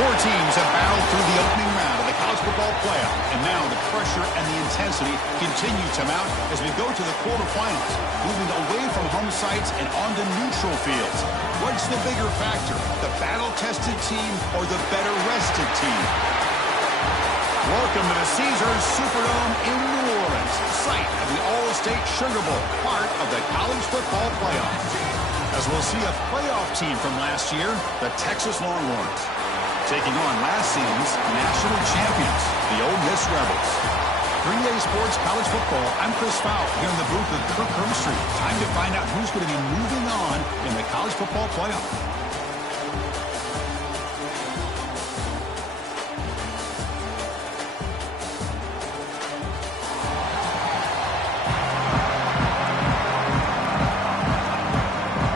Four teams have battled through the opening round of the college football playoff, and now the pressure and the intensity continue to mount as we go to the quarterfinals, moving away from home sites and onto neutral fields. What's the bigger factor, the battle-tested team or the better-rested team? Welcome to the Caesars Superdome in New Orleans, site of the All-State Sugar Bowl, part of the college football playoff. As we'll see a playoff team from last year, the Texas Longhorns, taking on last season's national champions, the Ole Miss Rebels. 3A Sports College Football, I'm Chris Fowl here in the booth with Kirk Herbstreit. Time to find out who's going to be moving on in the college football playoff.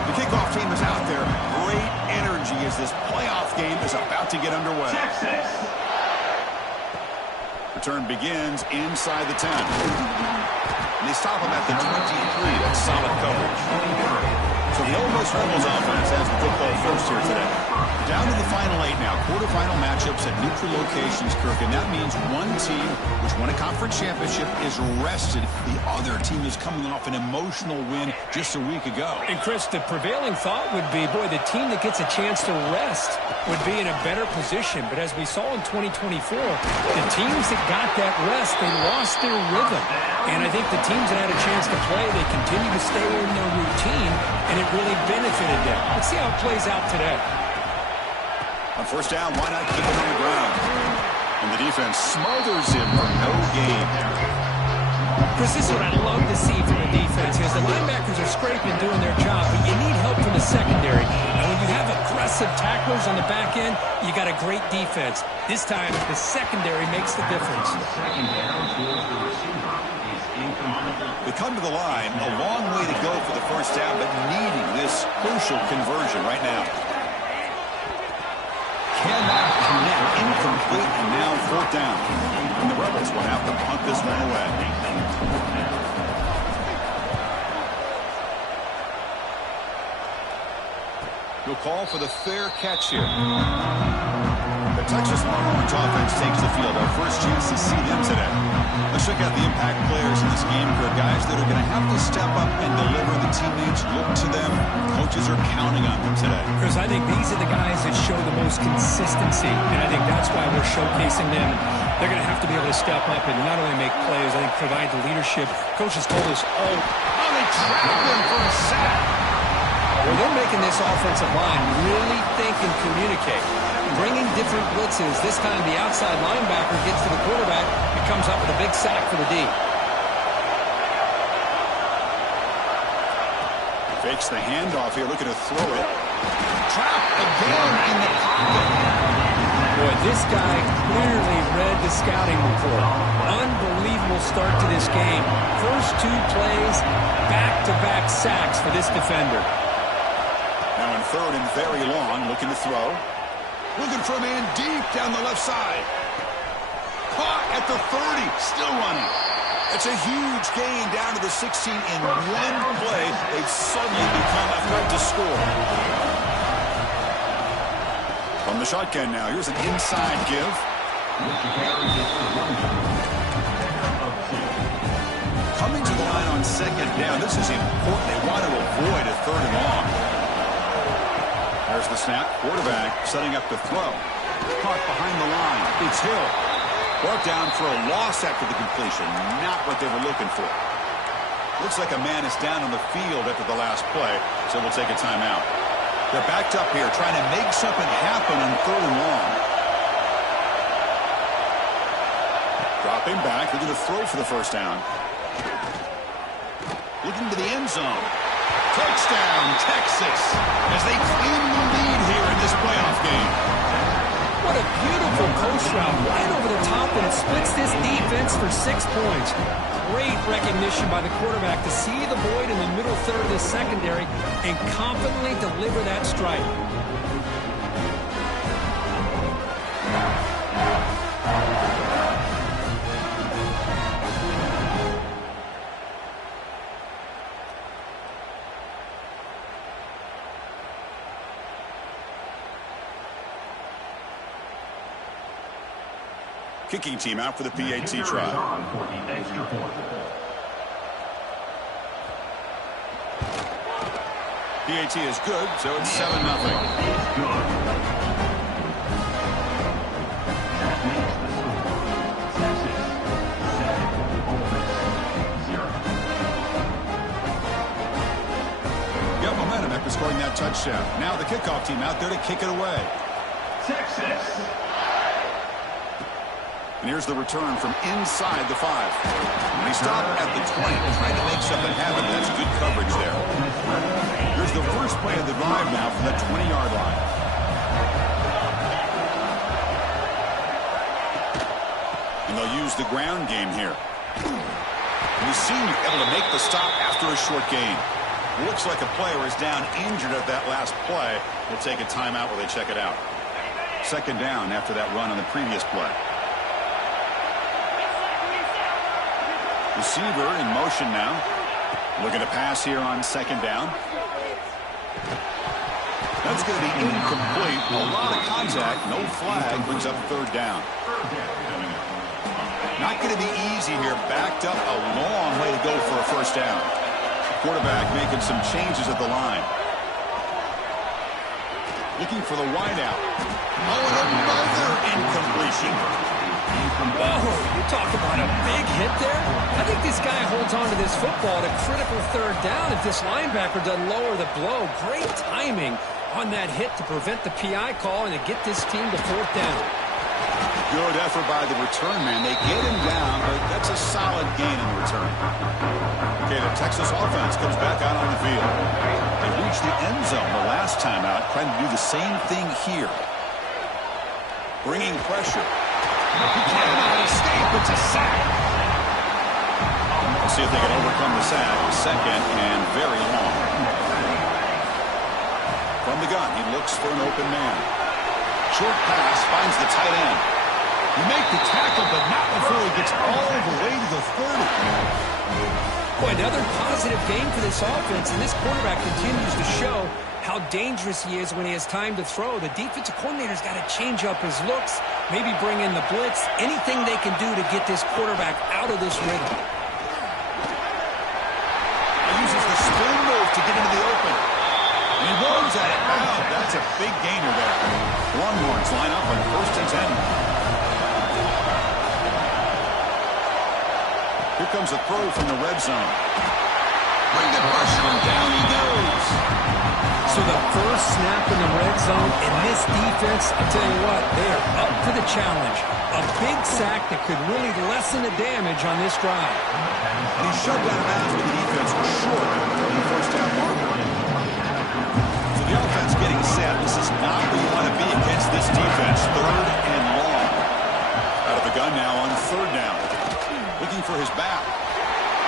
The kickoff team is out there. Great energy as this playoff game is about to get underway. Texas. Return begins inside the 10. And they stop him at the 23. That's solid coverage. So the Ole Miss Rebels offense has the football first here today. Down to the final 8 now. Quarterfinal matchups at neutral locations, Kirk. And that means one team which won a conference championship is rested. The other team is coming off an emotional win just a week ago. And Chris, the prevailing thought would be, boy, the team that gets a chance to rest would be in a better position. But as we saw in 2024, the teams that got that rest, they lost their rhythm. And I think the teams that had a chance to play, they continue to stay in their routine, and it really benefited them. Let's see how it plays out today. On first down, why not keep it on the ground? And the defense smothers him for no gain. Chris, this is what I love to see from the defense. Because the linebackers are scraping, doing their job, but you need help from the secondary. And when you have aggressive tacklers on the back end, you got a great defense. This time, the secondary makes the difference. They come to the line, a long way to go for the first down, but needing this crucial conversion right now. Cannot connect, incomplete, and now fourth down. And the Rebels will have to punt this one away. He'll call for the fair catch here. The Texas Longhorns offense takes the field. Our first chance to see them today. Let's check out the impact players in this game for guys that are going to have to step up and deliver. The teammates look to them. Coaches are counting on them today. Chris, I think these are the guys that show the most consistency, and I think that's why we're showcasing them. They're going to have to be able to step up and not only make plays, I think provide the leadership. Coach has told us, they trapped him for a sack. Well, they're making this offensive line really think and communicate. Bringing different blitzes. This time the outside linebacker gets to the quarterback and comes up with a big sack for the D. Fakes the handoff here, looking to throw it. Trapped again in the pocket. Boy, this guy clearly read the scouting report. Unbelievable start to this game. First 2 plays, back-to-back sacks for this defender. Now in third and very long, looking to throw. Looking for a man deep down the left side. Caught at the 30, still running. It's a huge gain down to the 16 in one play. They've suddenly become a threat to score. From the shotgun now, here's an inside give. Coming to the line on second down. This is important. They want to avoid a third and long. There's the snap. Quarterback setting up to throw. Caught behind the line. It's Hill. Brought down for a loss after the completion. Not what they were looking for. Looks like a man is down on the field after the last play, so we'll take a timeout. They're backed up here, trying to make something happen on third and long. Dropping back. They're going to throw for the first down. Looking to the end zone. Touchdown, Texas, as they claim the lead here in this playoff game. What a beautiful post route right over the top, and it splits this defense for 6 points. Great recognition by the quarterback to see the void in the middle third of the secondary and confidently deliver that strike. Kicking team out for the PAT try. PAT is good, so it's 7-0. After scoring that touchdown. Now the kickoff team out there to kick it away. Texas. And here's the return from inside the 5. And he stopped at the 20, trying to make something happen. That's good coverage there. Here's the first play of the drive now from the 20-yard line. And they'll use the ground game here. And the senior able to make the stop after a short gain. Looks like a player is down injured at that last play. We'll take a timeout while they check it out. Second down after that run on the previous play. Receiver in motion now. Looking to pass here on second down. That's going to be incomplete. A lot of contact. No flag. Brings up third down. Not going to be easy here. Backed up a long way to go for a first down. Quarterback making some changes at the line. Looking for the wideout. Oh, and another incompletion. Oh, you talk about a big hit there. I think this guy holds on to this football at a critical third down if this linebacker doesn't lower the blow. Great timing on that hit to prevent the PI call and to get this team to fourth down. Good effort by the return man. They get him down, but that's a solid gain in the return. Okay, the Texas offense comes back out on the field. They reached the end zone the last time out, trying to do the same thing here. Bringing pressure. He cannot escape. It's a sack. Let's see if they can overcome the sack. Second and very long. From the gun, he looks for an open man. Short pass finds the tight end. You make the tackle, but not before he gets all the way to the 30. Boy, another positive game for this offense, and this quarterback continues to show how dangerous he is when he has time to throw. The defensive coordinator's got to change up his looks, maybe bring in the blitz, anything they can do to get this quarterback out of this rhythm. He uses the spin move to get into the open. And he runs at it. Wow, that's a big gainer there. Longhorns line up on 1st and 10. Here comes a throw from the red zone. Bring the pressure, and down he goes. So the first snap in the red zone, in this defense, I'll tell you what, they are up to the challenge. A big sack that could really lessen the damage on this drive. And he shoved out of bounds with the defense short of the first down marker. So the offense getting set. This is not where you want to be against this defense. Third and long. Out of the gun now on third down. Looking for his back.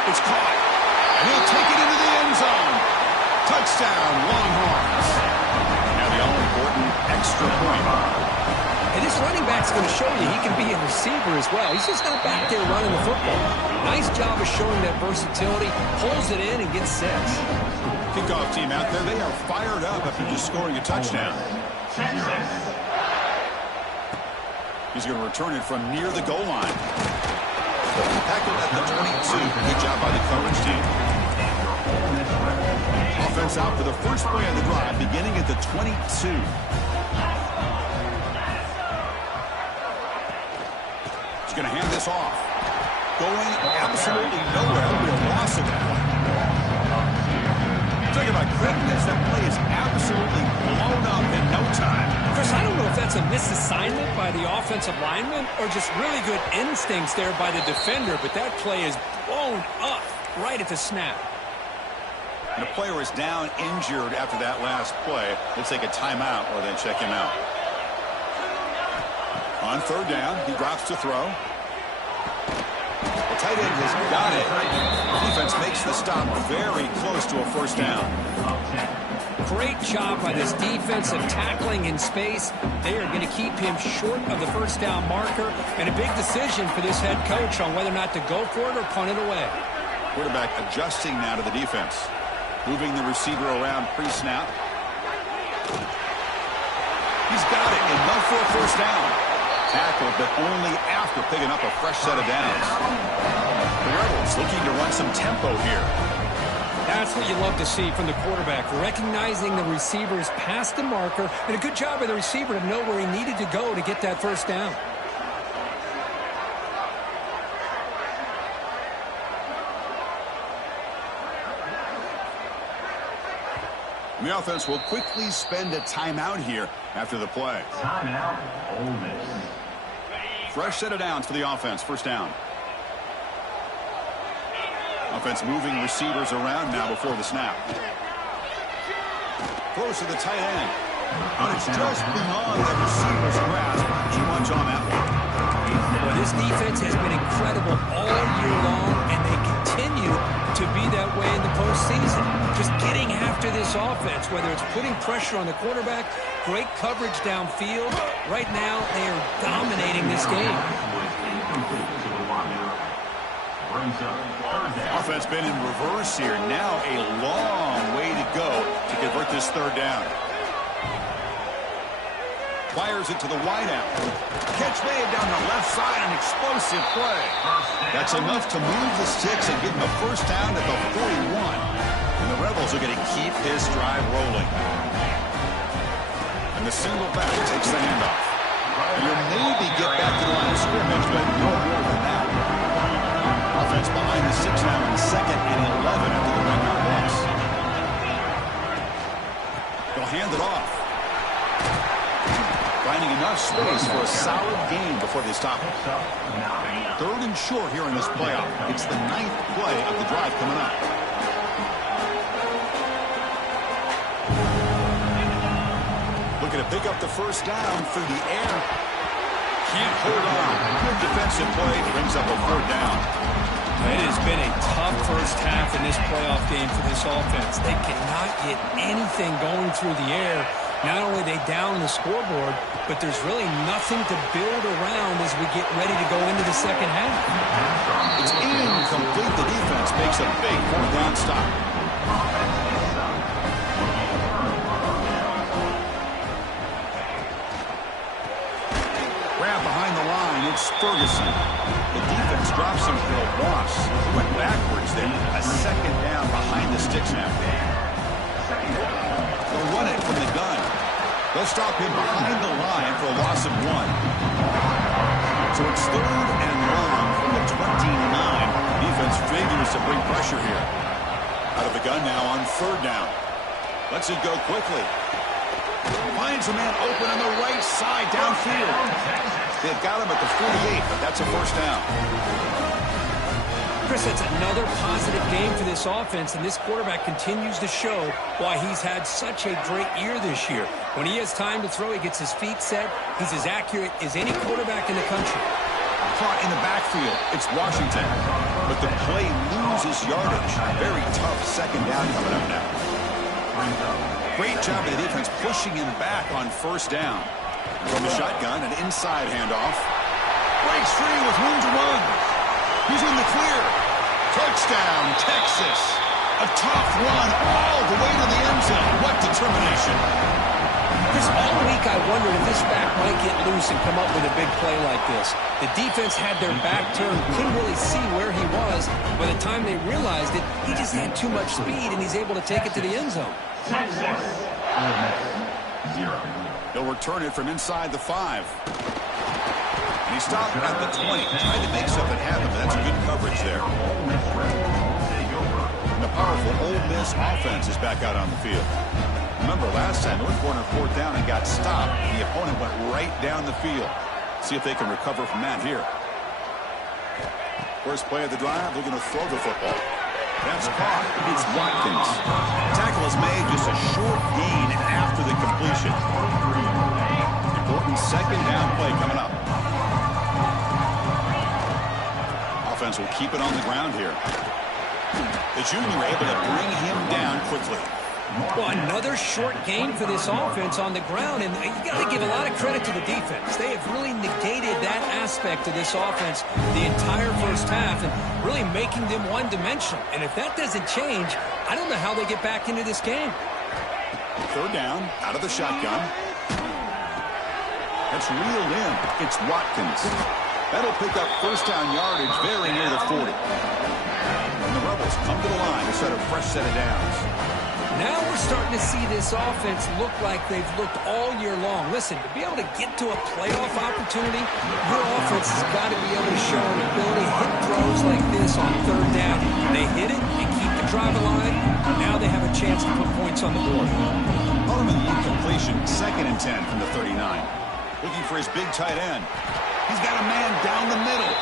It's caught. And he'll take it into the end zone. Touchdown, Longhorns. Now the all-important extra point. And this running back's going to show you he can be a receiver as well. He's just not back there running the football. Nice job of showing that versatility. Pulls it in and gets six. Kickoff team out there. They are fired up after just scoring a touchdown. He's going to return it from near the goal line. Tackled at the 22. Good job by the coverage team. Offense out for the first play of the drive, beginning at the 22. He's going to hand this off. Going absolutely nowhere. With a loss of that one. Talking about quickness, that play is absolutely blown up in no time. Chris, I don't know if that's a misassignment by the offensive lineman or just really good instincts there by the defender, but that play is blown up right at the snap. And the player is down injured after that last play. They'll take a timeout or then check him out. On third down, he drops to throw. The tight end has got it. The defense makes the stop very close to a first down. Great job by this defensive tackling in space. They are going to keep him short of the first down marker, and a big decision for this head coach on whether or not to go for it or punt it away. Quarterback adjusting now to the defense. Moving the receiver around pre-snap. He's got it. Enough for a first down. tackle, but only after picking up a fresh set of downs. The Rebels looking to run some tempo here. That's what you love to see from the quarterback, recognizing the receiver's past the marker, and a good job of the receiver to know where he needed to go to get that first down. The offense will quickly spend a timeout here after the play. Timeout, Ole Miss. Fresh set of downs for the offense. First down. Offense moving receivers around now before the snap. Close to the tight end. But it's just beyond that receiver's grasp. Too much on that one. Well, this defense has been incredible all year long, and they continue to be that way in the postseason. Just getting after this offense, whether it's putting pressure on the quarterback, great coverage downfield. Right now, they are dominating this game. Offense been in reverse here. Now a long way to go to convert this third down. Fires it to the wideout. Catch made down the left side, an explosive play. That's enough to move the sticks and give them a first down at the 41. And the Rebels are going to keep this drive rolling. And the single back takes the handoff. You'll maybe get back to the line of scrimmage, but no more than that. Offense behind the 6 now in second and 11 after the 1-yard loss. They'll hand it off. Finding enough space for a solid gain before they stop it. Third and short here in this playoff. It's the 9th play of the drive coming up. Looking to pick up the first down through the air. Can't hold on. Good defensive play. Brings up a 4th down. It has been a tough first half in this playoff game for this offense. They cannot get anything going through the air. Not only are they down the scoreboard, but there's really nothing to build around as we get ready to go into the second half. It's incomplete. The defense makes a big 4th down stop. Grab behind the line. It's Ferguson. The defense drops him for a loss. He went backwards there. A second down behind the sticks now. They'll run it from the gun. They'll stop him behind the line for a loss of 1. So it's 3rd and long from the 29. Defense figures to bring pressure here. Out of the gun now on 3rd down. Lets it go quickly. Finds a man open on the right side downfield. They've got him at the 48, but that's a first down. Chris, that's another positive game for this offense, and this quarterback continues to show why he's had such a great year this year. When he has time to throw, he gets his feet set. He's as accurate as any quarterback in the country. Caught in the backfield. It's Washington. But the play loses yardage. Very tough second down coming up now. Great job of the defense pushing him back on first down. From the shotgun, an inside handoff. Breaks free with room to run. He's in the clear. Touchdown, Texas. A tough run all the way to the end zone. What determination. Chris, all week I wondered if this back might get loose and come up with a big play like this. The defense had their back turned, couldn't really see where he was. By the time they realized it, he just had too much speed, and he's able to take it to the end zone. They'll return it from inside the 5. And he stopped at the 20. Trying to make something happen, but that's good coverage there. And the powerful Ole Miss offense is back out on the field. Remember, last time, North Corner 4th down and got stopped. The opponent went right down the field. See if they can recover from that here. First play of the drive, they're going to throw the football. That's caught. It's Watkins. Tackle is made, just a short gain after the completion. Important second down play coming up. Offense will keep it on the ground here. The junior able to bring him down quickly. Well, another short game for this offense on the ground, and you got to give a lot of credit to the defense. They have really negated that aspect of this offense the entire first half and really making them one-dimensional. And if that doesn't change, I don't know how they get back into this game. 3rd down, out of the shotgun. That's reeled in. It's Watkins. That'll pick up first down yardage very near the 40. And the Rebels come to the line to set a fresh set of downs. Now we're starting to see this offense look like they've looked all year long. Listen, to be able to get to a playoff opportunity, your offense has got to be able to show an ability to hit throws like this on third down. They hit it and keep the drive alive. Now they have a chance to put points on the board. Harmon incompletion, 2nd and 10 from the 39. Looking for his big tight end. He's got a man down the middle.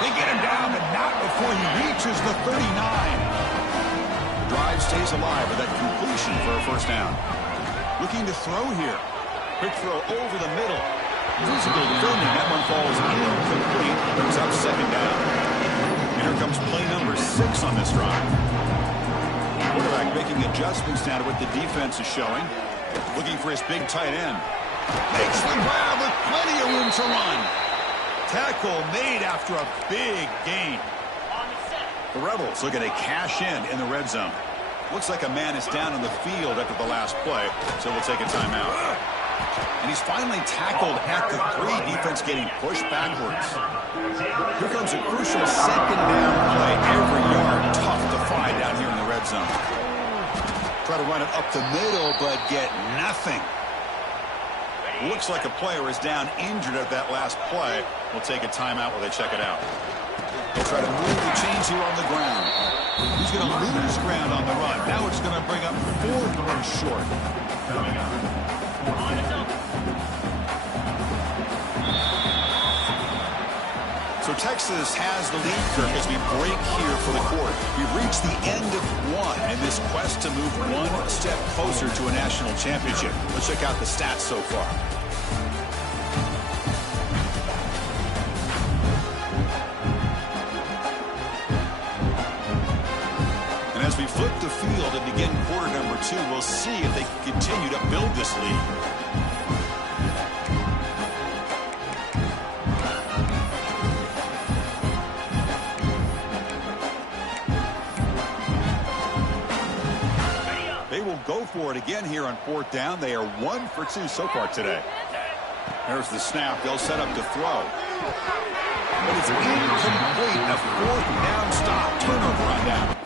They get him down, but not before he reaches the 39. The drive stays alive with that completion for a first down. Looking to throw here. Quick throw over the middle. Physical defending. That one falls incomplete. Brings up 2nd down. And here comes play number 6 on this drive. Quarterback making adjustments now to what the defense is showing. Looking for his big tight end. Makes the grab with plenty of room to run. Tackle made after a big gain. The Rebels looking to cash in the red zone. Looks like a man is down on the field after the last play, so we'll take a timeout. And he's finally tackled at the 3. Defense getting pushed backwards. Here comes a crucial 2nd down play. Every yard tough to find down here in the red zone. Try to run it up the middle, but get nothing. Looks like a player is down injured at that last play. We'll take a timeout while they check it out. They'll try to move the chains here on the ground. He's going to lose ground on the run. Now it's going to bring up 4th and short. So Texas has the lead, Kirk, as we break here for the quarter. We've reached the end of one in this quest to move one step closer to a national championship. Let's check out the stats so far. And as we flip the field and begin quarter number 2, we'll see if they can continue to build this lead. They will go for it again here on 4th down. They are 1 for 2 so far today. There's the snap. They'll set up to throw. But it's incomplete. A 4th down stop. Turnover on down.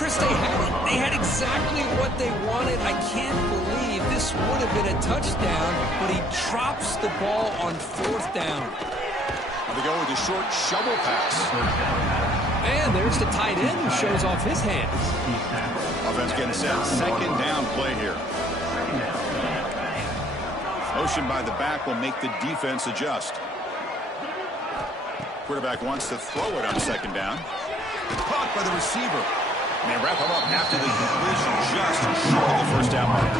Chris, they had exactly what they wanted. I can't believe this would have been a touchdown, but he drops the ball on 4th down. They go with a short shovel pass. And there's the tight end who shows off his hands. Offense getting set. 2nd down play here. Motion by the back will make the defense adjust. Quarterback wants to throw it on 2nd down. Caught by the receiver. And they wrap him up after the completion just short of the 1st down mark.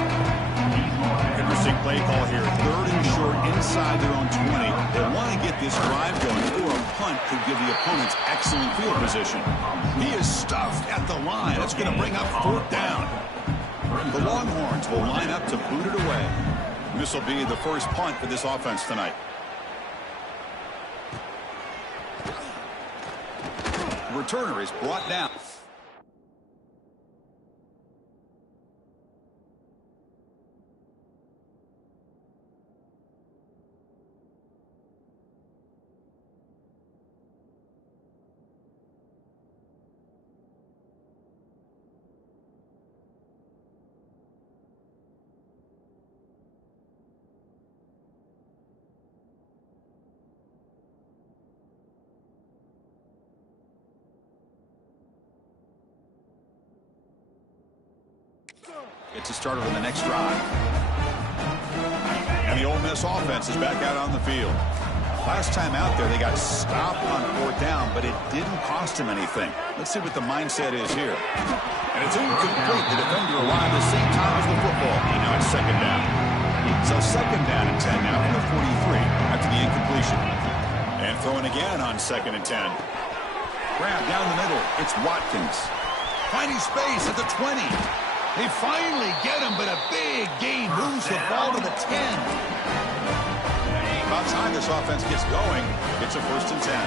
Interesting play call here. 3rd and short inside their own 20. They want to get this drive going, or a punt could give the opponents excellent field position. He is stuffed at the line. That's going to bring up 4th down. The Longhorns will line up to boot it away. This will be the first punt for this offense tonight. The returner is brought down. Gets it started on the next drive. And the Ole Miss offense is back out on the field. Last time out there, they got stopped on 4th down, but it didn't cost them anything. Let's see what the mindset is here. And it's incomplete. The defender arrived at the same time as the football. And now it's 2nd down. So 2nd down and 10 now from the 43 after the incompletion. And throwing again on 2nd and 10. Grab down the middle. It's Watkins. Finding space at the 20. They finally get him, but a big gain moves the ball to the 10. About time this offense gets going, it's a 1st and 10.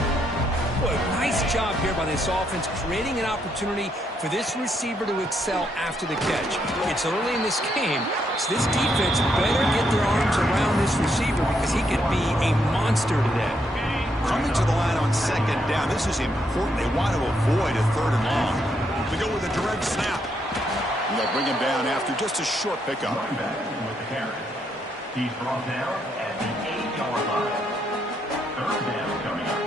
Boy, nice job here by this offense, creating an opportunity for this receiver to excel after the catch. It's early in this game, so this defense better get their arms around this receiver because he could be a monster today. Coming to the line on 2nd down, this is important. They want to avoid a 3rd and long. They go with a direct snap. And they'll bring him down after just a short pickup. With the carry. He's brought down at the 8-yard line. 3rd down coming up.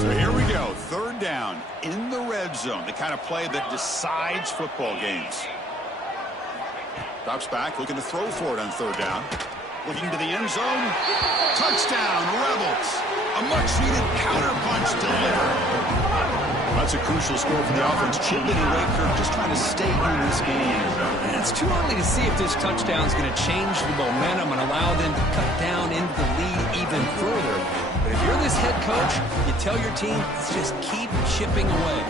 So here we go. 3rd down in the red zone. The kind of play that decides football games. Drops back, looking to throw for it on 3rd down. Looking to the end zone. Touchdown, Rebels. A much-needed counter-punch delivered. That's a crucial score for the offense. Chipping away, Kirk, just trying to stay in this game. And it's too early to see if this touchdown is going to change the momentum and allow them to cut down into the lead even further. But if you're this head coach, you tell your team, just keep chipping away.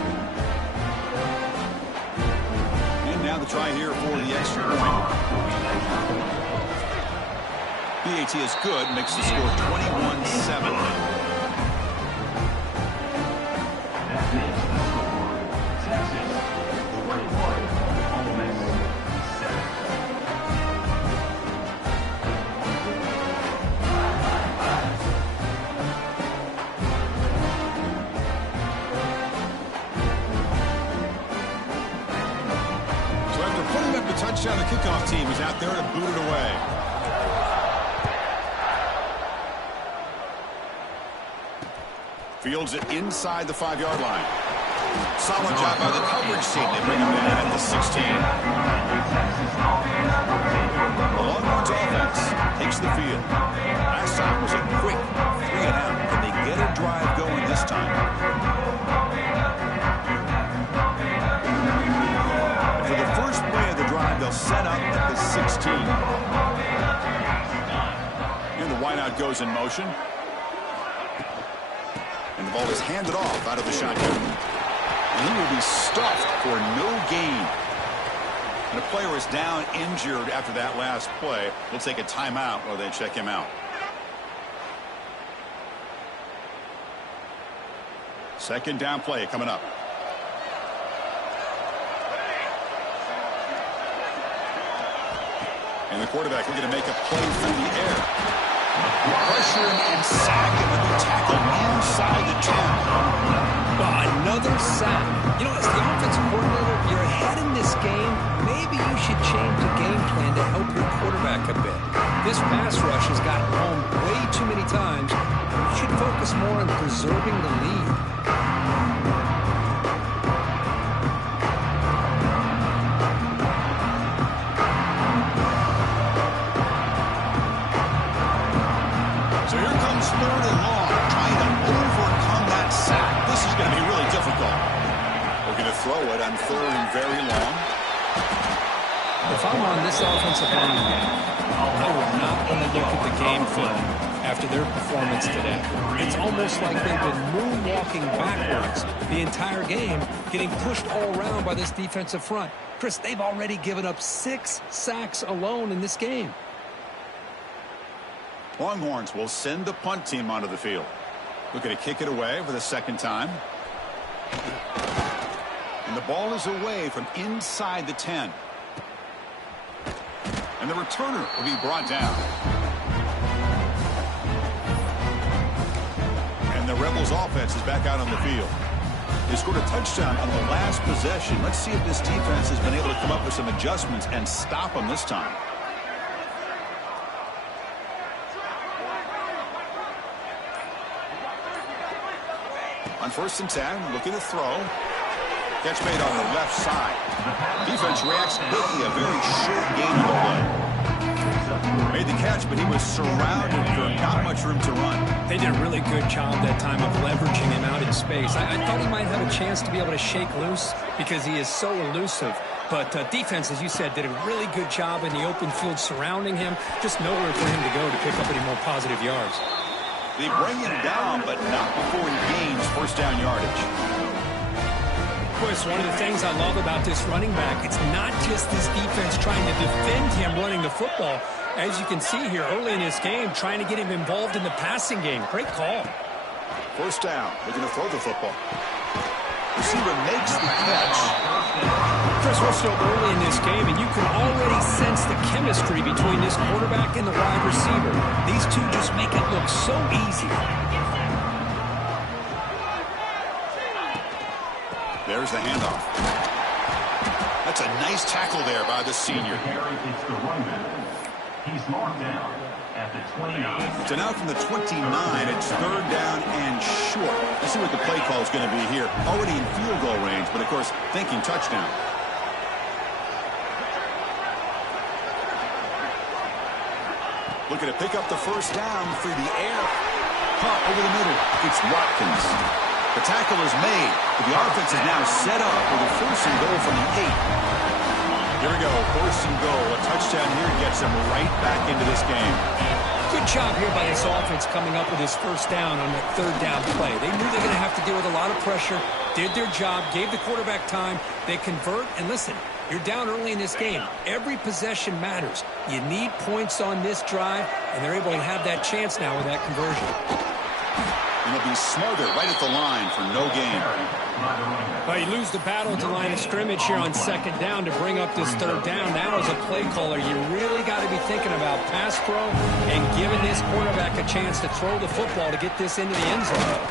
Now the try here for the extra point. PAT is good, makes the score 21-7. That's it. Texas 21, Ole Miss 7. Touchdown, the kickoff team is out there to boot it away. Fields it inside the 5-yard line. Solid job by the coverage team. They bring him in at the 16. The Longhorns offense takes the field. Last time was a quick 3-and-out. Can they get a drive going this time? For the first play of the drive, they'll set up at the 16. And the wideout goes in motion. And the ball is handed off out of the shotgun. And he will be stuffed for no gain. And the player is down injured after that last play. We'll take a timeout while they check him out. Second down play coming up. And the quarterback looking to make a play through the air. Pressure and sack, and the tackle inside the 10. Well, another sack. You know, as the offensive coordinator, you're ahead in this game. Maybe you should change the game plan to help your quarterback a bit. This pass rush has gotten home way too many times. You should focus more on preserving the lead. So here comes 3rd and long, trying to overcome that sack. This is going to be really difficult. We're going to throw it on 3rd and very long. If I'm on this offensive line, I would not want to look at the game film after their performance today. It's almost like they've been moonwalking backwards the entire game, getting pushed all around by this defensive front. Chris, they've already given up 6 sacks alone in this game. Longhorns will send the punt team onto the field. Looking to kick it away for the 2nd time. And the ball is away from inside the 10. And the returner will be brought down. And the Rebels offense is back out on the field. They scored a touchdown on the last possession. Let's see if this defense has been able to come up with some adjustments and stop them this time. On 1st and 10, looking to throw. Catch made on the left side. Defense reacts quickly. A very short gain on the play. Made the catch, but he was surrounded for not much room to run. They did a really good job that time of leveraging him out in space. I thought he might have a chance to be able to shake loose because he is so elusive. But defense, as you said, did a really good job in the open field surrounding him. Just nowhere for him to go to pick up any more positive yards. They bring him down, but not before he gains 1st down yardage. Chris, one of the things I love about this running back, it's not just this defense trying to defend him running the football. As you can see here early in this game, trying to get him involved in the passing game. Great call. 1st down. They're going to throw the football. Receiver makes the catch. Chris, we're still early in this game, and you can already sense the chemistry between this quarterback and the wide receiver. These two just make it look so easy. There's the handoff. That's a nice tackle there by the senior. It's the running. He's marked down at the 29. So now from the 29, it's 3rd down and short. Let's see what the play call is going to be here. Already in field goal range, but of course, thinking touchdown. Looking to pick up the 1st down through the air. Caught over the middle. It's Watkins. The tackle is made, but the offense is now set up with a 1st and goal from the 8. Here we go, 1st and goal. A touchdown here gets them right back into this game. Good job here by this offense coming up with his 1st down on that 3rd down play. They knew they were going to have to deal with a lot of pressure, did their job, gave the quarterback time. They convert, and listen, you're down early in this game. Every possession matters. You need points on this drive, and they're able to have that chance now with that conversion. And they'll be smothered right at the line for no gain. Well, you lose the battle at the line of scrimmage here on 2nd down to bring up this 3rd down. Now as a play caller, you really got to be thinking about pass pro and giving this quarterback a chance to throw the football to get this into the end zone.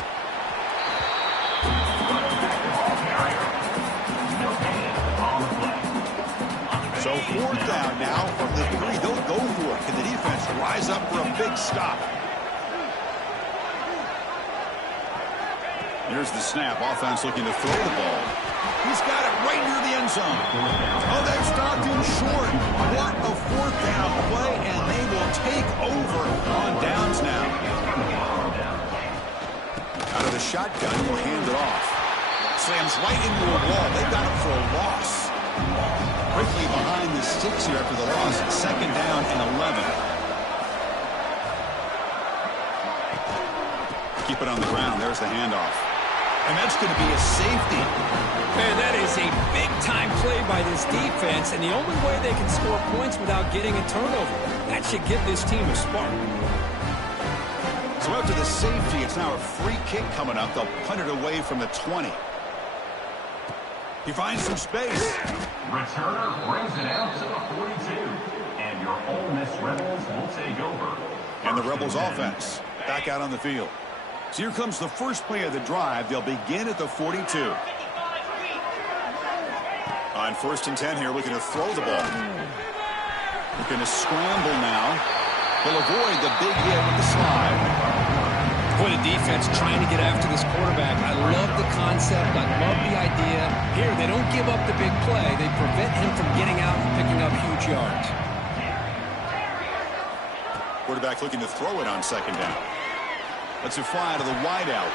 So 4th down now from the 3. They'll go for it. Can the defense rise up for a big stop? Here's the snap. Offense looking to throw the ball. He's got it right near the end zone. Oh, they've stopped him short. What a 4th down play, and they will take over on downs now. Out of the shotgun, will hand it off. Slams right into a wall. They've got him for a loss. Quickly behind the sticks here after the loss. 2nd down and 11. Keep it on the ground. There's the handoff. And that's going to be a safety. Man, that is a big-time play by this defense, and the only way they can score points without getting a turnover. That should give this team a spark. So after the safety, it's now a free kick coming up. They'll punt it away from the 20. He finds some space. Returner brings it out to the 42. And your Ole Miss Rebels will take over. And the Rebels offense back out on the field. So here comes the first play of the drive. They'll begin at the 42. On 1st and 10 here, looking to throw the ball. Looking to scramble now. He'll avoid the big hit with the slide. Boy, the defense trying to get after this quarterback. I love the concept. I love the idea. Here, they don't give up the big play. They prevent him from getting out and picking up huge yards. Quarterback looking to throw it on 2nd down. Lets it fly to the wideout.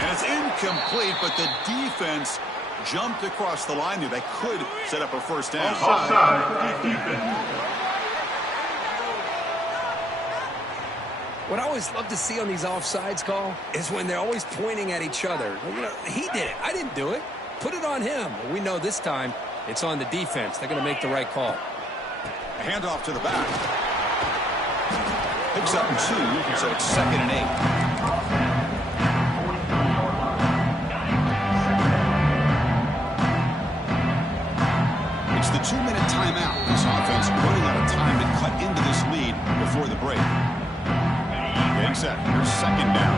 And it's incomplete, but the defense jumped across the line there. That could set up a 1st down. Offside, defense. What I always love to see on these offsides call is when they're always pointing at each other. You know, he did it. I didn't do it. Put it on him. We know this time it's on the defense. They're going to make the right call. A handoff to the back. Picks up 2, so it's 2nd and 8. It's the 2-minute timeout. This offense running out of time to cut into this lead before the break. Getting set. Here's 2nd down.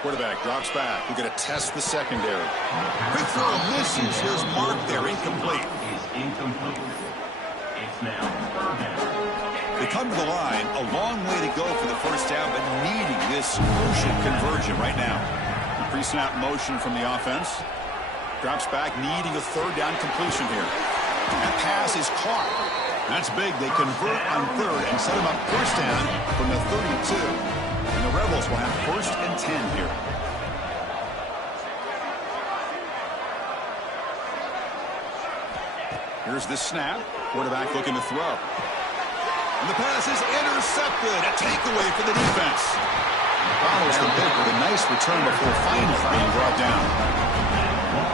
Quarterback drops back. We're going to test the secondary. Quick throw misses. Here's Mark there. Incomplete. Is incomplete. It's now 3rd down. They come to the line. A long way to go for the 1st down, but needing this motion conversion right now. Pre-snap motion from the offense. Drops back, needing a 3rd down completion here. That pass is caught. That's big. They convert on 3rd and set him up 1st down from the 32. And the Rebels will have 1st and 10 here. Here's the snap. Quarterback looking to throw. And the pass is intercepted. A takeaway for the defense. Follows the pick with a nice return before finally being brought down.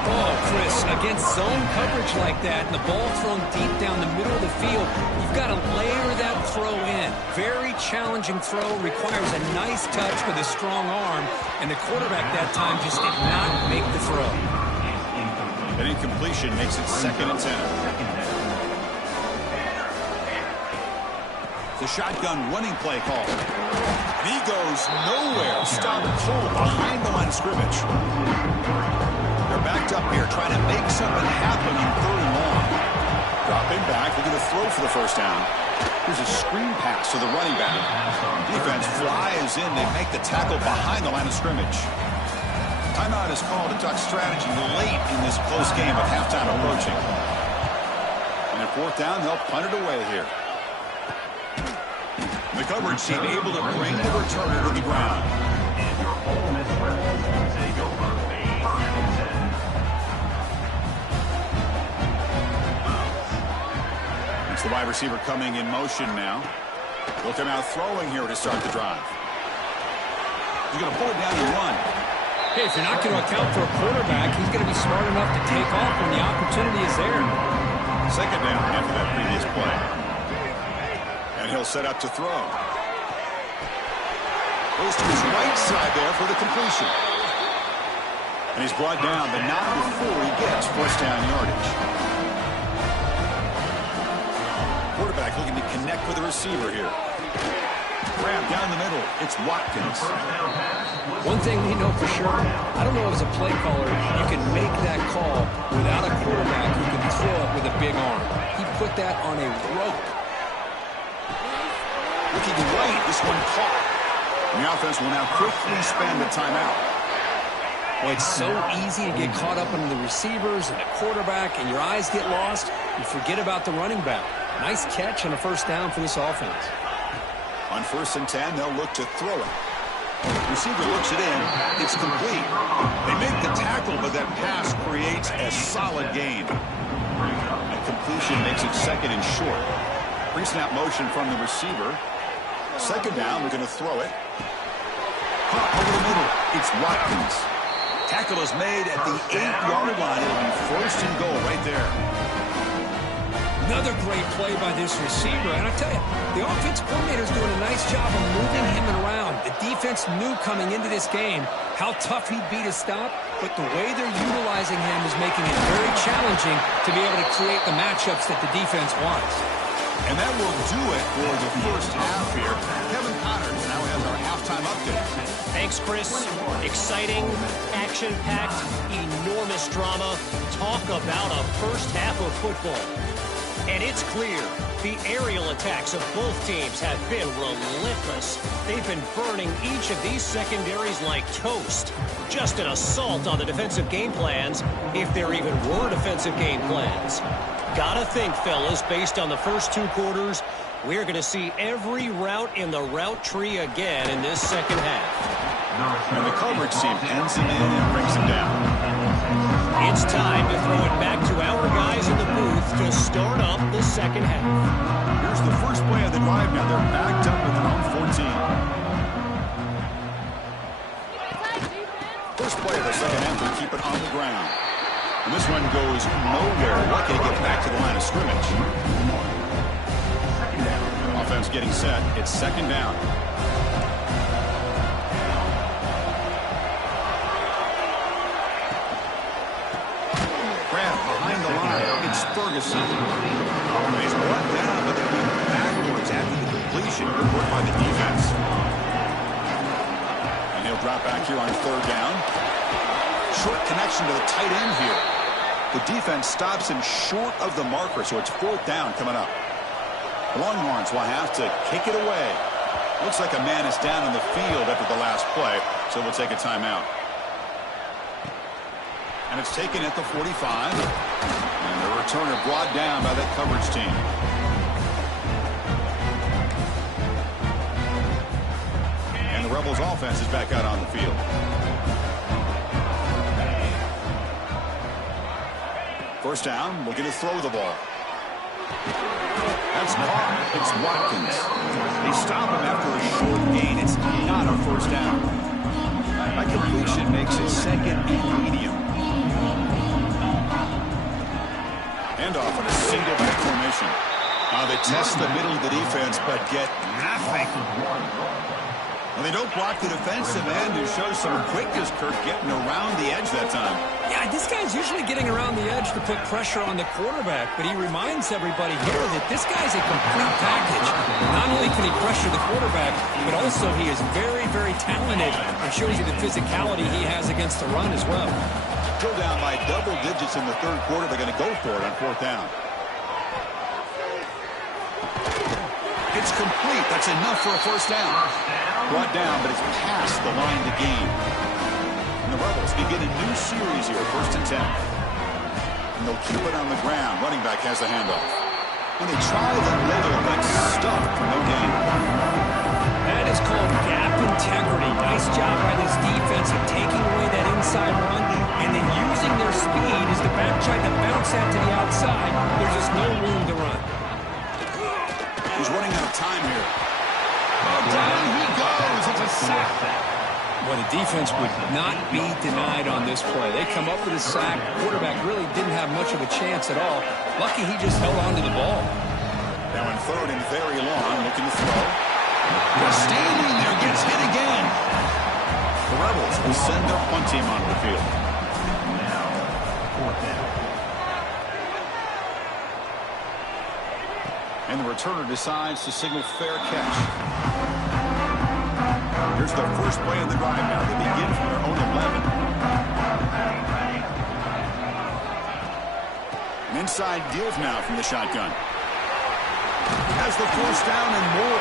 Oh, Chris, against zone coverage like that and the ball thrown deep down the middle of the field, you've got to layer that throw in. Very challenging throw, requires a nice touch with a strong arm, and the quarterback that time just did not make the throw. An incompletion makes it 2nd and 10. The shotgun running play call. And he goes nowhere. Stop cold behind the line of scrimmage. They're backed up here trying to make something happen on 3rd and long. Dropping back, looking to throw for the 1st down. Here's a screen pass to the running back. Defense flies in. They make the tackle behind the line of scrimmage. Timeout is called to talk strategy late in this close game with halftime approaching. And at 4th down, they'll punt it away here. The coverage team able to bring the returner to the ground. And your Ole Miss Rebels will take over 8th and 10. It's the wide receiver coming in motion now. Looking out throwing here to start the drive. He's going to pull it down and run. Hey, if you're not going to account for a quarterback, he's going to be smart enough to take off when the opportunity is there. 2nd down after that previous play. And he'll set up to throw. Goes to his right side there for the completion. And he's brought down, but not before he gets 1st down yardage. Quarterback looking to connect with the receiver here. Grab down the middle. It's Watkins. One thing we know for sure, I don't know as a play caller, you can make that call without a quarterback who can throw it with a big arm. He put that on a rope. Looking right, this one caught. And the offense will now quickly spend the timeout. Well, it's so easy to get caught up in the receivers and the quarterback, and your eyes get lost. You forget about the running back. Nice catch and a 1st down for this offense. On 1st and 10, they'll look to throw it. Receiver looks it in. It's complete. They make the tackle, but that pass creates a solid gain. A completion makes it 2nd and short. Pre-snap motion from the receiver. 2nd down, we're going to throw it. Caught over the middle. It's Watkins. Tackle is made at the 8-yard line. It'll be 1st and goal right there. Another great play by this receiver. And I tell you, the offense coordinator is doing a nice job of moving him around. The defense knew coming into this game how tough he'd be to stop. but the way they're utilizing him is making it very challenging to be able to create the matchups that the defense wants. And that will do it for the first half here. Kevin Connors now has our halftime update. Thanks, Chris. Exciting, action-packed, enormous drama. Talk about a first half of football. And it's clear, the aerial attacks of both teams have been relentless. They've been burning each of these secondaries like toast. Just an assault on the defensive game plans, if there even were defensive game plans. Gotta think, fellas, based on the first 2 quarters, we're going to see every route in the route tree again in this second half. And the coverage team ends him in and brings him down. It's time to throw it back to our guys in the booth to start up the second half. Here's the first play of the drive. Now they're backed up at their own 14. First play of the second half, they keep it on the ground. And this one goes nowhere. Lucky to get back to the line of scrimmage. Offense getting set. It's second down. Grab behind the line. It's Ferguson. He's brought down, but they went backwards after the completion. Good work by the defense. And he'll drop back here on third down. Short connection to the tight end here. The defense stops him short of the marker, so it's fourth down coming up. The Longhorns will have to kick it away. Looks like a man is down on the field after the last play, so we'll take a timeout. And it's taken at the 45. And the returner brought down by that coverage team. And the Rebels offense is back out on the field. First down, looking to throw the ball. That's caught. It's Watkins. They stop him after a short gain. It's not a first down. That completion makes it second and medium. Handoff in a single back formation. They test the middle of the defense, but get nothing. Well, they don't block the defensive end, who shows some quickness, Kirk, getting around the edge that time. Yeah, this guy's usually getting around the edge to put pressure on the quarterback, but he reminds everybody here that this guy's a complete package. Not only can he pressure the quarterback, but also he is very, very talented and shows you the physicality he has against the run as well. Still down by double digits in the third quarter. They're going to go for it on fourth down. It's complete. That's enough for a first down. Brought down, but it's past the line to gain. And the Rebels begin a new series here, first and 10. And they'll keep it on the ground. Running back has the handoff. And they try the middle, but stuffed for no gain. That is called gap integrity. Nice job by this defense of taking away that inside run and then using their speed as the back tried to bounce that to the outside. There's just no room to run. He's running out of time here. Oh, down he goes. It's a sack. Well, the defense would not be denied on this play. They come up with a sack. Quarterback really didn't have much of a chance at all. Lucky he just held on to the ball. Now in third and very long, looking to throw. Just standing there, gets hit again. The Rebels will send their punt team onto the field. Now, fourth down. And the returner decides to signal fair catch. Here's the first play of the drive now. They begin from their own 11. An inside give now from the shotgun. Has the first down and more.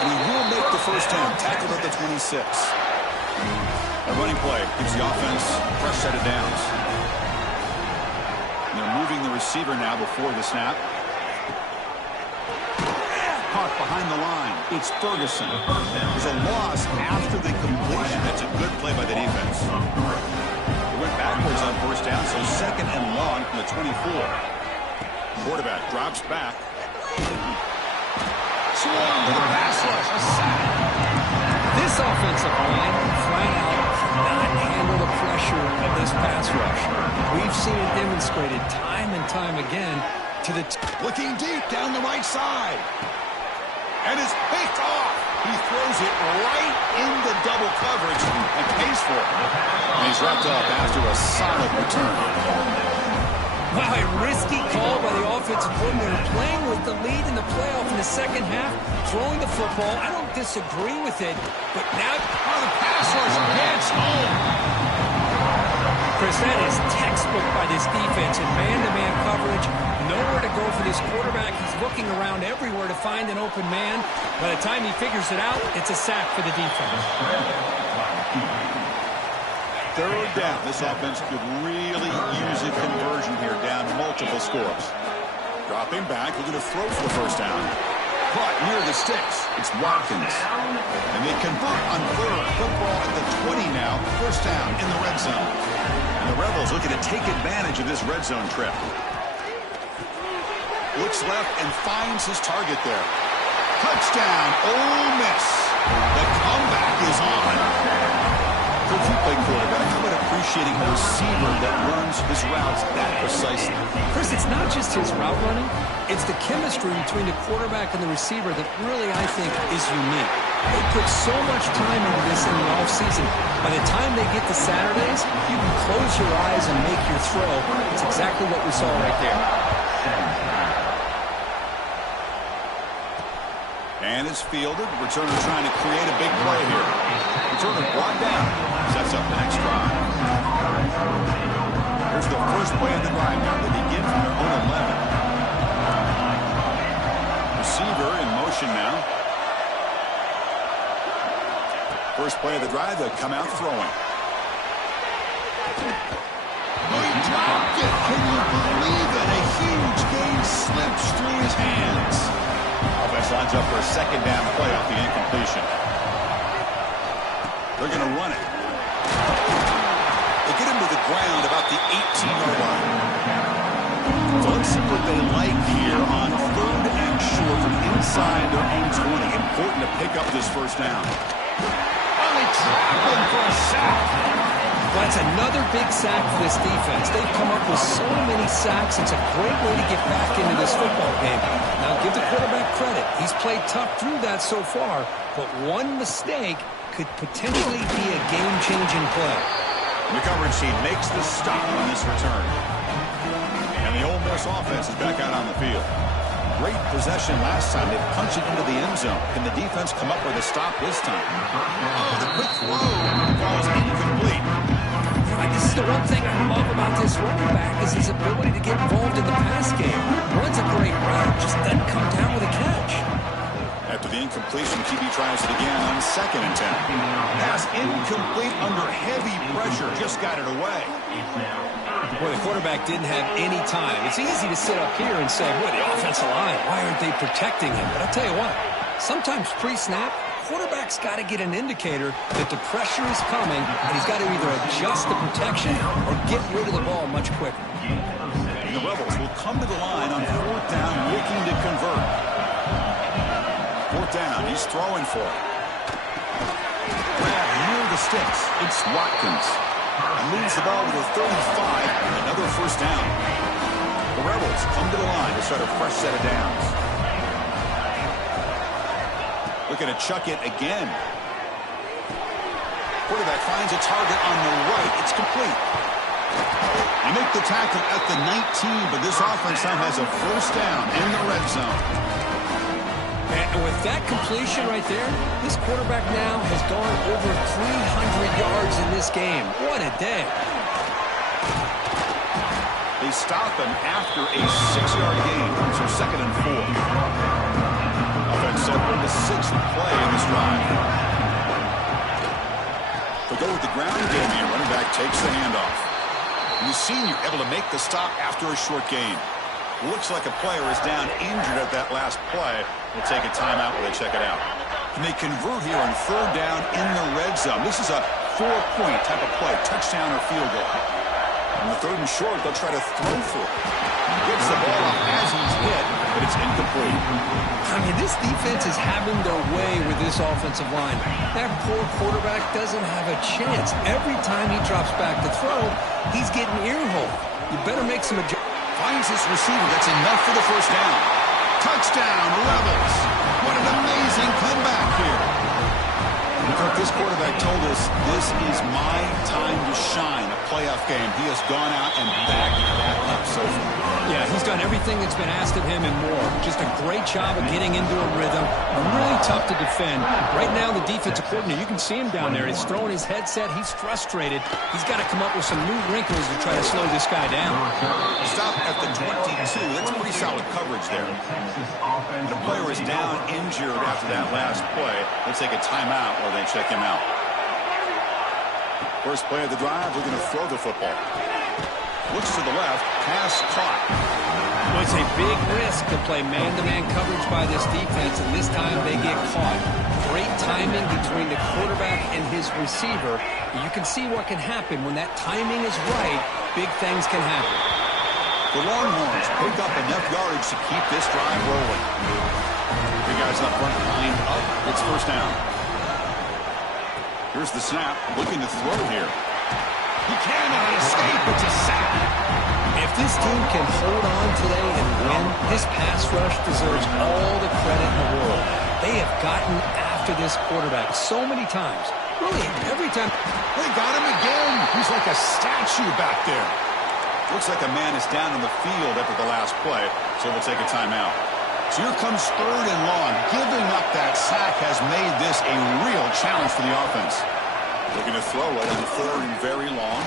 And he will make the first down. Tackled at the 26. A running play gives the offense a fresh set of downs. And they're moving the receiver now before the snap. Caught behind the line. It's Ferguson. There's a loss after the completion. That's a good play by the defense. They went backwards on first down, so second and long from the 24. Quarterback drops back. Swarm with a pass rush. A sack. This offensive line flat out cannot handle the pressure of this pass rush. We've seen it demonstrated time and time again to the... Looking deep down the right side. And it's picked off. He throws it right into double coverage and pays for it. And he's wrapped up after a solid return. Wow, a risky call by the offensive coordinator, playing with the lead in the playoff in the second half, throwing the football. I don't disagree with it, but now the pass rush gets home. Chris, that is textbook by this defense in man-to-man coverage. Nowhere to go for this quarterback. He's looking around everywhere to find an open man. By the time he figures it out, it's a sack for the defense. Third down. This offense could really use a conversion here, down multiple scores. Dropping back, looking to throw for the first down. But near the sticks, it's Watkins. And they convert on third. Football at the 20 now. First down in the red zone. And the Rebels looking to take advantage of this red zone trip. Looks left and finds his target there. Touchdown, Ole Miss. The comeback is on. Coach, you play quarterback. How about appreciating a receiver that runs his routes that precisely? Chris, it's not just his route running. It's the chemistry between the quarterback and the receiver that really, I think, is unique. They put so much time into this in the offseason. By the time they get to Saturdays, you can close your eyes and make your throw. It's exactly what we saw right there. And it's fielded. Returner trying to create a big play here. Returner brought down. Sets up the next drive. Here's the first play of the drive now. They begin from their own 11. Receiver in motion now. First play of the drive, they'll come out throwing. He dropped it. Can you believe it? A huge gain slips through his hands. Offense lines up for a second down play off the incompletion. They're going to run it. They get him to the ground about the 18-yard line. So let's see what they like here on third and short from inside their own 20. Important to pick up this first down. Only traveling for a sack. Well, that's another big sack for this defense. They've come up with so many sacks. It's a great way to get back into this football game. Now, give the quarterback credit. He's played tough through that so far, but one mistake could potentially be a game-changing play. The coverage team makes the stop on this return. And the Ole Miss offense is back out on the field. Great possession last time. They punched it into the end zone. Can the defense come up with a stop this time? Oh, the quick throw falls incomplete. This is the one thing I love about this running back is his ability to get involved in the pass game. Runs a great route, just doesn't come down with a catch. After the incompletion, QB tries it again on 2nd and 10. Pass incomplete under heavy pressure. Just got it away. Boy, the quarterback didn't have any time. It's easy to sit up here and say, boy, the offensive line, why aren't they protecting him? But I'll tell you what, sometimes pre-snap, quarterback's got to get an indicator that the pressure is coming, and he's got to either adjust the protection or get rid of the ball much quicker. And the Rebels will come to the line on 4th down, looking to convert. 4th down, he's throwing for it. Grab near the sticks. It's Watkins. And moves the ball to the 35, and another first down. The Rebels come to the line to start a fresh set of downs. Looking to chuck it again. Quarterback finds a target on the right. It's complete. You make the tackle at the 19, but this offense now has a first down in the red zone. And with that completion right there, this quarterback now has gone over 300 yards in this game. What a day. They stop him after a 6-yard gain. So 2nd and 4. Offense set for the 6th play in this drive. They go with the ground game here. Running back takes the handoff. And the senior able to make the stop after a short gain. Looks like a player is down injured at that last play. We'll take a timeout while they check it out. And they convert here on 3rd down in the red zone. This is a 4-point type of play, touchdown or field goal. On the 3rd and short, they'll try to throw for it. Gets the ball up as he's hit, but it's incomplete. I mean, this defense is having their way with this offensive line. That poor quarterback doesn't have a chance. Every time he drops back to throw, he's getting earholed. You better make some adjustments. Finds his receiver. That's enough for the first down. Touchdown, Rebels. What a an amazing comeback here. Kirk, this quarterback told us this is my time to shine, a playoff game. He has gone out and backed that up so far. Yeah, he's done everything that's been asked of him and more. Just a great job of getting into a rhythm. Really tough to defend. Right now, the defensive coordinator, you can see him down there. He's throwing his headset. He's frustrated. He's got to come up with some new wrinkles to try to slow this guy down. Stop at the 22. That's pretty solid coverage there. The player is down injured after that last play. Let's take a timeout while they check him out. First play of the drive, we're going to throw the football. Looks to the left, pass caught. Well, it's a big risk to play man-to-man coverage by this defense, and this time they get caught. Great timing between the quarterback and his receiver. You can see what can happen when that timing is right. Big things can happen. The Longhorns pick up enough yardage to keep this drive rolling. Three guys up front, line up. It's first down. Here's the snap, looking to throw here. He cannot escape. It's a sack. If this team can hold on today and win, this pass rush deserves all the credit in the world. They have gotten after this quarterback so many times. Really, every time. They got him again. He's like a statue back there. Looks like a man is down on the field after the last play, so we'll take a timeout. So here comes third and long. Giving up that sack has made this a real challenge for the offense. Looking to throw it on third and very long.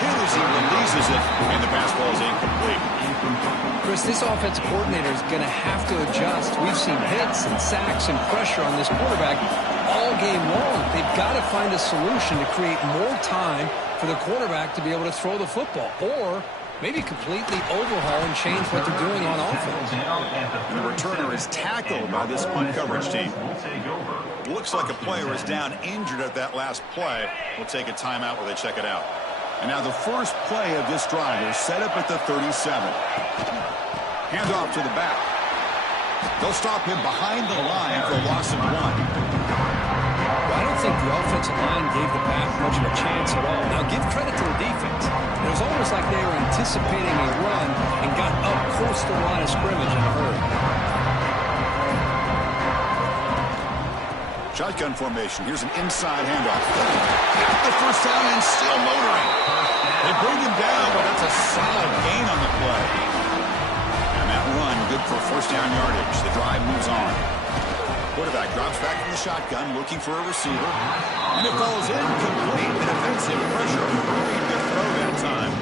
Hit as he releases it, and the pass ball is incomplete. Chris, this offensive coordinator is going to have to adjust. We've seen hits and sacks and pressure on this quarterback all game long. They've got to find a solution to create more time for the quarterback to be able to throw the football, or maybe completely overhaul and change what they're doing on offense. And the returner is tackled by this punt coverage team. Looks like a player is down injured at that last play. We'll take a timeout while they check it out. And now the first play of this drive is set up at the 37. Handoff to the back. They'll stop him behind the line for a loss of 1. Well, I don't think the offensive line gave the back much of a chance at all. Now, give credit to the defense. It was almost like they were anticipating a run and got up close to the line of scrimmage in a hurry. Shotgun formation. Here's an inside handoff. Got the first down and still motoring. They bring him down, but that's a solid gain on the play. And that run, good for first down yardage. The drive moves on. Quarterback drops back from the shotgun, looking for a receiver. And it falls incomplete. The defensive pressure. Very good throw that time.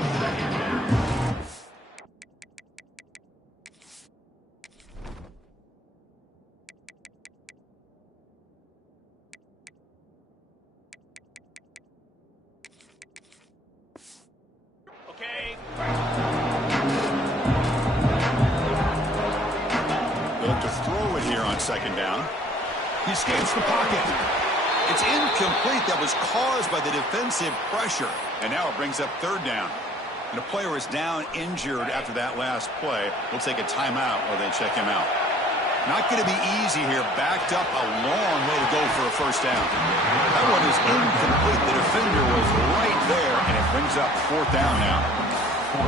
Second down. He escapes the pocket. It's incomplete. That was caused by the defensive pressure. And now it brings up third down. And a player is down injured after that last play. We'll take a timeout while they check him out. Not going to be easy here. Backed up a long way to go for a first down. That one is incomplete. The defender was right there, and it brings up fourth down now.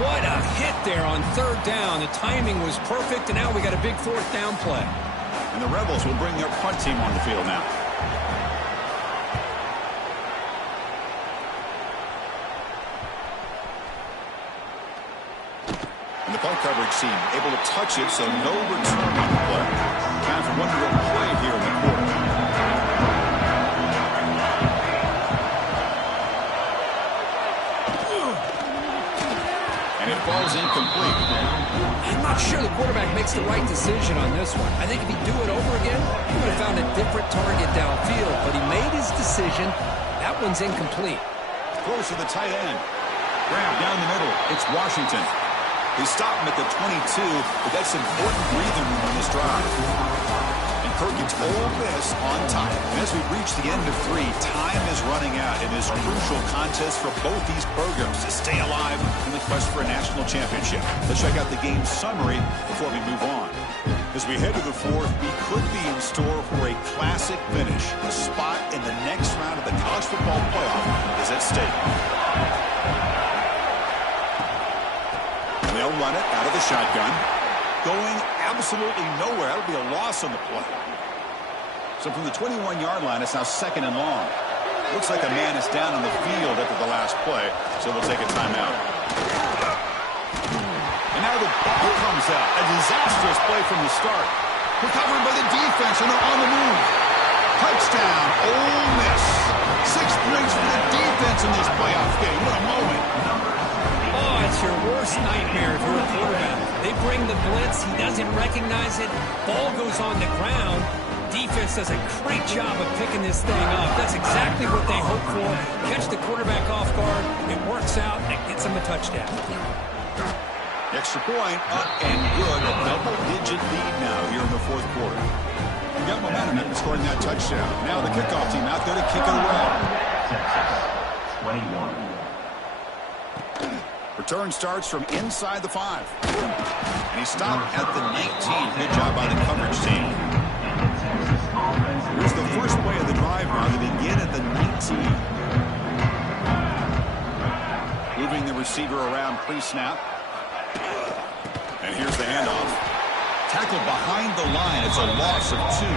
What a hit there on third down. The timing was perfect, and now we got a big fourth down play. And the Rebels will bring their punt team on the field now. And the punt coverage team able to touch it, so no return on the play. Time for one real play here in the quarter. And it falls incomplete. I'm not sure the quarterback makes the right decision on this one. I think if he'd do it over again, he would have found a different target downfield, but he made his decision. That one's incomplete. Close to the tight end. Grab down the middle. It's Washington. They stop him at the 22, but that's important breathing room on this drive. And Kirk gets all this on top. And as we reach the end of 3, time is running out in this crucial contest for both these programs to stay alive in the quest for a national championship. Let's check out the game summary before we move on. As we head to the 4th, we could be in store for a classic finish. A spot in the next round of the college football playoff is at stake. And they'll run it out of the shotgun. Going absolutely nowhere. That'll be a loss on the play. So from the 21-yard line, it's now 2nd and long. Looks like a man is down on the field after the last play, so they'll take a timeout. And now the ball comes out. A disastrous play from the start. Recovered by the defense, and they're on the move. Touchdown, Ole Miss. 6 points for the defense in this playoff game. What a moment. Oh, it's your worst nightmare if you're a quarterback. They bring the blitz. He doesn't recognize it. Ball goes on the ground. Defense does a great job of picking this thing up. That's exactly what they hope for. Catch the quarterback off guard. It works out, and it gets them a touchdown. Extra point up and good. A double-digit lead now here in the 4th quarter. You got momentum after scoring that touchdown. Now the kickoff team out there to kick it away. Texas, 21. Return starts from inside the 5. And he stopped at the 19. Good job by the coverage team. Here's the first play of the drive now. They begin at the 19. Moving the receiver around pre-snap. And here's the handoff. Tackled behind the line. It's a loss of 2.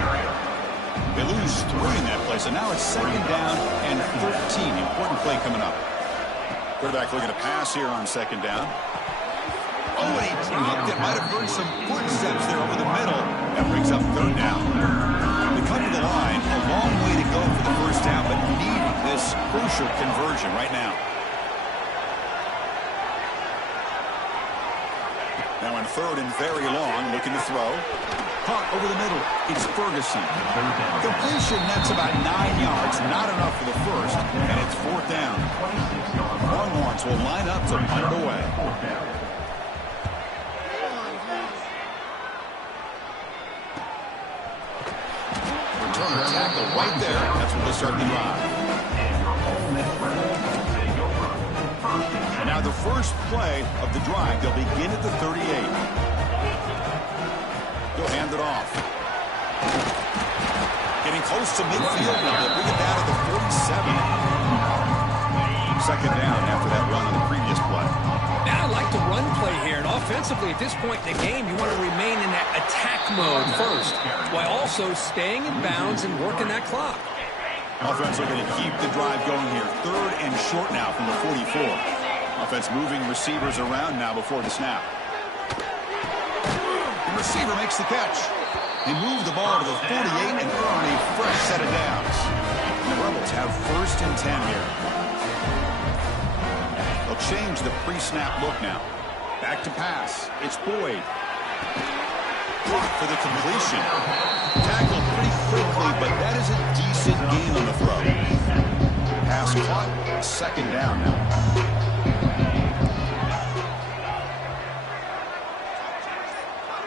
They lose 3 in that play. So now it's 2nd down and 13. Important play coming up. Quarterback looking to pass here on 2nd down. Oh, and he dropped it. Might have heard some footsteps there over the middle. That brings up 3rd down. They come to the line. A long way to go for the first down, but needing this crucial conversion right now. Now in 3rd and very long, looking to throw. Caught over the middle. It's Ferguson. Completion, that's about 9 yards. Not enough for the first, and it's 4th down. Longhorns will line up to punt it away. Return tackle right there. That's where they'll start the drive. And now the first play of the drive, they'll begin at the 38. They'll hand it off. Getting close to midfield now. They'll bring it down to the 47. 2nd down after that run on the previous play. Now I like the run play here, and offensively at this point in the game, you want to remain in that attack mode first, while also staying in bounds and working that clock. Offense looking to keep the drive going here. 3rd and short now from the 44. Offense moving receivers around now before the snap. The receiver makes the catch. They move the ball to the 48 and earn a fresh set of downs. And the Rebels have 1st and 10 here. They'll change the pre-snap look now. Back to pass. It's Boyd. Blocked for the completion. Tackled pretty quickly, but that is a decent gain on the throw. Pass caught. 2nd down now.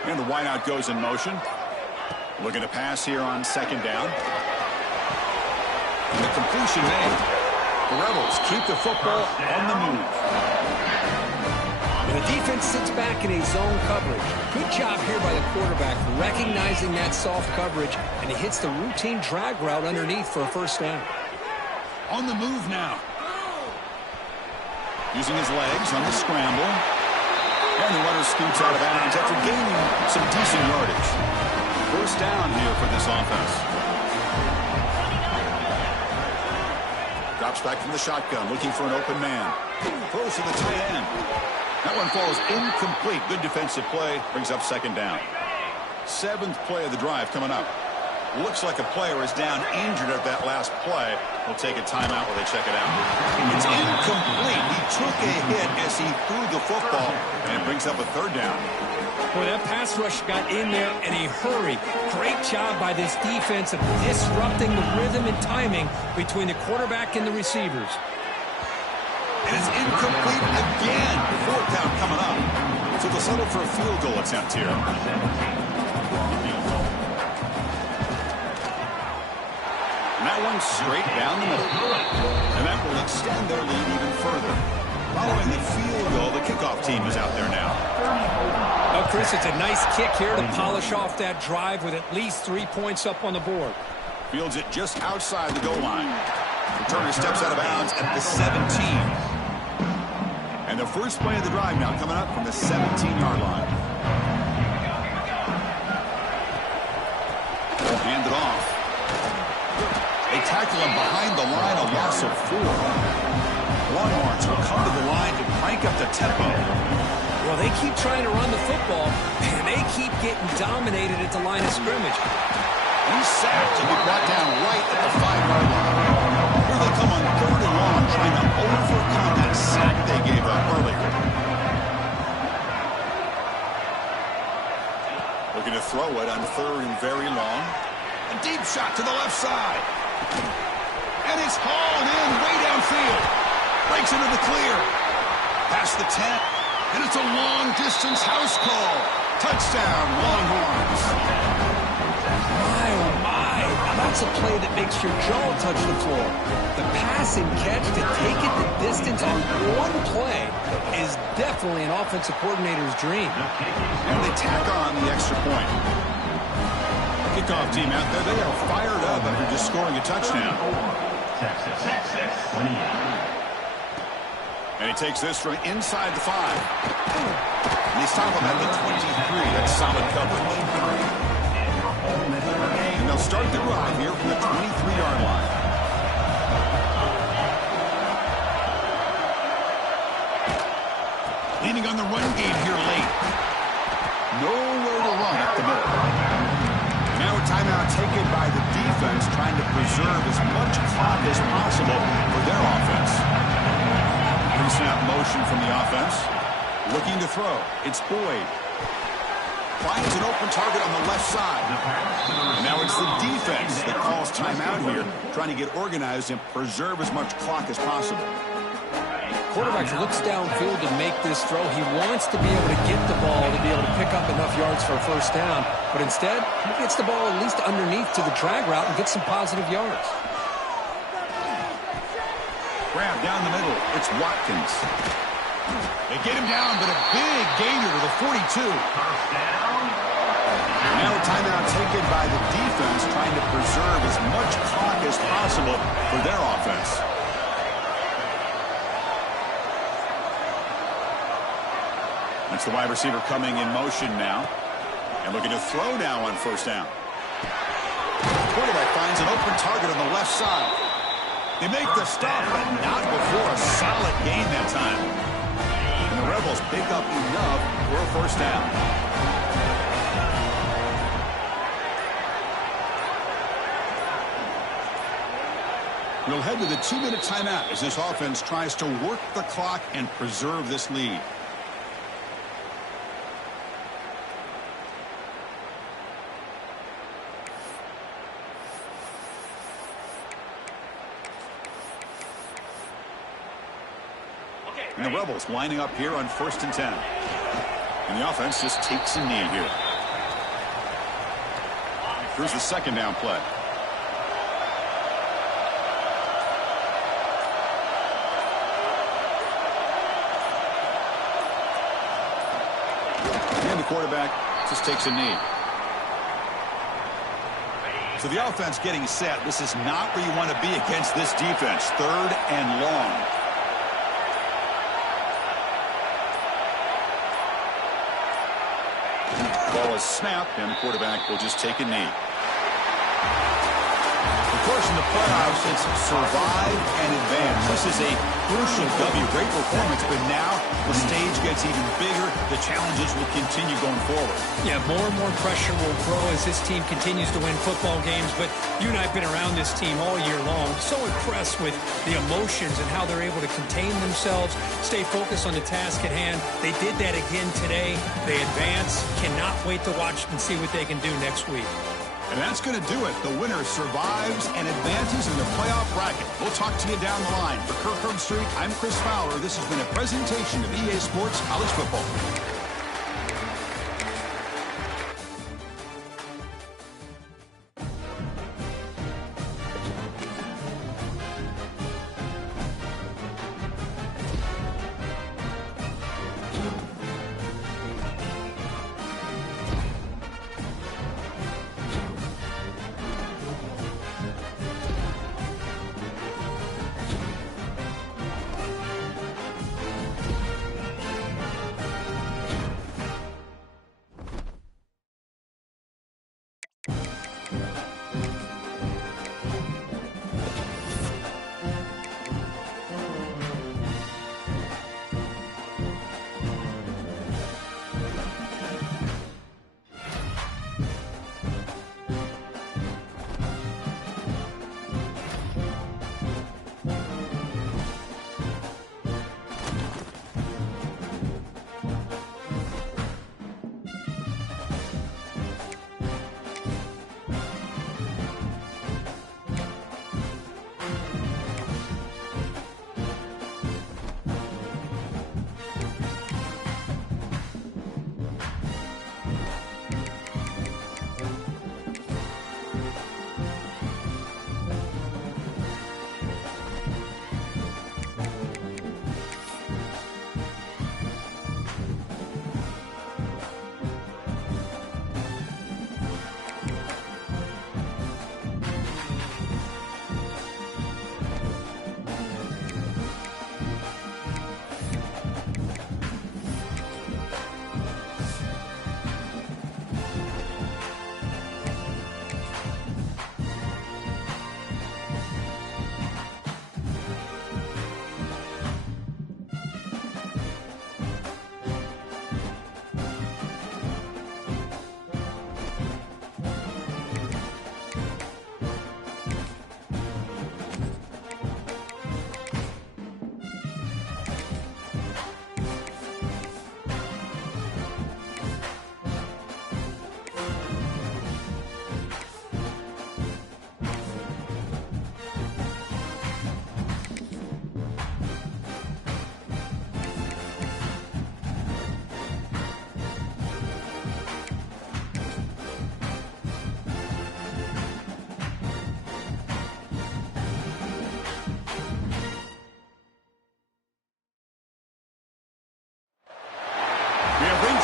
And the wideout goes in motion. Looking to pass here on 2nd down. And the completion made. The Rebels keep the football on the move. The defense sits back in a zone coverage. Good job here by the quarterback, recognizing that soft coverage, and he hits the routine drag route underneath for a 1st down. On the move now. Using his legs on the scramble. And the runner scoots out of bounds after gaining some decent yardage. 1st down here for this offense. Drops back from the shotgun, looking for an open man. Throws to the tight end. That one falls incomplete. Good defensive play. Brings up 2nd down. 7th play of the drive coming up. Looks like a player is down injured at that last play. They'll take a timeout while they check it out. It's incomplete. He took a hit as he threw the football, and it brings up a 3rd down. Boy, that pass rush got in there in a hurry. Great job by this defense of disrupting the rhythm and timing between the quarterback and the receivers. And it's incomplete again. 4th down coming up. So they'll settle for a field goal attempt here. And that one straight down the middle. And that will extend their lead even further. Following the field goal, the kickoff team is out there now. Oh, Chris, it's a nice kick here to polish off that drive with at least 3 points up on the board. Fields it just outside the goal line. Returner steps out of bounds at the 17. And the first play of the drive now coming up from the 17-yard line. Hand it off. They tackle him behind the line, a loss of 4. Longhorns will come to the line to crank up the tempo. Well, they keep trying to run the football, and they keep getting dominated at the line of scrimmage. He's sacked and be brought down right at the 5-yard line. Here they come on 3rd and long, trying to overcome that sack they gave up earlier. Looking to throw it on 3rd and very long. A deep shot to the left side. And it's hauled in way downfield. Breaks into the clear. Past the 10. And it's a long-distance house call. Touchdown, Longhorns. My, oh my. Now that's a play that makes your jaw touch the floor. The pass and catch to take it the distance on one play is definitely an offensive coordinator's dream. And they tack on the extra point. Kickoff team out there, they are fired up after just scoring a touchdown. And he takes this from inside the 5. And they stop him at the 23. That's solid coverage. And they'll start the drive here from the 23-yard line. Leaning on the run game here late. Nowhere to run up the middle. Now a timeout taken by the defense, trying to preserve as much clock as possible for their offense. Pre-snap motion from the offense. Looking to throw. It's Boyd. Finds an open target on the left side. And now it's the defense that calls timeout here, trying to get organized and preserve as much clock as possible. Quarterback looks downfield to make this throw. He wants to be able to get the ball to be able to pick up enough yards for a first down. But instead, he gets the ball at least underneath to the drag route and gets some positive yards. Grab down the middle. It's Watkins. They get him down, but a big gainer to the 42. Now a timeout taken by the defense, trying to preserve as much clock as possible for their offense. That's the wide receiver coming in motion now. And looking to throw now on first down. Quarterback finds an open target on the left side. They make the stop, but not before a solid gain that time. And the Rebels pick up enough for a first down. We'll head to the 2-minute timeout as this offense tries to work the clock and preserve this lead. And the Rebels lining up here on 1st and 10. And the offense just takes a knee here. Here's the second down play. And the quarterback just takes a knee. So the offense getting set. This is not where you want to be against this defense. 3rd and long. Ball is snapped, and the quarterback will just take a knee. Of course, in the playoffs, it's survive and advance. This is a crucial W. Great performance, but now the stage gets even bigger. The challenges will continue going forward. Yeah, more and more pressure will grow as this team continues to win football games. But you and I have been around this team all year long. So impressed with the emotions and how they're able to contain themselves, stay focused on the task at hand. They did that again today. They advance. Cannot wait to watch and see what they can do next week. And that's going to do it. The winner survives and advances in the playoff bracket. We'll talk to you down the line. For Kirk Herbstreit, I'm Chris Fowler. This has been a presentation of EA Sports College Football.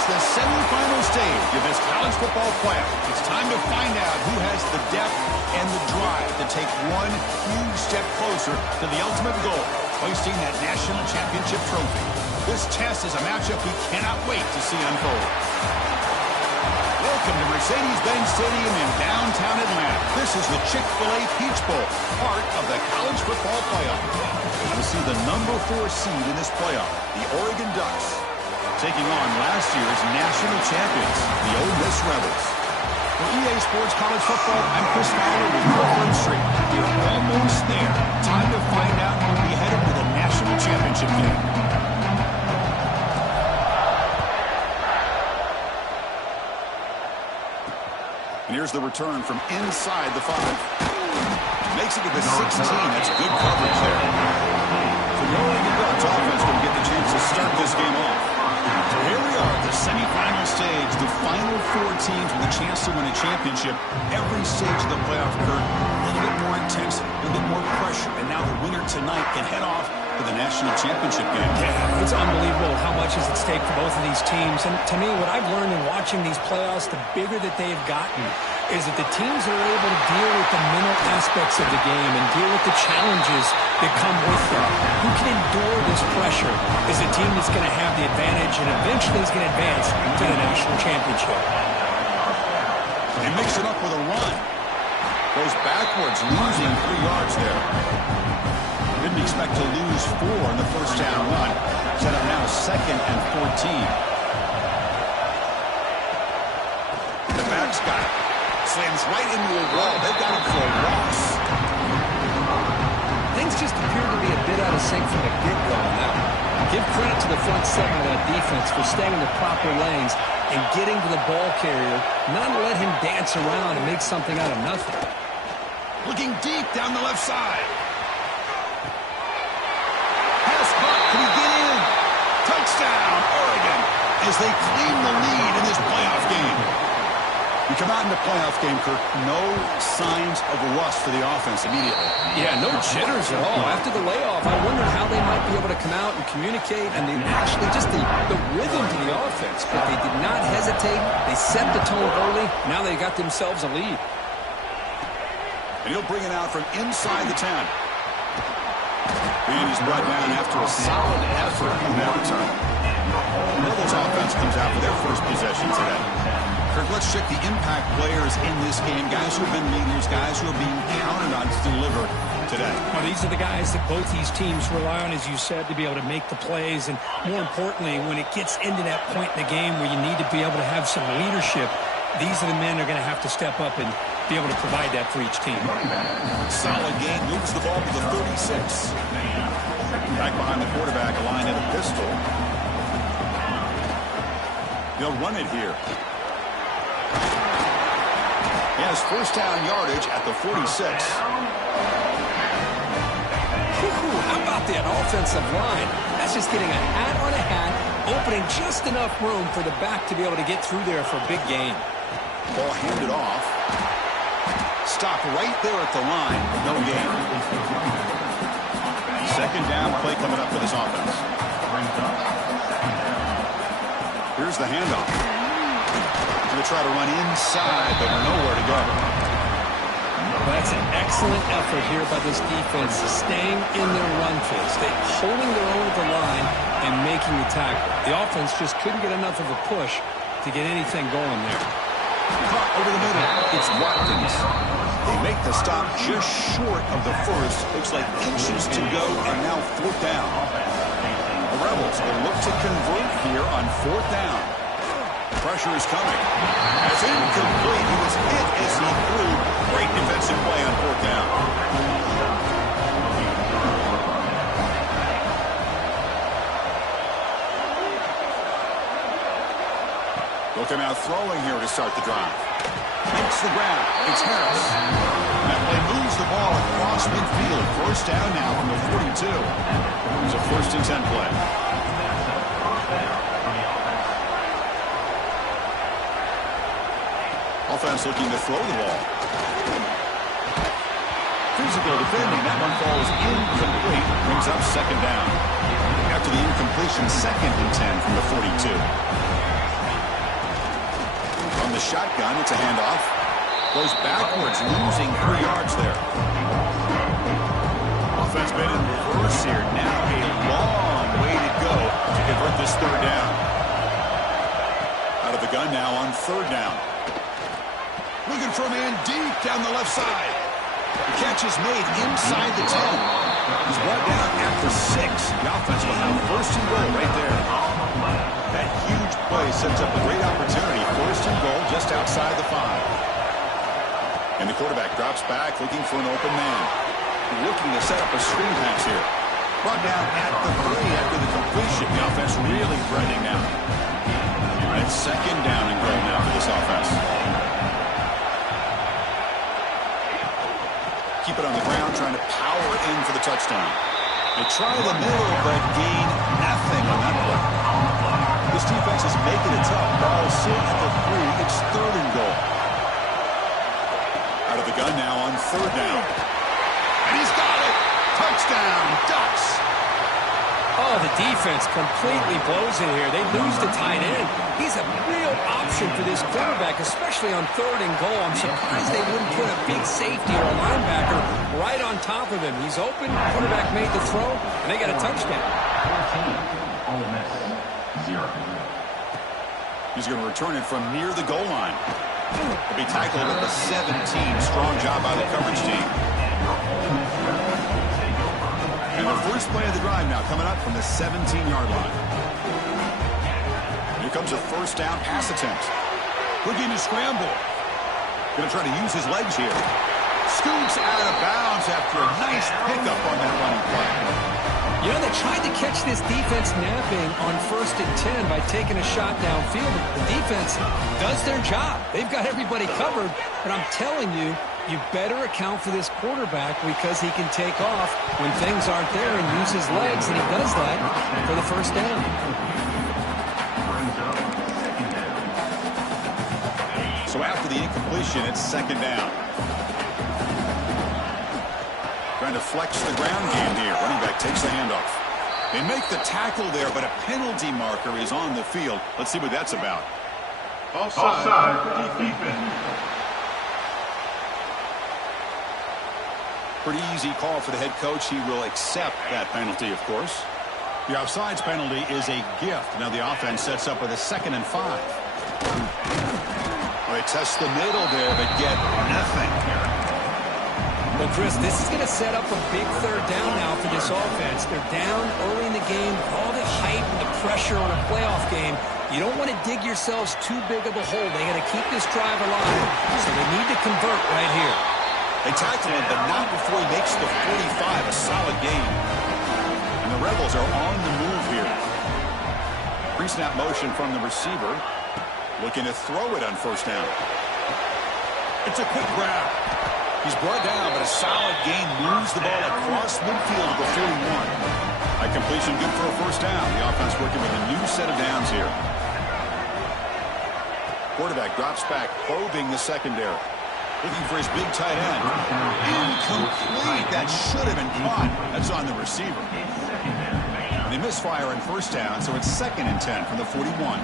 It's the semifinal stage of this college football playoff. It's time to find out who has the depth and the drive to take one huge step closer to the ultimate goal, hoisting that national championship trophy. This test is a matchup we cannot wait to see unfold. Welcome to Mercedes-Benz Stadium in downtown Atlanta. This is the Chick-fil-A Peach Bowl, part of the college football playoff. We'll see the number 4 seed in this playoff, the Oregon Ducks, taking on last year's national champions, the Ole Miss Rebels. For EA Sports College Football, I'm Chris Fowler with Courtroom Street. You're almost there. Time to find out who will be headed to the national championship game. And here's the return from inside the 5. Makes it to the 16. That's good coverage there. So the Oregon Ducks offense going to get the chance to start this game off. So here we are, the semifinal stage, the final 4 teams with a chance to win a championship. Every stage of the playoff curve, a little bit more intense, a little bit more pressure, and now the winner tonight can head off to the national championship game. Yeah, it's unbelievable how much is at stake for both of these teams. And to me, what I've learned in watching these playoffs, the bigger that they've gotten, is that the teams are able to deal with the mental aspects of the game and deal with the challenges that come with that. Who can endure this pressure is a team that's going to have the advantage and eventually is going to advance to the national championship. They mix it up with a run. Goes backwards, losing 3 yards there. Didn't expect to lose 4 on the first down run. Set up now 2nd and 14. The back's got it. Slams right into a wall. They've got him for a loss. Things just appear to be a bit out of sync from the get-go on that one. Give credit to the front 7 of that defense for staying in the proper lanes and getting to the ball carrier, not let him dance around and make something out of nothing. Looking deep down the left side. Pass caught. Can he get in? Touchdown, Oregon, as they claim the lead in this playoff game. You come out in the playoff game, Kirk, no signs of rust for the offense immediately. Yeah, no jitters at all. After the layoff, I wondered how they might be able to come out and communicate and actually just the rhythm to the offense. But they did not hesitate. They set the tone early. Now they got themselves a lead. And he'll bring it out from inside the 10. And he's brought down after a solid effort on that return. The Rebels offense comes out for their first possession today. Kirk, let's check the impact players in this game. Guys who have been leaders, guys who are being counted on to deliver today. Well, these are the guys that both these teams rely on, as you said, to be able to make the plays. And more importantly, when it gets into that point in the game where you need to be able to have some leadership, these are the men that are going to have to step up and be able to provide that for each team. Solid game, moves the ball to the 36. Back behind the quarterback, a line at a pistol. They'll run it here. He has first down yardage at the 46. How about that offensive line? That's just getting a hat on a hat, opening just enough room for the back to be able to get through there for a big gain. Ball handed off. Stop right there at the line. No gain. Second down play coming up for this offense. Here's the handoff. Going to try to run inside, but nowhere to go. Well, that's an excellent effort here by this defense, staying in their run phase, holding their own at the line and making the tackle. The offense just couldn't get enough of a push to get anything going there. Caught over the middle. It's Watkins. They make the stop just short of the first. Looks like inches to go, and now 4th down. The Rebels will look to convert here on 4th down. Pressure is coming. That's incomplete. He was hit as he threw. Great defensive play on 4th down. They'll come out throwing here to start the drive. Makes the grab. It's Harris. That play moves the ball across midfield. First down now from the 42. It's a 1st and 10 play. Offense looking to throw the ball. Physical defending. That one falls incomplete. Brings up 2nd down. After the incompletion, 2nd and 10 from the 42. from the shotgun. It's a handoff. Goes backwards, losing 3 yards there. Offense been in reverse here. Now a long way to go to convert this 3rd down. Out of the gun now on 3rd down. Looking for a man deep down the left side. The catch is made inside the 10. He's brought down at the 6. The offense will have 1st and goal right there. That huge play sets up a great opportunity. 1st and goal just outside the 5. And the quarterback drops back looking for an open man. Looking to set up a screen pass here. Brought down at the 3 after the completion. The offense really threatening now. It's 2nd down and goal now for this offense. Keep it on the ground, trying to power in for the touchdown. They try the middle, but gain nothing on that play. This defense is making it tough. Ball sitting at the 3. It's 3rd and goal. Out of the gun now on 3rd down. And he's got it. Touchdown, Ducks. Oh, the defense completely blows it here. They lose the tight end. He's a real option for this quarterback, especially on 3rd and goal. I'm surprised they wouldn't put a big safety or a linebacker right on top of him. He's open, quarterback made the throw, and they got a touchdown. 14, Ole Miss, 0. He's going to return it from near the goal line. He'll be tackled at the 17. Strong job by the coverage team. And the first play of the drive now coming up from the 17-yard line. Here comes a 1st down pass attempt. Looking to scramble. Going to try to use his legs here. Scoots out of bounds after a nice pickup on that running play. You know, they tried to catch this defense napping on 1st and 10 by taking a shot downfield. The defense does their job. They've got everybody covered. But I'm telling you, you better account for this quarterback because he can take off when things aren't there and use his legs, and he does that for the 1st down. So after the incompletion, it's 2nd down. Trying to flex the ground game here. Running back takes the handoff. They make the tackle there, but a penalty marker is on the field. Let's see what that's about. Offside, defense. Pretty easy call for the head coach. He will accept that penalty, of course. The offsides penalty is a gift. Now the offense sets up with a 2nd and 5. Well, they test the middle there, but get nothing. Well, Chris, this is going to set up a big 3rd down now for this offense. They're down early in the game. All the hype and the pressure on a playoff game. You don't want to dig yourselves too big of a hole. They got to keep this drive alive. So they need to convert right here. They tackle him, but not before he makes the 45. A solid gain. And the Rebels are on the move here. Pre-snap motion from the receiver. Looking to throw it on 1st down. It's a quick grab. He's brought down, but a solid gain moves the ball across midfield to the 41. A completion good for a 1st down. The offense working with a new set of downs here. Quarterback drops back, probing the secondary. Looking for his big tight end. Incomplete. That should have been caught. That's on the receiver. They misfire on 1st down, so it's 2nd and 10 from the 41.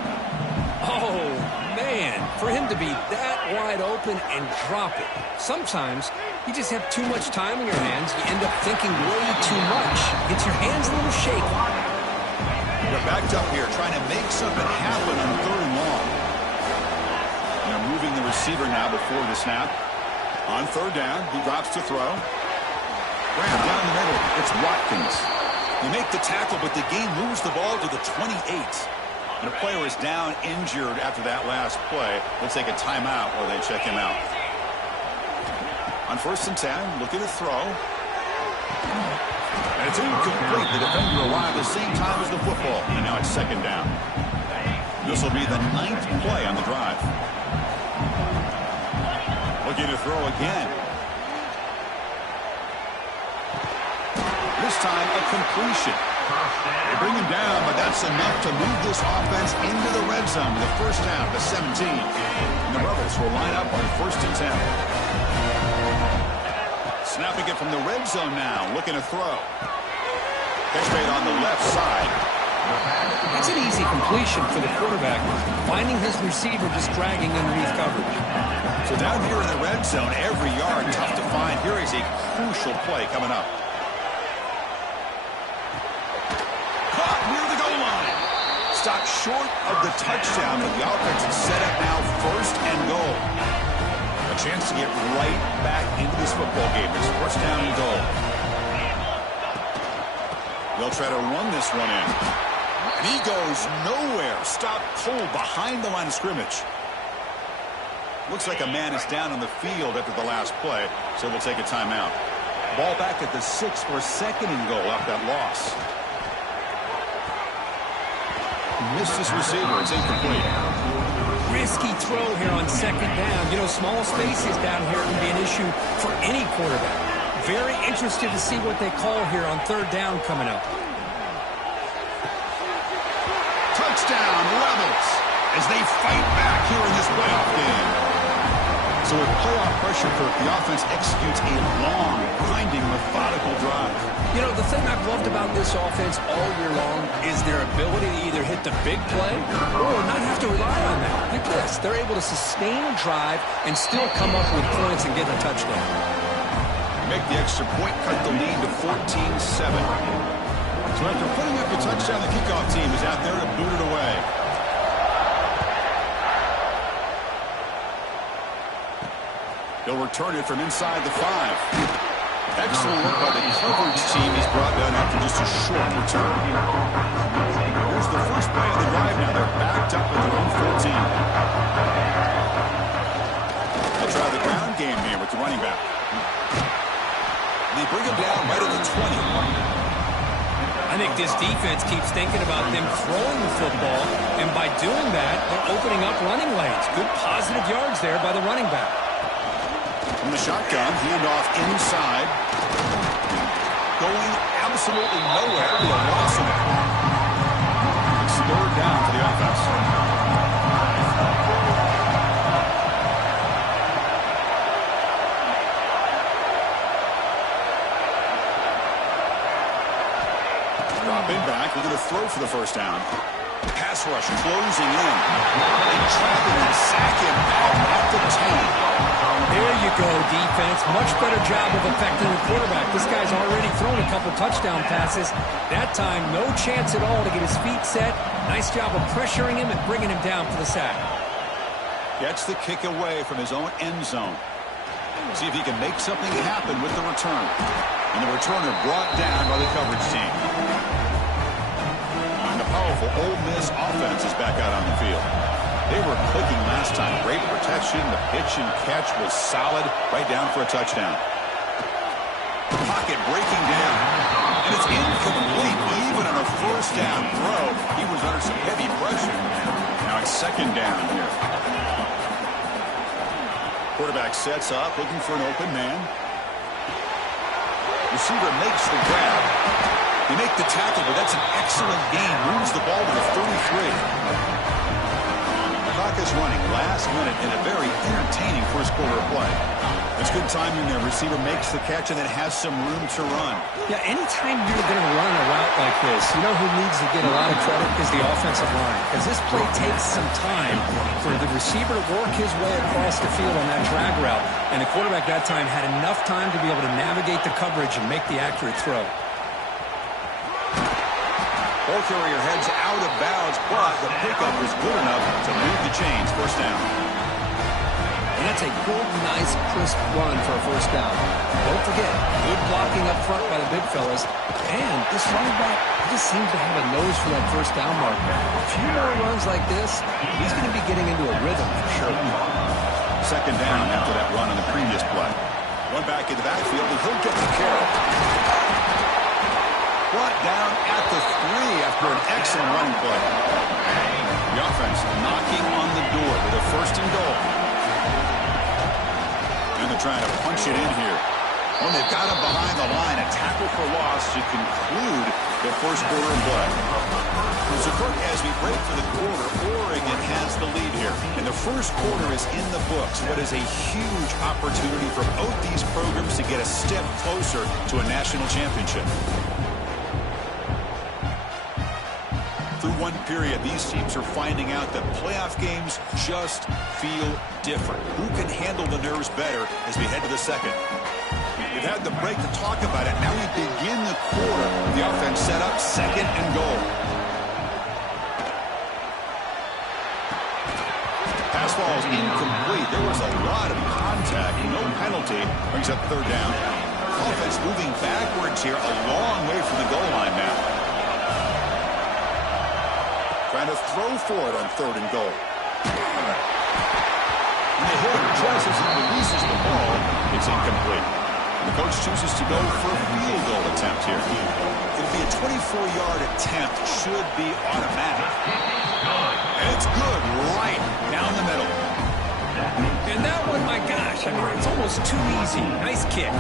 Oh, man, for him to be that wide open and drop it. Sometimes you just have too much time in your hands. You end up thinking way too much. Gets your hands a little shaky. They're backed up here, trying to make something happen on 3rd and long. And they're moving the receiver now before the snap. On 3rd down, he drops to throw. Grab down the middle. It's Watkins. They make the tackle, but the game moves the ball to the 28. And a player is down injured after that last play. Let's take a timeout while they check him out. On 1st and 10, looking to throw. And it's incomplete. The defender arrived at the same time as the football. And now it's 2nd down. This will be the 9th play on the drive. Looking to throw again. This time a completion. They bring him down, but that's enough to move this offense into the red zone with a 1st down to 17. And the Rebels will line up on 1st and 10. Snapping it from the red zone now, looking to throw. Catch made on the left side. That's an easy completion for the quarterback, finding his receiver just dragging underneath coverage. So down here in the red zone, every yard tough to find. Here is a crucial play coming up. Caught near the goal line. Stopped short of the touchdown, but the offense is set up now, first and goal. A chance to get right back into this football game. It's first down and goal. They'll try to run this one in. And he goes nowhere. Stopped cold behind the line of scrimmage. Looks like a man is down on the field after the last play, so we'll take a timeout. Ball back at the 6 for second and goal after that loss. Missed his receiver. It's incomplete. Risky throw here on second down. You know, small spaces down here can be an issue for any quarterback. Very interested to see what they call here on third down coming up. Touchdown, Rebels, as they fight back here in this playoff game. So with playoff pressure, Kirk, the offense executes a long, grinding, methodical drive. You know, the thing I've loved about this offense all year long is their ability to either hit the big play or not have to rely on that. Look at this. They're able to sustain a drive and still come up with points and get a touchdown. Make the extra point, cut the lead to 14-7. So after putting up a touchdown, the kickoff team is out there to boot it away. He'll return it from inside the 5. Excellent work by the coverage team. He's brought down after just a short return. Here's the first play of the drive now. They're backed up at their own 14. They'll try the ground game here with the running back. They bring him down right at the 20. I think this defense keeps thinking about them throwing the football, and by doing that, they're opening up running lanes. Good positive yards there by the running back. From the shotgun, handoff inside. Going absolutely nowhere with a loss of it. It's third down for the offense. Dropping back, we're going to throw for the first down. Pass rush closing in. They trap him and sack him out at the 10. There you go, defense. Much better job of affecting the quarterback. This guy's already thrown a couple touchdown passes. That time, no chance at all to get his feet set. Nice job of pressuring him and bringing him down for the sack. Gets the kick away from his own end zone. See if he can make something happen with the return. And the returner brought down by the coverage team. And the powerful Ole Miss offense is back out on the field. They were clicking last time. Great protection. The pitch and catch was solid. Right down for a touchdown. Pocket breaking down. And it's incomplete. Even on a first down throw, he was under some heavy pressure. Now it's second down here. Quarterback sets up, looking for an open man. Receiver makes the grab. They make the tackle, but that's an excellent gain. Moves the ball to the 33. Clock is running last minute in a very entertaining first quarter of play. It's good timing there. Receiver makes the catch and then has some room to run. Yeah, anytime you're going to run a route like this, you know who needs to get a lot of credit is the offensive line. Because this play takes some time for the receiver to work his way across the field on that drag route. And the quarterback that time had enough time to be able to navigate the coverage and make the accurate throw. Ball carrier heads out of bounds, but the pickup was good enough to move the chains. First down. And that's a good, nice, crisp run for a first down. Don't forget, good blocking up front by the big fellas. And this running back just seems to have a nose for that first down marker. A few more runs like this, he's going to be getting into a rhythm for sure. Second down after that run on the previous play. One back in the backfield, and he'll get the carry. Brought down at the 3 after an excellent running play. The offense knocking on the door with a first and goal. And they're trying to punch it in here. When they've got him behind the line, a tackle for loss to conclude the first quarter of play. So, Kirk, as we break for the quarter, Oregon has the lead here. And the first quarter is in the books. What is a huge opportunity for both these programs to get a step closer to a national championship. Through one period, these teams are finding out that playoff games just feel different. Who can handle the nerves better as we head to the second? We've had the break to talk about it. Now we begin the quarter. The offense set up, second and goal. Pass ball is incomplete. There was a lot of contact. No penalty. Brings up third down. Offense moving backwards here, a long way from the goal line now. Trying to throw for it on third and goal. And the hit just as he releases the ball, it's incomplete. The coach chooses to go for a field goal attempt here. It'll be a 24-yard attempt. Should be automatic. And it's good right down the middle. And that one, my gosh, I mean, it's almost too easy. Nice kick.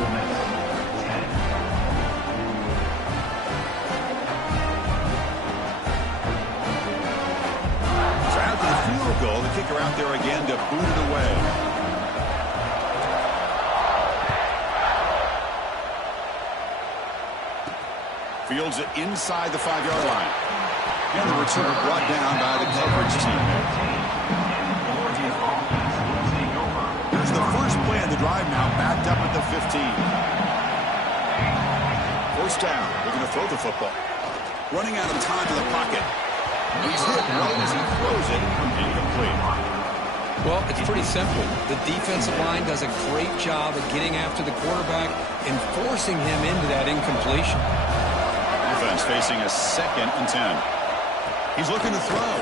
So after the field goal, the kicker out there again to boot it away. Fields it inside the 5-yard line. And the return brought down by the coverage team. Here's the first play of the drive now, backed up at the 15. First down. They're going to throw the football. Running out of time in the pocket. He's hit right as he throws it. Incomplete. Well, it's pretty simple. The defensive line does a great job of getting after the quarterback and forcing him into that incompletion. Offense facing a 2nd and 10. He's looking to throw.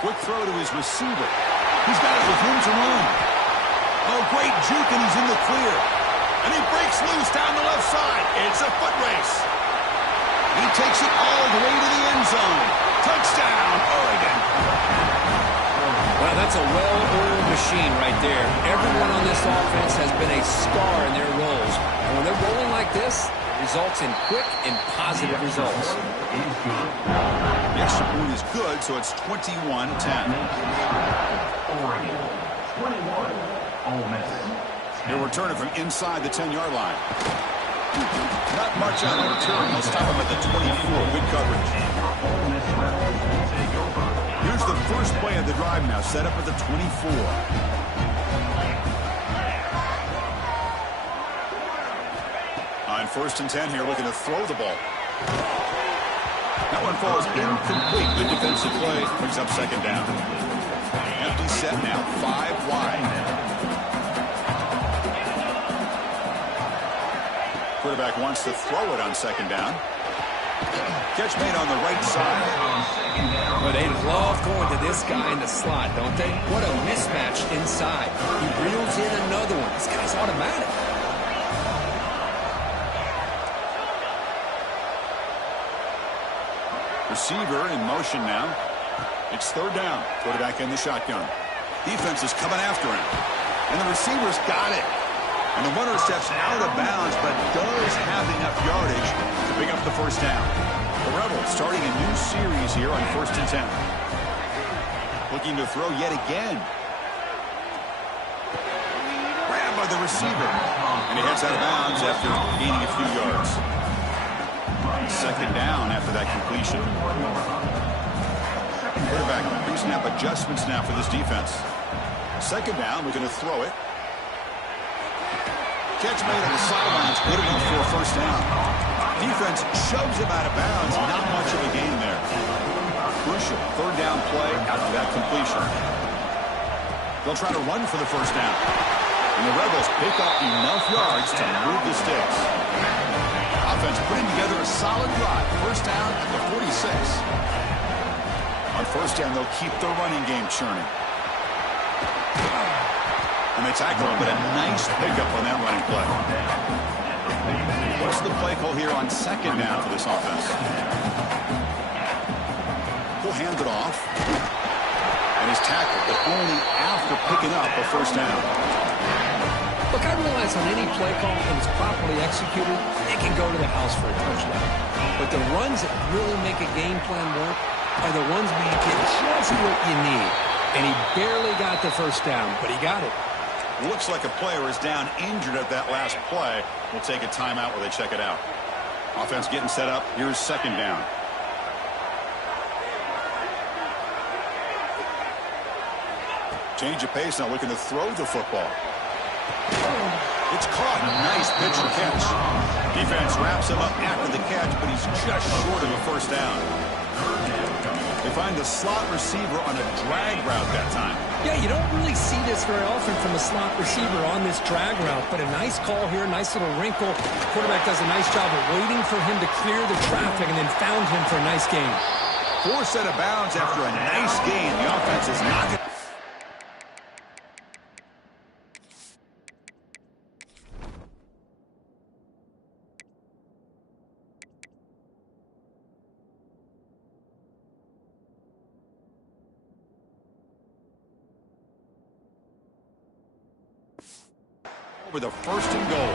Quick throw to his receiver. He's got it with room to run. Oh, great juke, and he's in the clear. And he breaks loose down the left side. It's a foot race. He takes it all the way to the end zone. Touchdown, Oregon. Well, that's a well-oiled machine right there. Everyone on this offense has been a star in their roles. And when they're rolling like this, it results in quick and positive results. The extra point is good, so it's 21-10. Oregon, 21, Ole Miss. He'll return it from inside the 10-yard line. Not much on the return. They'll stop him at the 24. Good coverage. Here's the first play of the drive now, set up at the 24. On 1st and 10 here, looking to throw the ball. That one falls incomplete. Good defensive play. Brings up second down. Empty set now, 5 wide. Quarterback wants to throw it on second down. Catch made on the right side. Well, they love going to this guy in the slot, don't they? What a mismatch inside. He reels in another one. This guy's automatic. Receiver in motion now. It's third down. Quarterback in the shotgun. Defense is coming after him. And the receiver's got it. And the runner steps out of bounds, but does have enough yardage to pick up the first down. The Rebels starting a new series here on 1st and 10. Looking to throw yet again. Grabbed by the receiver. And he heads out of bounds after gaining a few yards. Second down after that completion. Quarterback pre-snap adjustments now for this defense. Second down, we're going to throw it. Catch made on the sidelines, good enough for a first down. Defense shoves him out of bounds, not much of a gain there. Crucial third down play after that completion. They'll try to run for the first down. And the Rebels pick up enough yards to move the sticks. Offense putting together a solid drive. First down at the 46. On first down, they'll keep their running game churning. And they tackle him, but a nice pickup on that running play. What's the play call here on second down for this offense? He'll hand it off. And he's tackled, but only after picking up a first down. Look, I realize on any play call, when it's properly executed, it can go to the house for a touchdown. But the runs that really make a game plan work are the ones where you get just what you need. And he barely got the first down, but he got it. Looks like a player is down injured at that last play. We'll take a timeout while they check it out. Offense getting set up. Here's second down. Change of pace now, looking to throw the football. It's caught. Nice pitch and catch. Defense wraps him up after the catch, but he's just short of a first down. They find the slot receiver on a drag route that time. Yeah, you don't really see this very often from a slot receiver on this drag route, but a nice call here, nice little wrinkle. Quarterback does a nice job of waiting for him to clear the traffic and then found him for a nice gain. Forced out of bounds after a nice gain. The offense is not going to... over the first and goal.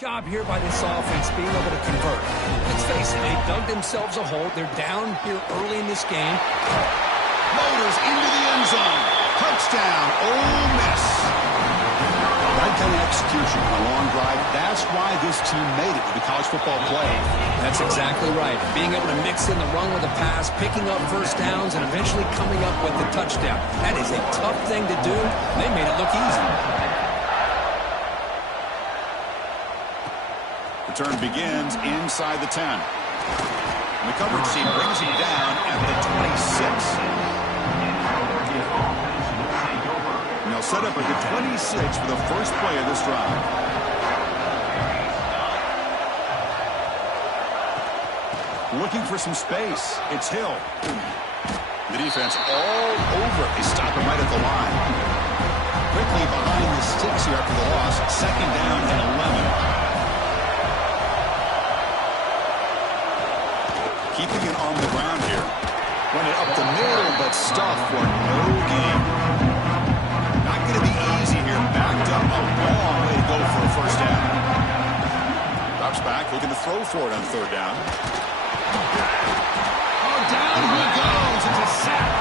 Job here by this offense being able to convert. Let's face it, they've dug themselves a hole. They're down here early in this game. Motors into the end zone. Touchdown, Ole Miss. Right kind of execution on a long drive. That's why this team made it to the college football playoff. That's exactly right. Being able to mix in the run with the pass, picking up first downs, and eventually coming up with the touchdown. That is a tough thing to do. They made it look easy. Return begins inside the 10. And the coverage team brings him down at the 26. And they'll set up at the 26 for the first play of this drive. Looking for some space. It's Hill. The defense all over it. They stop him right at the line. Quickly behind the sticks here after the loss. Second down and 11. Keeping it on the ground here. Run it up the middle, but stuffed for no gain. Not going to be easy here. Backed up a long way to go for a first down. Drops back, looking to throw for it on third down. Oh, down he goes. It's a sack.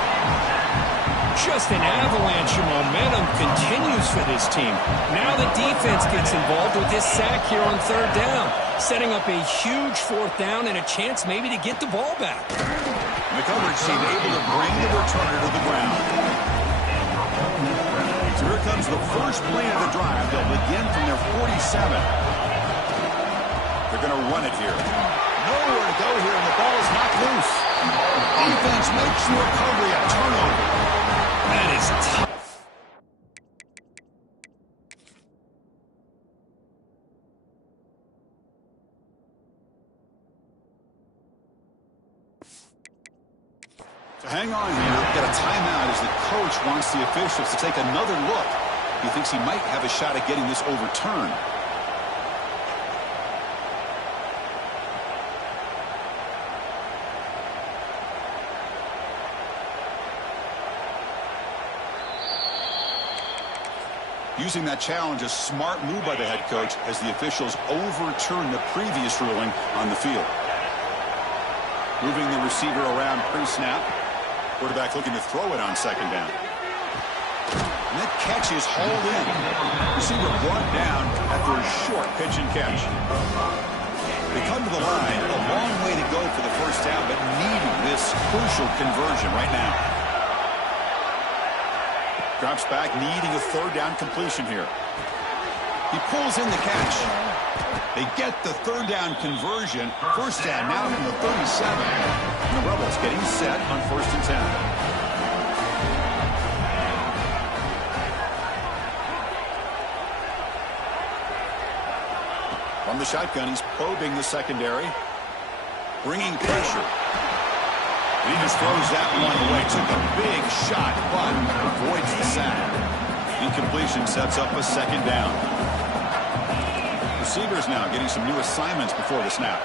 Just an avalanche of momentum continues for this team. Now the defense gets involved with this sack here on third down, setting up a huge fourth down and a chance maybe to get the ball back. And the coverage team able to bring the returner to the ground. So here comes the first play of the drive. They'll begin from their 47. They're going to run it here. Nowhere to go here, and the ball is knocked loose. Defense makes the recovery a turnover. That is tough. So hang on here. Got a timeout as the coach wants the officials to take another look. He thinks he might have a shot at getting this overturned. Using that challenge, a smart move by the head coach as the officials overturn the previous ruling on the field. Moving the receiver around pre-snap. Quarterback looking to throw it on second down. And that catch is hauled in. Receiver brought down after a short pitch and catch. They come to the line. A long way to go for the first down, but needing this crucial conversion right now. Drops back, needing a third down completion here. He pulls in the catch. They get the third down conversion. First down now from the 37. And the Rebels getting set on first and 10. From the shotgun, he's probing the secondary. Bringing pressure. He just throws that one away. Took a big shot, but avoids the sack. Incompletion sets up a second down. Receivers now getting some new assignments before the snap.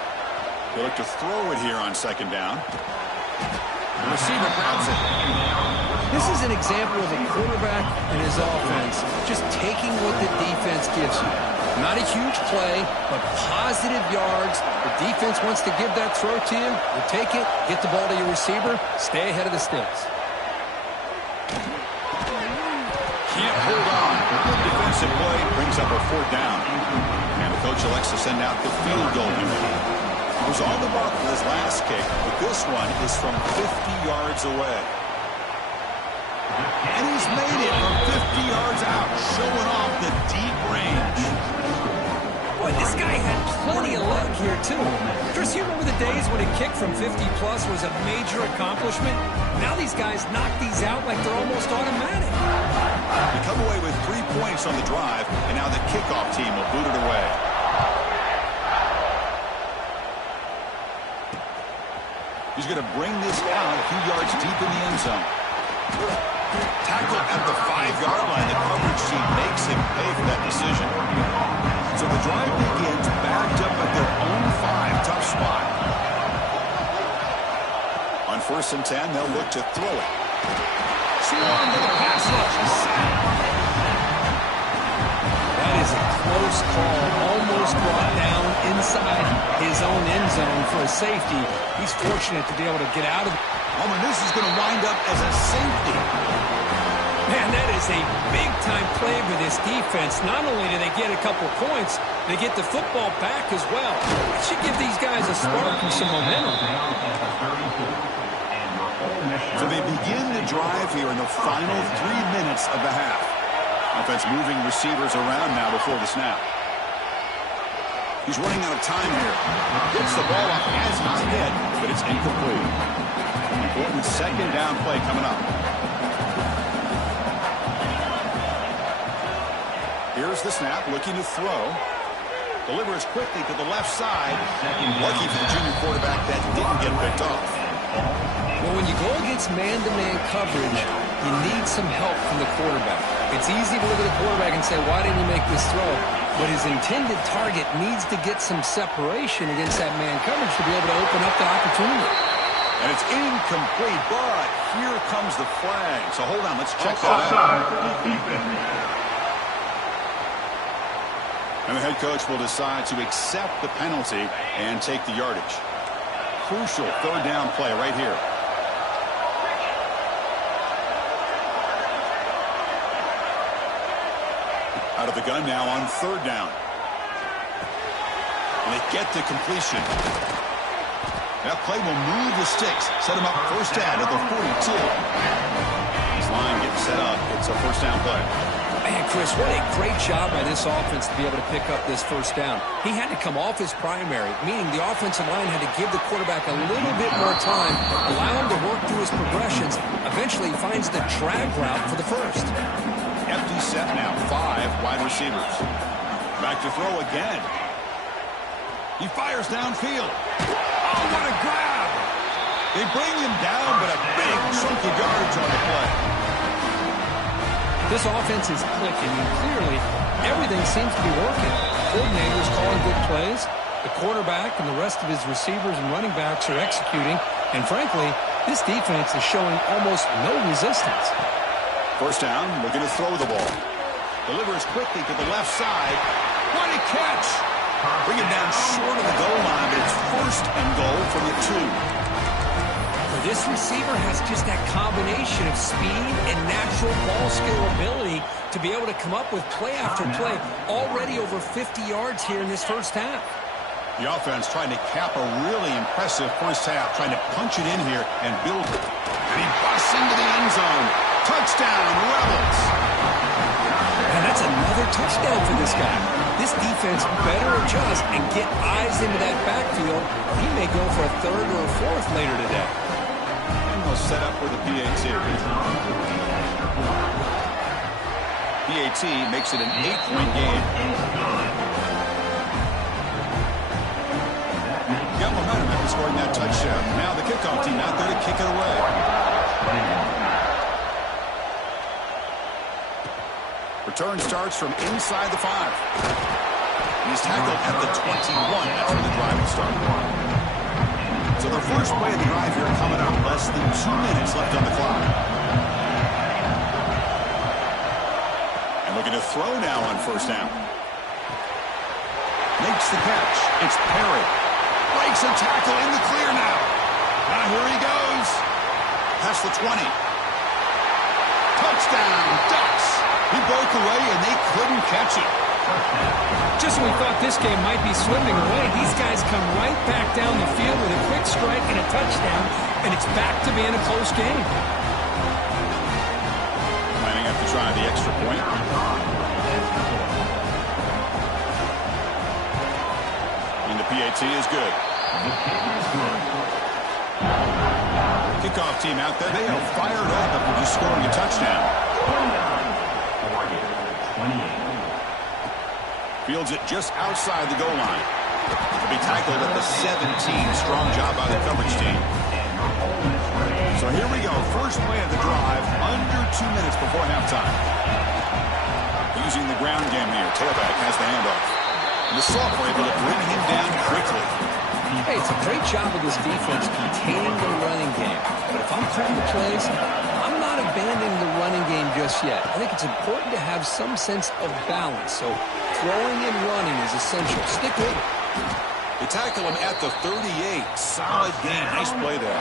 They look to throw it here on second down. The receiver grabs it. This is an example of a quarterback and his offense just taking what the defense gives you. Not a huge play, but positive yards. The defense wants to give that throw to you. You take it, get the ball to your receiver, stay ahead of the sticks. Can't hold on. Good defensive play brings up a 4th down. And the coach elects to send out the field goal unit. He was on the mark for his last kick, but this one is from 50 yards away. And he's made it from 50 yards out, showing off the deep range. Boy, this guy had plenty of leg here, too. Chris, you remember the days when a kick from 50-plus was a major accomplishment? Now these guys knock these out like they're almost automatic. They come away with 3 points on the drive, and now the kickoff team will boot it away. He's going to bring this out a few yards deep in the end zone. Tackle at the 5-yard line. The coverage team makes him pay for that decision. So the drive begins backed up at their own 5. Tough spot. On 1st and 10, they'll look to throw it. Swung to the pass rush. That is a close call. Almost brought down inside his own end zone for a safety. He's fortunate to be able to get out of it. Oh, and this is going to wind up as a safety. Man, that is a big-time play for this defense. Not only do they get a couple points, they get the football back as well. It should give these guys a spark and some momentum. So they begin the drive here in the final 3 minutes of the half. Offense moving receivers around now before the snap. He's running out of time here. Gets the ball off as he's hit, but it's incomplete. Important 2nd down play coming up. Here's the snap, looking to throw. Delivers quickly to the left side. Lucky for the junior quarterback that didn't get picked off. Well, when you go against man-to-man coverage, you need some help from the quarterback. It's easy to look at the quarterback and say, why didn't he make this throw? But his intended target needs to get some separation against that man coverage to be able to open up the opportunity. And it's incomplete, but here comes the flag. So hold on, let's check that out. And the head coach will decide to accept the penalty and take the yardage. Crucial 3rd down play right here. Out of the gun now on 3rd down. And they get the completion. That play will move the sticks. Set him up 1st down at the 42. This line getting set up. It's a 1st down play. Man, Chris, what a great job by this offense to be able to pick up this 1st down. He had to come off his primary, meaning the offensive line had to give the quarterback a little bit more time, allow him to work through his progressions. Eventually, he finds the drag route for the 1st. Empty set now, 5 wide receivers. Back to throw again. He fires downfield. Oh, what a grab! They bring him down, but a big chunk of yards on the play. This offense is clicking, and clearly everything seems to be working. Coordinators calling good plays. The quarterback and the rest of his receivers and running backs are executing. And frankly, this defense is showing almost no resistance. 1st down, looking to throw the ball. Delivers quickly to the left side. What a catch! Bring him down short of the goal line, but it's 1st and goal from the 2. This receiver has just that combination of speed and natural ball skill ability to be able to come up with play after play. Already over 50 yards here in this 1st half. The offense trying to cap a really impressive 1st half, trying to punch it in here and build it. And he busts into the end zone. Touchdown, Rebels! And that's another touchdown for this guy. This defense better adjust and get eyes into that backfield. He may go for a 3rd or a 4th later today. Set up with a PAT. PAT makes it an 8-point game. Got momentum after scoring that touchdown. Now the kickoff team out there to kick it away. Return starts from inside the 5. And he's tackled at the 21. That's where the drive will start. So the first play of the drive here coming up. Less than 2 minutes left on the clock. And looking to throw now on 1st down. Makes the catch. It's Perry. Breaks a tackle in the clear now. Now here he goes. Past the 20. Touchdown, Ducks. He broke away and they couldn't catch it. Just when we thought this game might be slipping away, these guys come right back down the field with a quick strike and a touchdown, and it's back to being a close game. Lining up to try the extra point. And the PAT is good. Kickoff team out there, they are fired up after just scoring a touchdown. 28. Fields it just outside the goal line. To be tackled at the 17. Strong job by the coverage team. So here we go. First play of the drive. Under 2 minutes before halftime. Using the ground game here. Tailback has the handoff. And the sophomore able to bring him down quickly. Hey, it's a great job of this defense containing the running game. But if I'm calling the plays, I'm not abandoning the running game just yet. I think it's important to have some sense of balance. So throwing and running is essential. Stick with it. They tackle him at the 38. Solid game. Nice play there.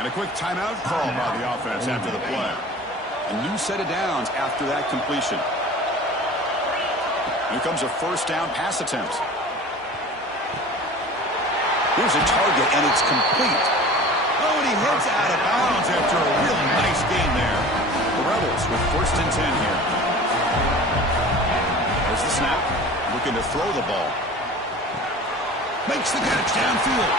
And a quick timeout call by the offense after the play. A new set of downs after that completion. Here comes a first down pass attempt. Here's a target, and it's complete. Oh, and he heads out of bounds after a really nice game there. The Rebels with 1st and 10 here. There's the snap. Looking to throw the ball. Makes the catch downfield.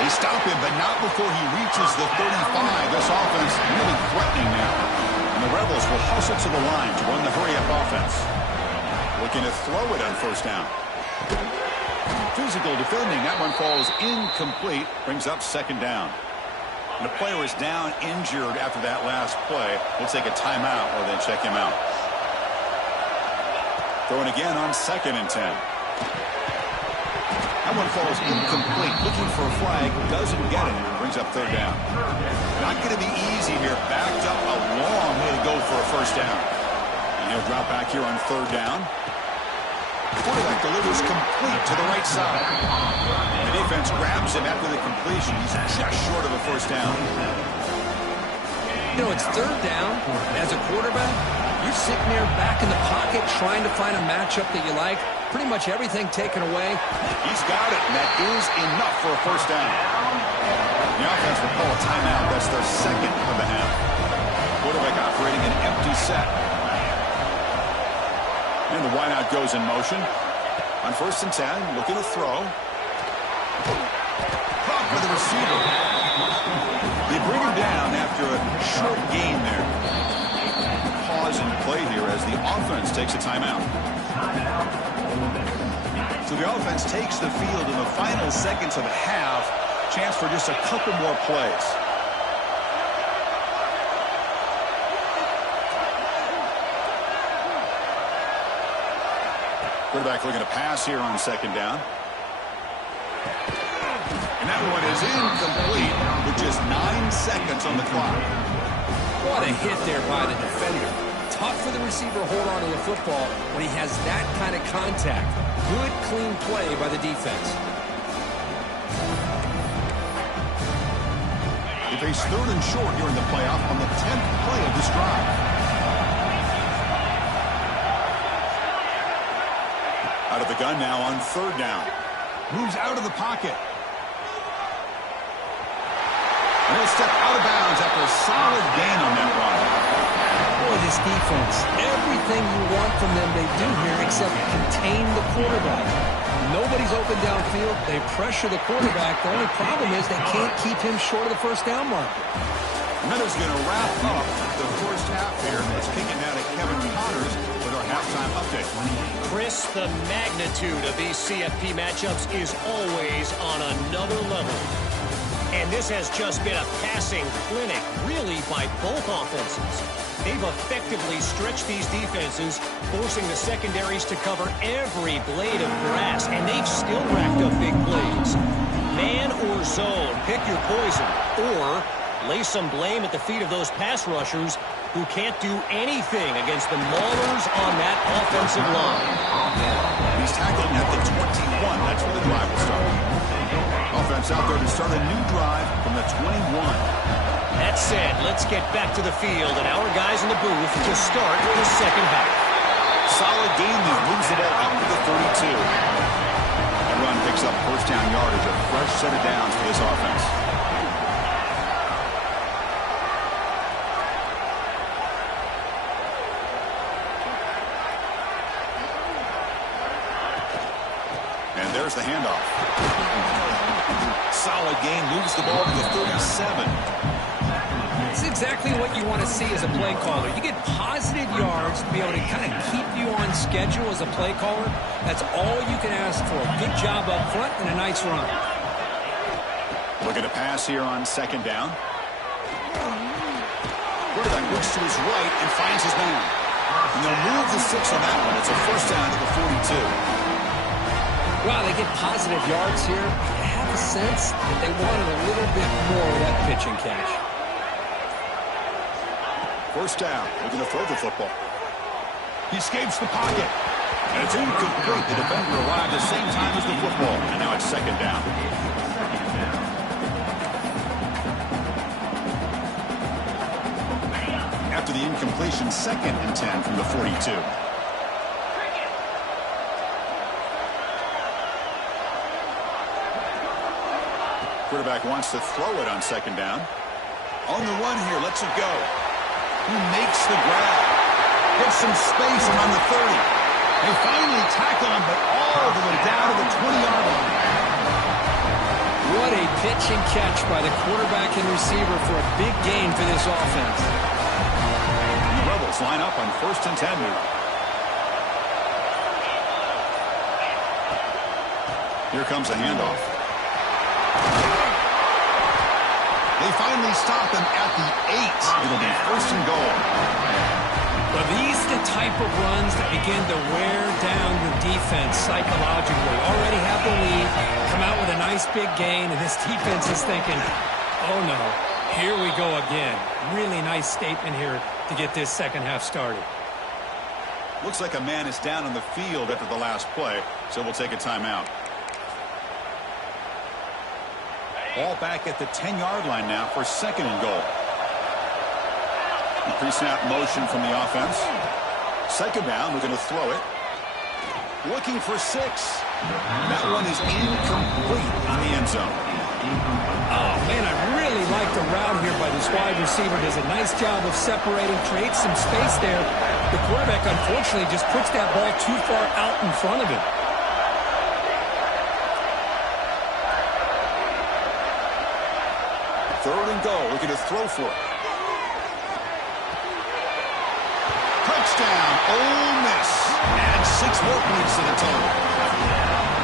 They stop him, but not before he reaches the 35. This offense really threatening now. And the Rebels will hustle to the line to run the hurry-up offense. Looking to throw it on first down. Physical defending. That one falls incomplete. Brings up 2nd down. And the player is down injured after that last play. We'll take a timeout or then check him out. Throwing again on 2nd and 10. That one falls incomplete. Looking for a flag. Doesn't get it. Brings up 3rd down. Not going to be easy here. Backed up a long way to go for a first down. And he'll drop back here on 3rd down. Quarterback delivers complete to the right side. The defense grabs him after the completion. He's just short of a first down. You know, it's 3rd down. As a quarterback, you're sitting there back in the pocket trying to find a matchup that you like. Pretty much everything taken away. He's got it, and that is enough for a first down. The offense will call a timeout. That's their 2nd of the half. Quarterback operating an empty set. And the wideout goes in motion. On 1st and 10, looking to throw. Caught for the receiver. They bring him down after a short gain there. Pause and play here as the offense takes a timeout. So the offense takes the field in the final seconds of the half. Chance for just a couple more plays. Quarterback looking to pass here on 2nd down. And that one is incomplete with just 9 seconds on the clock. What a hit there by the defender. Tough for the receiver to hold on to the football when he has that kind of contact. Good, clean play by the defense. They face 3rd and short here in the playoff on the 10th play of this drive. Out of the gun now on 3rd down. Moves out of the pocket. And he'll step out of bounds after a solid gain on that run. Boy, this defense, everything you want from them they do here except contain the quarterback. Nobody's open downfield. They pressure the quarterback. The only problem is they can't keep him short of the first down marker. Miller's going to wrap up the first half here. Let's kick it now to Kevin Connors with our halftime update. Chris, the magnitude of these CFP matchups is always on another level. And this has just been a passing clinic, really, by both offenses. They've effectively stretched these defenses, forcing the secondaries to cover every blade of grass, and they've still racked up big plays. Man or zone, pick your poison, or lay some blame at the feet of those pass rushers who can't do anything against the maulers on that offensive line. He He's tackling at the 21. That's where the drive will start. Offense out there to start a new drive from the 21. That said, let's get back to the field and our guys in the booth to start the second half. Solid game there. Moves the ball out to the 32. The run picks up first down yardage. A fresh set of downs for this offense. And there's the handoff. Solid game. Moves the ball to the 37. It's exactly what you want to see as a play caller. You get positive yards to be able to kind of keep you on schedule as a play caller. That's all you can ask for. Good job up front and a nice run. Looking to pass here on second down. Quarterback looks to his right and finds his man. And they'll move the 6 on that one. It's a first down at the 42. Wow, they get positive yards here. I have a sense that they wanted a little bit more of that pitch and catch. First down. Looking to throw the football. He escapes the pocket. And it's incomplete. The defender arrived at the same time as the football. And now it's second down. After the incompletion, 2nd and 10 from the 42. Quarterback wants to throw it on second down. On the run here, lets it go. He makes the grab. Gets some space around the 30. They finally tackle him, but all the way down to the 20-yard line. What a pitch and catch by the quarterback and receiver for a big gain for this offense. The Rebels line up on 1st and 10 here. Here comes a handoff. They finally stop him at the 8. It'll be 1st and goal. But these are the type of runs that begin to wear down your defense psychologically. Already have the lead, come out with a nice big gain, and this defense is thinking, oh no, here we go again. Really nice statement here to get this second half started. Looks like a man is down on the field after the last play, so we'll take a timeout. Ball back at the 10-yard line now for 2nd and goal. Pre-snap motion from the offense. Second down, we're going to throw it. Looking for 6. That one is incomplete in the end zone. Oh, man, I really like the route here by this wide receiver. Does a nice job of separating, creates some space there. The quarterback, unfortunately, just puts that ball too far out in front of him. Third and goal. Looking to throw for it. Touchdown, Ole Miss. And 6 more points to the total.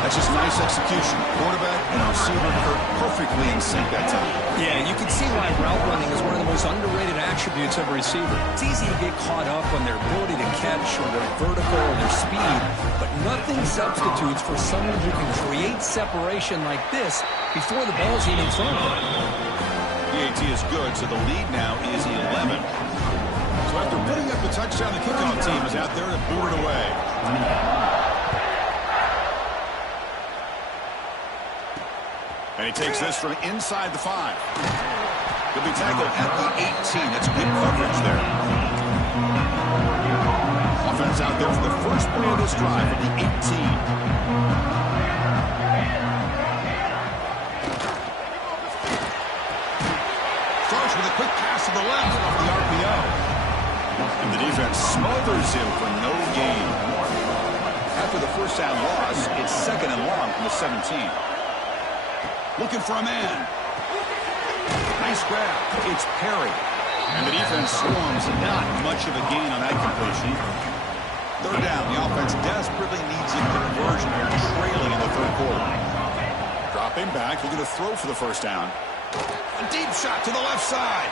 That's just nice execution. Quarterback and receiver are perfectly in sync that time. Yeah, you can see why route running is one of the most underrated attributes of a receiver. It's easy to get caught up on their ability to catch or their vertical or their speed, but nothing substitutes for someone who can create separation like this before the ball's even thrown. PAT is good, so the lead now is 11. So after putting up the touchdown, the kickoff team is out there to boot it away. And he takes this from inside the 5. He'll be tackled at the 18. That's good coverage there. Offense out there for the first play of this drive at the 18. With a quick pass to the left off the RPO. And the defense smothers him for no gain. After the first down loss, it's 2nd and long from the 17. Looking for a man. Nice grab. It's Perry. And the defense swarms. Not much of a gain on that completion. Third down. The offense desperately needs a conversion. They're trailing in the 3rd quarter. Dropping back. Looking to throw for the first down. A deep shot to the left side.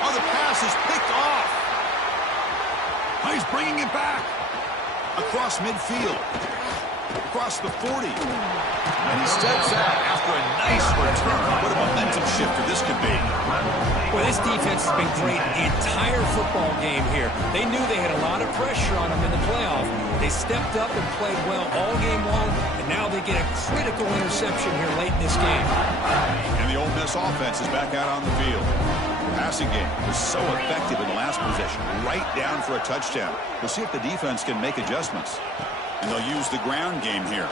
Oh, the pass is picked off. Oh, he's bringing it back. Across midfield. Across the 40. And he steps out after a nice return. What a momentum shifter this could be. Well, this defense has been great the entire football game here. They knew they had a lot of pressure on them in the playoff. They stepped up and played well all game long, and now they get a critical interception here late in this game. And the Ole Miss offense is back out on the field. The passing game was so effective in the last possession, right down for a touchdown. We'll see if the defense can make adjustments. And they'll use the ground game here.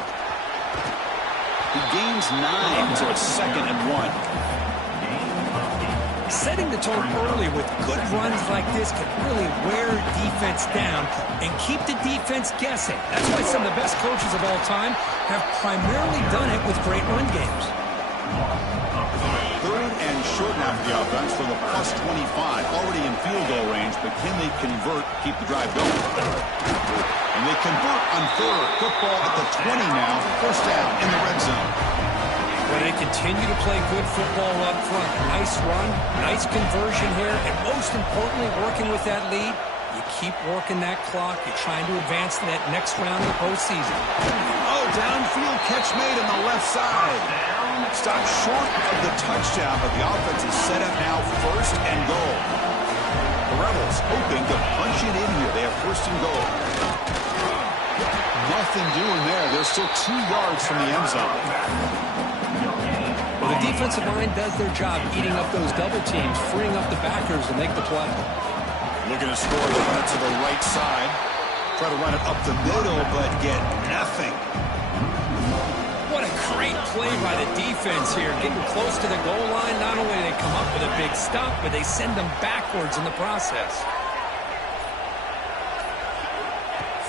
He gains 9, so it's 2nd and 1. Setting the tone early with good runs like this can really wear defense down and keep the defense guessing. That's why some of the best coaches of all time have primarily done it with great run games. 3rd and short now for the offense from the +25. Already in field goal range, but can they convert, keep the drive going? And they convert on 3rd. Football at the 20 now. 1st down in the red zone. Well, they continue to play good football up front. Nice run, nice conversion here, and most importantly, working with that lead, you keep working that clock. You're trying to advance to that next round of the postseason. Oh, downfield catch made on the left side. Stopped short of the touchdown, but the offense is set up now 1st and goal. The Rebels hoping to punch it in here. They have 1st and goal. Nothing doing there. They're still 2 yards from the end zone. Well, the defensive line does their job eating up those double teams, freeing up the backers to make the play. Looking to score, they run it to the right side. Try to run it up the middle, but get nothing. What a great play by the defense here. Getting close to the goal line, not only do they come up with a big stop, but they send them backwards in the process.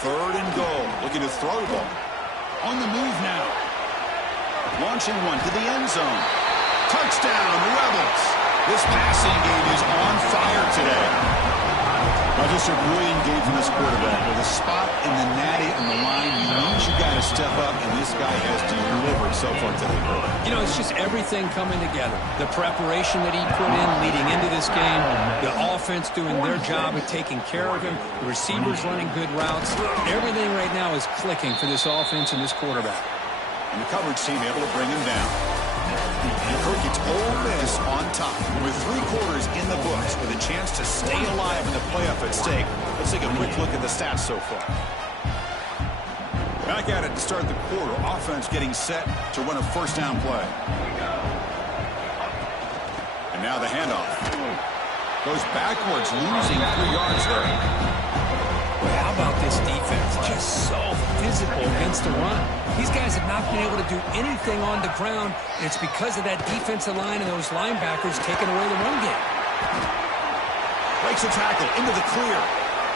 3rd and goal. Looking to throw the ball. On the move now. Launching one to the end zone. Touchdown, Rebels. This passing game is on fire today. Now just a brilliant game from this quarterback. With a spot in the natty on the line, you got to step up, and this guy has delivered so far today. You know, it's just everything coming together. The preparation that he put in leading into this game, the offense doing their job of taking care of him, the receivers running good routes. Everything right now is clicking for this offense and this quarterback. And the coverage team able to bring him down. And Kirk gets Ole Miss on top. With 3 quarters in the books, with a chance to stay alive in the playoff at stake. Let's take a quick look at the stats so far. Back at it to start the quarter. Offense getting set to run a 1st down play. And now the handoff. Goes backwards, losing 3 yards there. Well, how about this defense? Just so physical against the run. These guys have not been able to do anything on the ground, and it's because of that defensive line and those linebackers taking away the run game. Breaks a tackle into the clear.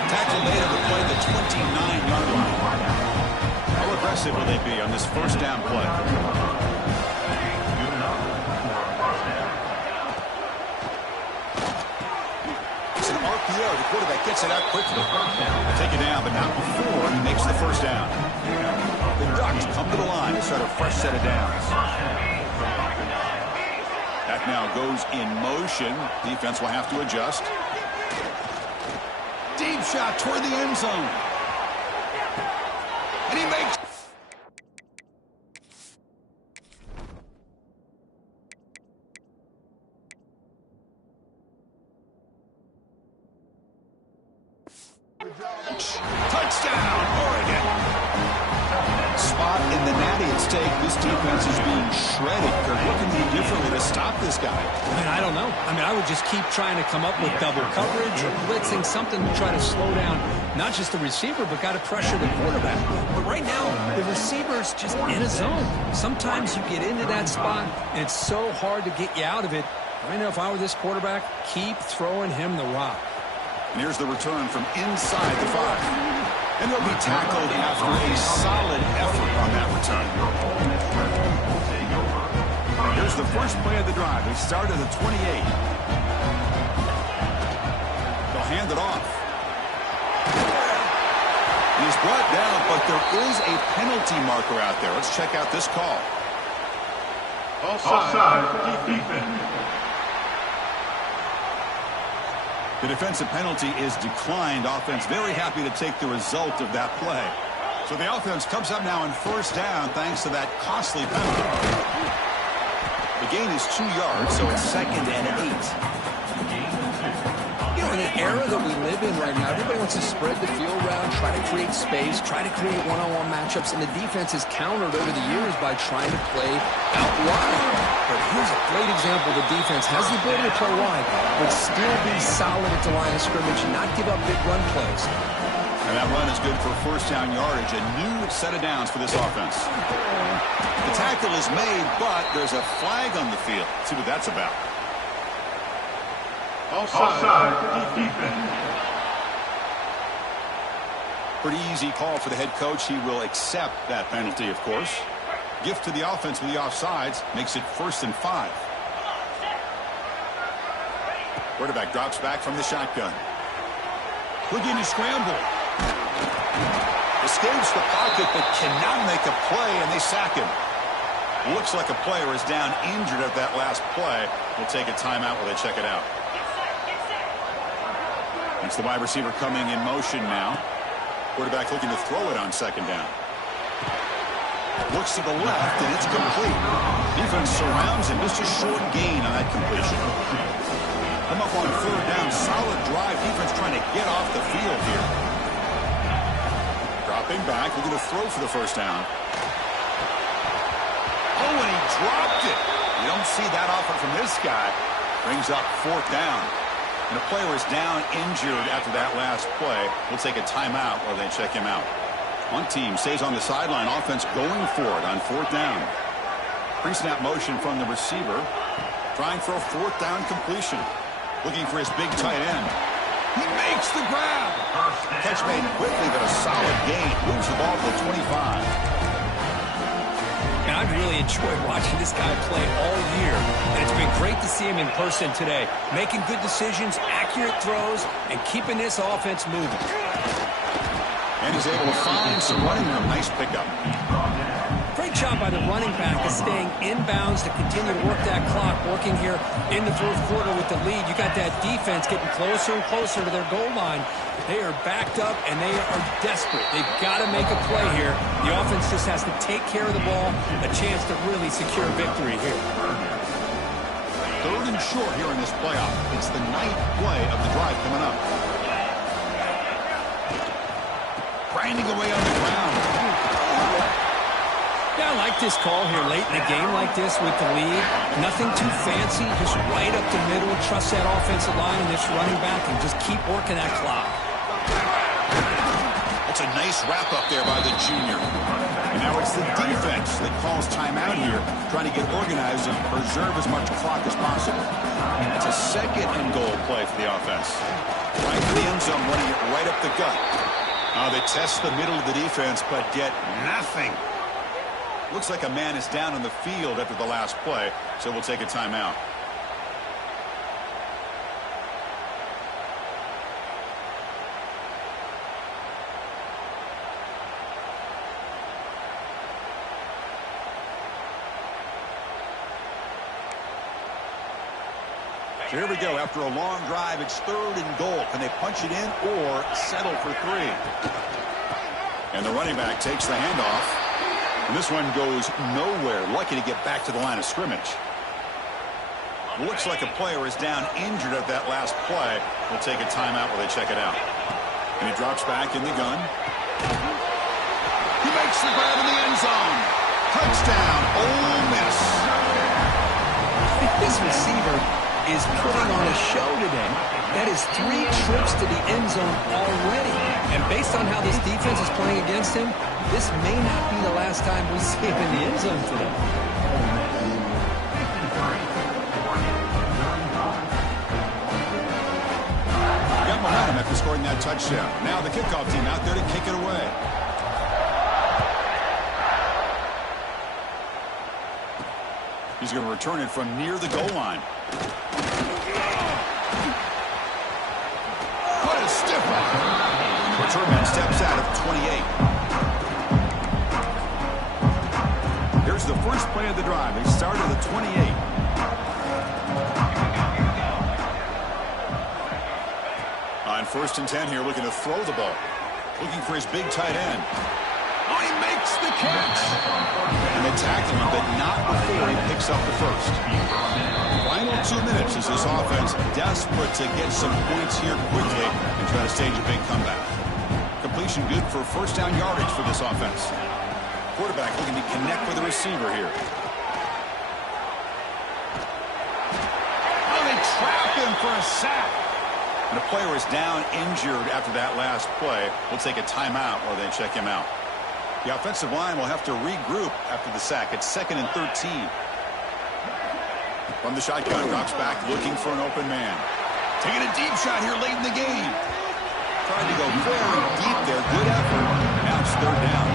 Tackle made on the play, the 29-yard line. How aggressive will they be on this 1st down play? It's an RPO. The quarterback gets it out quickly. Take it down, but not before he makes the 1st down. The Ducks come to the line to start a fresh set of downs. That now goes in motion. Defense will have to adjust. Deep shot toward the end zone. And he makes... Touchdown, Oregon. Spot in the natty at stake. This defense is being shredded. Kirk, what can they do differently to stop this guy? I don't know. I would just keep trying to come up with double coverage or blitzing, something to try to slow down not just the receiver, but got to pressure the quarterback. But right now, the receiver's just in a zone. Sometimes you get into that spot, and it's so hard to get you out of it. Right now, if I were this quarterback, keep throwing him the rock. And here's the return from inside the 5. And he'll be tackled after a solid effort on that return. Here's the first play of the drive. They start at the 28. They'll hand it off. He's brought down, but there is a penalty marker out there. Let's check out this call. Offside. Defense. The defensive penalty is declined. Offense very happy to take the result of that play. So the offense comes up now on 1st down thanks to that costly penalty. The The gain is 2 yards, so it's 2nd and 8. You know, in an era that we live in right now, everybody wants to spread the field around, try to create space, try to create one-on-one matchups, and the defense has countered over the years by trying to play out wide. But here's a great example. The defense has the ability to play wide, but still be solid at the line of scrimmage and not give up big run plays. And that run is good for first down yardage, a new set of downs for this offense. The tackle is made, but there's a flag on the field. Let's see what that's about. Offside, defense. Pretty easy call for the head coach. He will accept that penalty, of course. Gift to the offense with the offsides makes it 1st and 5. Quarterback drops back from the shotgun. Looking to scramble. Escapes the pocket but cannot make a play, and they sack him. Looks like a player is down injured at that last play. We'll take a timeout while they check it out. It's the wide receiver coming in motion now. Quarterback looking to throw it on 2nd down. Looks to the left, and it's complete. Defense surrounds him. Just a short gain on that completion. Come up on 3rd down. Solid drive. Defense trying to get off the field here. Dropping back. Looking to throw for the 1st down. Oh, and he dropped it. You don't see that often from this guy. Brings up 4th down. And a player is down injured after that last play. We'll take a timeout while they check him out. One team stays on the sideline. Offense going for it on 4th down. Pre-snap motion from the receiver. Trying for a 4th down completion. Looking for his big tight end. He makes the grab. Catch made quickly, but a solid gain. Moves the ball to the 25. And I've really enjoyed watching this guy play all year. And it's been great to see him in person today. Making good decisions, accurate throws, and keeping this offense moving. And he's able to find some running room. Nice pickup. Great job by the running back of staying inbounds to continue to work that clock. Working here in the 4th quarter with the lead. You got that defense getting closer and closer to their goal line. They are backed up, and they are desperate. They've got to make a play here. The offense just has to take care of the ball, a chance to really secure victory here. 3rd and short here in this playoff. It's the 9th play of the drive coming up. Grinding away on the ground. Yeah, I like this call here late in a game like this with the lead. Nothing too fancy, just right up the middle. Trust that offensive line and this running back and just keep working that clock. That's a nice wrap-up there by the junior. And now it's the defense that calls timeout here, trying to get organized and preserve as much clock as possible. It's a 2nd and goal play for the offense. Right to the end zone, running it right up the gut. They test the middle of the defense, but get nothing. Looks like a man is down on the field after the last play, so we'll take a timeout. So here we go. After a long drive, it's 3rd and goal. Can they punch it in or settle for 3? And the running back takes the handoff. And this one goes nowhere. Lucky to get back to the line of scrimmage. Looks like a player is down injured at that last play. We'll take a timeout while they check it out. And he drops back in the gun. He makes the grab in the end zone. Touchdown, Ole Miss. This receiver is putting on a show today. That is 3 trips to the end zone already. And based on how this defense is playing against him, this may not be the last time we see him in the end zone today. Got momentum after scoring that touchdown. Now the kickoff team out there to kick it away. He's going to return it from near the goal line. What a stiff one. Return man steps out of 28. Here's the first play of the drive. They start at the 28. On 1st and 10 here, looking to throw the ball. Looking for his big tight end. Oh, he makes the catch. And they tackle him, but not before he picks himself to first. Final 2 minutes as this offense desperate to get some points here quickly and try to stage a big comeback. Completion good for first down yardage for this offense. Quarterback looking to connect with the receiver here. Oh, they trap him for a sack. And a player is down injured after that last play. We'll take a timeout while they check him out. The offensive line will have to regroup after the sack. It's 2nd and 13. From the shotgun, drops back, looking for an open man. Taking a deep shot here late in the game. Trying to go very deep there. Good effort. Now it's 3rd down.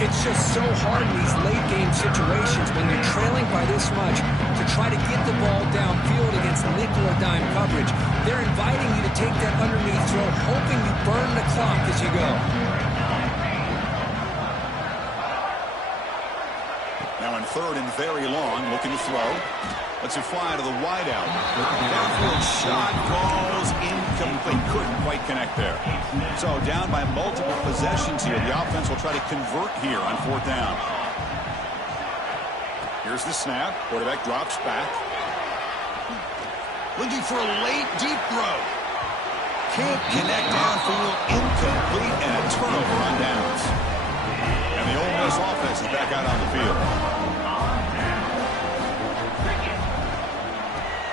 It's just so hard in these late-game situations when you're trailing by this much to try to get the ball downfield against nickel or dime coverage. They're inviting you to take that underneath throw, hoping you burn the clock as you go. Now in 3rd and very long, looking to throw. Lets it fly to the wideout. Downfield shot falls incomplete. Couldn't quite connect there. So down by multiple possessions here. The offense will try to convert here on 4th down. Here's the snap. Quarterback drops back. Looking for a late deep throw. Can't connect downfield. Incomplete and a turnover on downs. And the Ole Miss offense is back out on the field.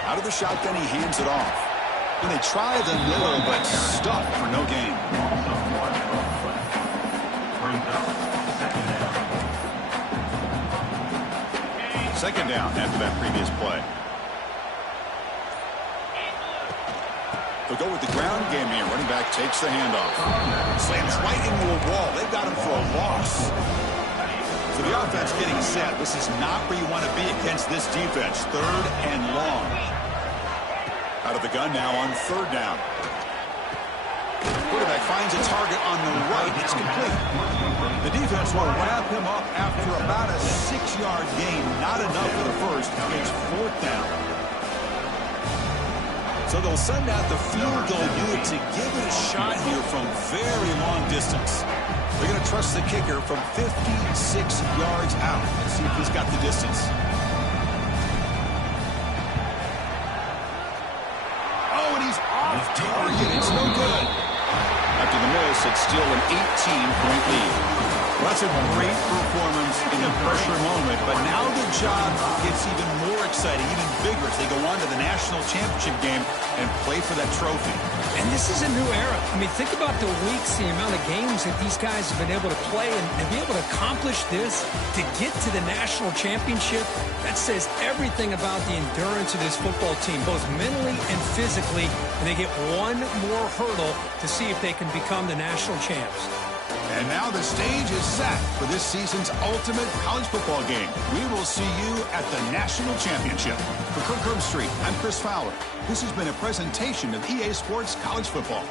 Out of the shotgun, he hands it off. And they try the middle, but stuck for no gain. Second down after that previous play. They'll go with the ground game here. Running back takes the handoff. Slams right into a wall. They've got him for a loss. So the offense getting set. This is not where you want to be against this defense. 3rd and long. Out of the gun now on 3rd down. Quarterback finds a target on the right. It's complete. The defense will wrap him up after about a 6-yard gain. Not enough for the first. It's 4th down. So they'll send out the field goal unit to give it a shot here from very long distance. They're going to trust the kicker from 56 yards out. Let's see if he's got the distance. Oh, and he's off target. It's no good. After the miss, it's still an 18-point lead. Well, that's a great performance in a pressure moment, but now the job gets even more exciting, even bigger as they go on to the national championship game and play for that trophy. And this is a new era. I mean, think about the weeks, the amount of games that these guys have been able to play and be able to accomplish this, to get to the national championship. That says everything about the endurance of this football team, both mentally and physically. And they get one more hurdle to see if they can become the national champs. And now the stage is set for this season's ultimate college football game. We will see you at the national championship. For Kirk Herbstreit, I'm Chris Fowler. This has been a presentation of EA Sports College Football.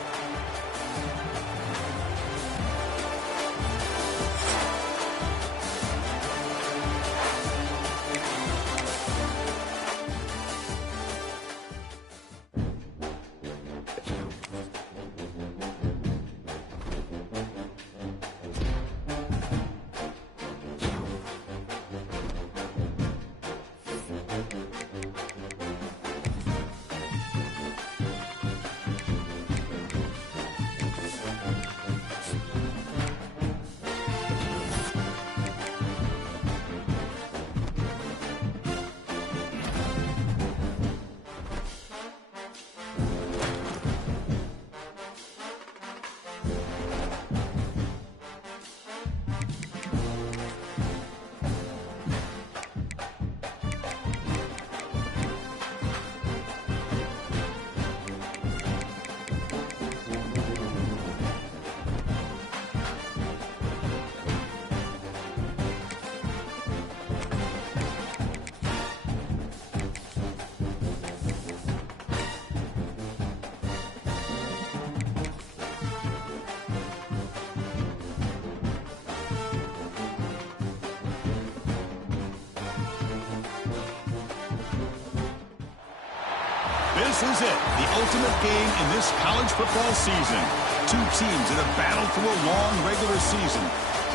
This is it, the ultimate game in this college football season. Two teams that have battled through a long regular season.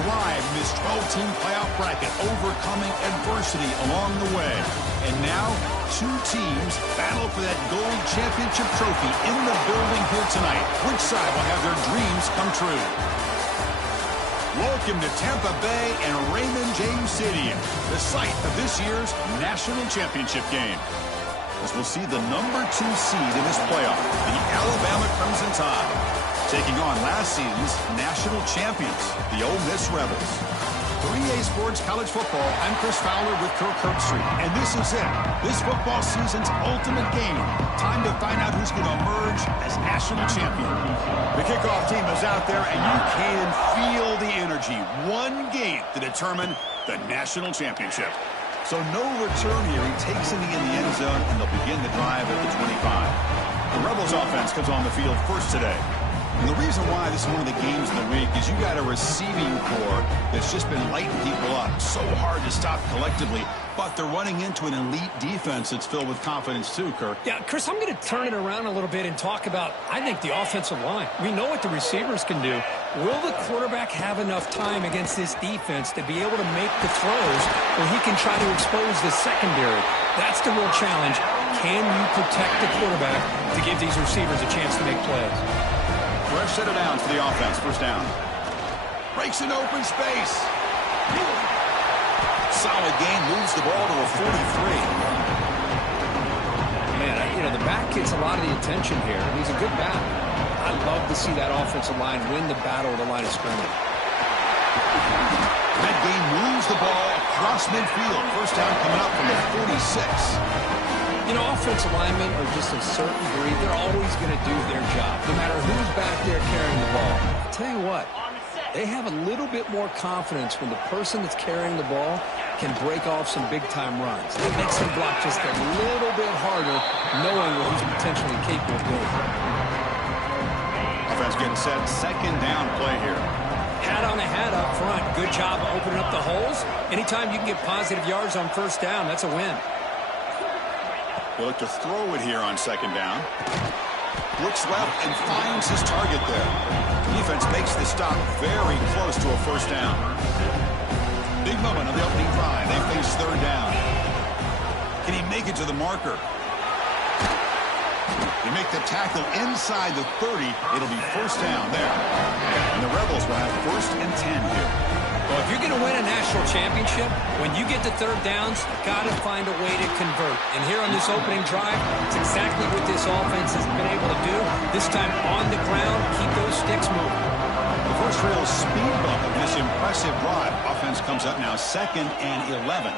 thrived in this 12-team playoff bracket, overcoming adversity along the way. And now, two teams battle for that gold championship trophy in the building here tonight. Which side will have their dreams come true? Welcome to Tampa Bay and Raymond James Stadium, the site of this year's national championship game. As we'll see the number 2 seed in this playoff, the Alabama Crimson Tide, taking on last season's national champions, the Ole Miss Rebels. 3A Sports College Football, I'm Chris Fowler with Kirk Herbstreit, and this is it. This football season's ultimate game. Time to find out who's going to emerge as national champion. The kickoff team is out there, and you can feel the energy. One game to determine the national championship. So no return here. He takes it in the end zone, and they'll begin the drive at the 25. The Rebels offense comes on the field first today. And the reason why this is one of the games of the week is you got a receiving core that's just been lighting people up. So hard to stop collectively, but they're running into an elite defense that's filled with confidence too, Kirk. Yeah, Chris, I'm going to turn it around a little bit and talk about, I think, the offensive line. We know what the receivers can do. Will the quarterback have enough time against this defense to be able to make the throws where he can try to expose the secondary? That's the real challenge. Can you protect the quarterback to give these receivers a chance to make plays? Fresh set of downs for the offense. First down. Breaks an open space. Solid gain. Moves the ball to a 43. Man, the back gets a lot of the attention here. He's a good back. I love to see that offensive line win the battle of the line of scrimmage. That game moves the ball across midfield. First down coming up from the 46. Offensive linemen are just a certain breed. They're always going to do their job, no matter who's back there carrying the ball. I'll tell you what, they have a little bit more confidence when the person that's carrying the ball can break off some big-time runs. It makes them block just a little bit harder, knowing what he's potentially capable of doing. Offense getting set. Second down play here. Hat on a hat up front. Good job of opening up the holes. Anytime you can get positive yards on first down, that's a win. They look to throw it here on second down. Looks left and finds his target there. Defense makes the stop very close to a first down. Big moment of the opening drive. They face third down. Can he make it to the marker? They make the tackle inside the 30. It'll be first down there. And the Rebels will have first and 10 here. Well, if you're going to win a national championship, when you get to third downs, you've got to find a way to convert. And here on this opening drive, it's exactly what this offense has been able to do. This time on the ground, keep those sticks moving. The first real speed bump of this impressive drive. Offense comes up now second and 11.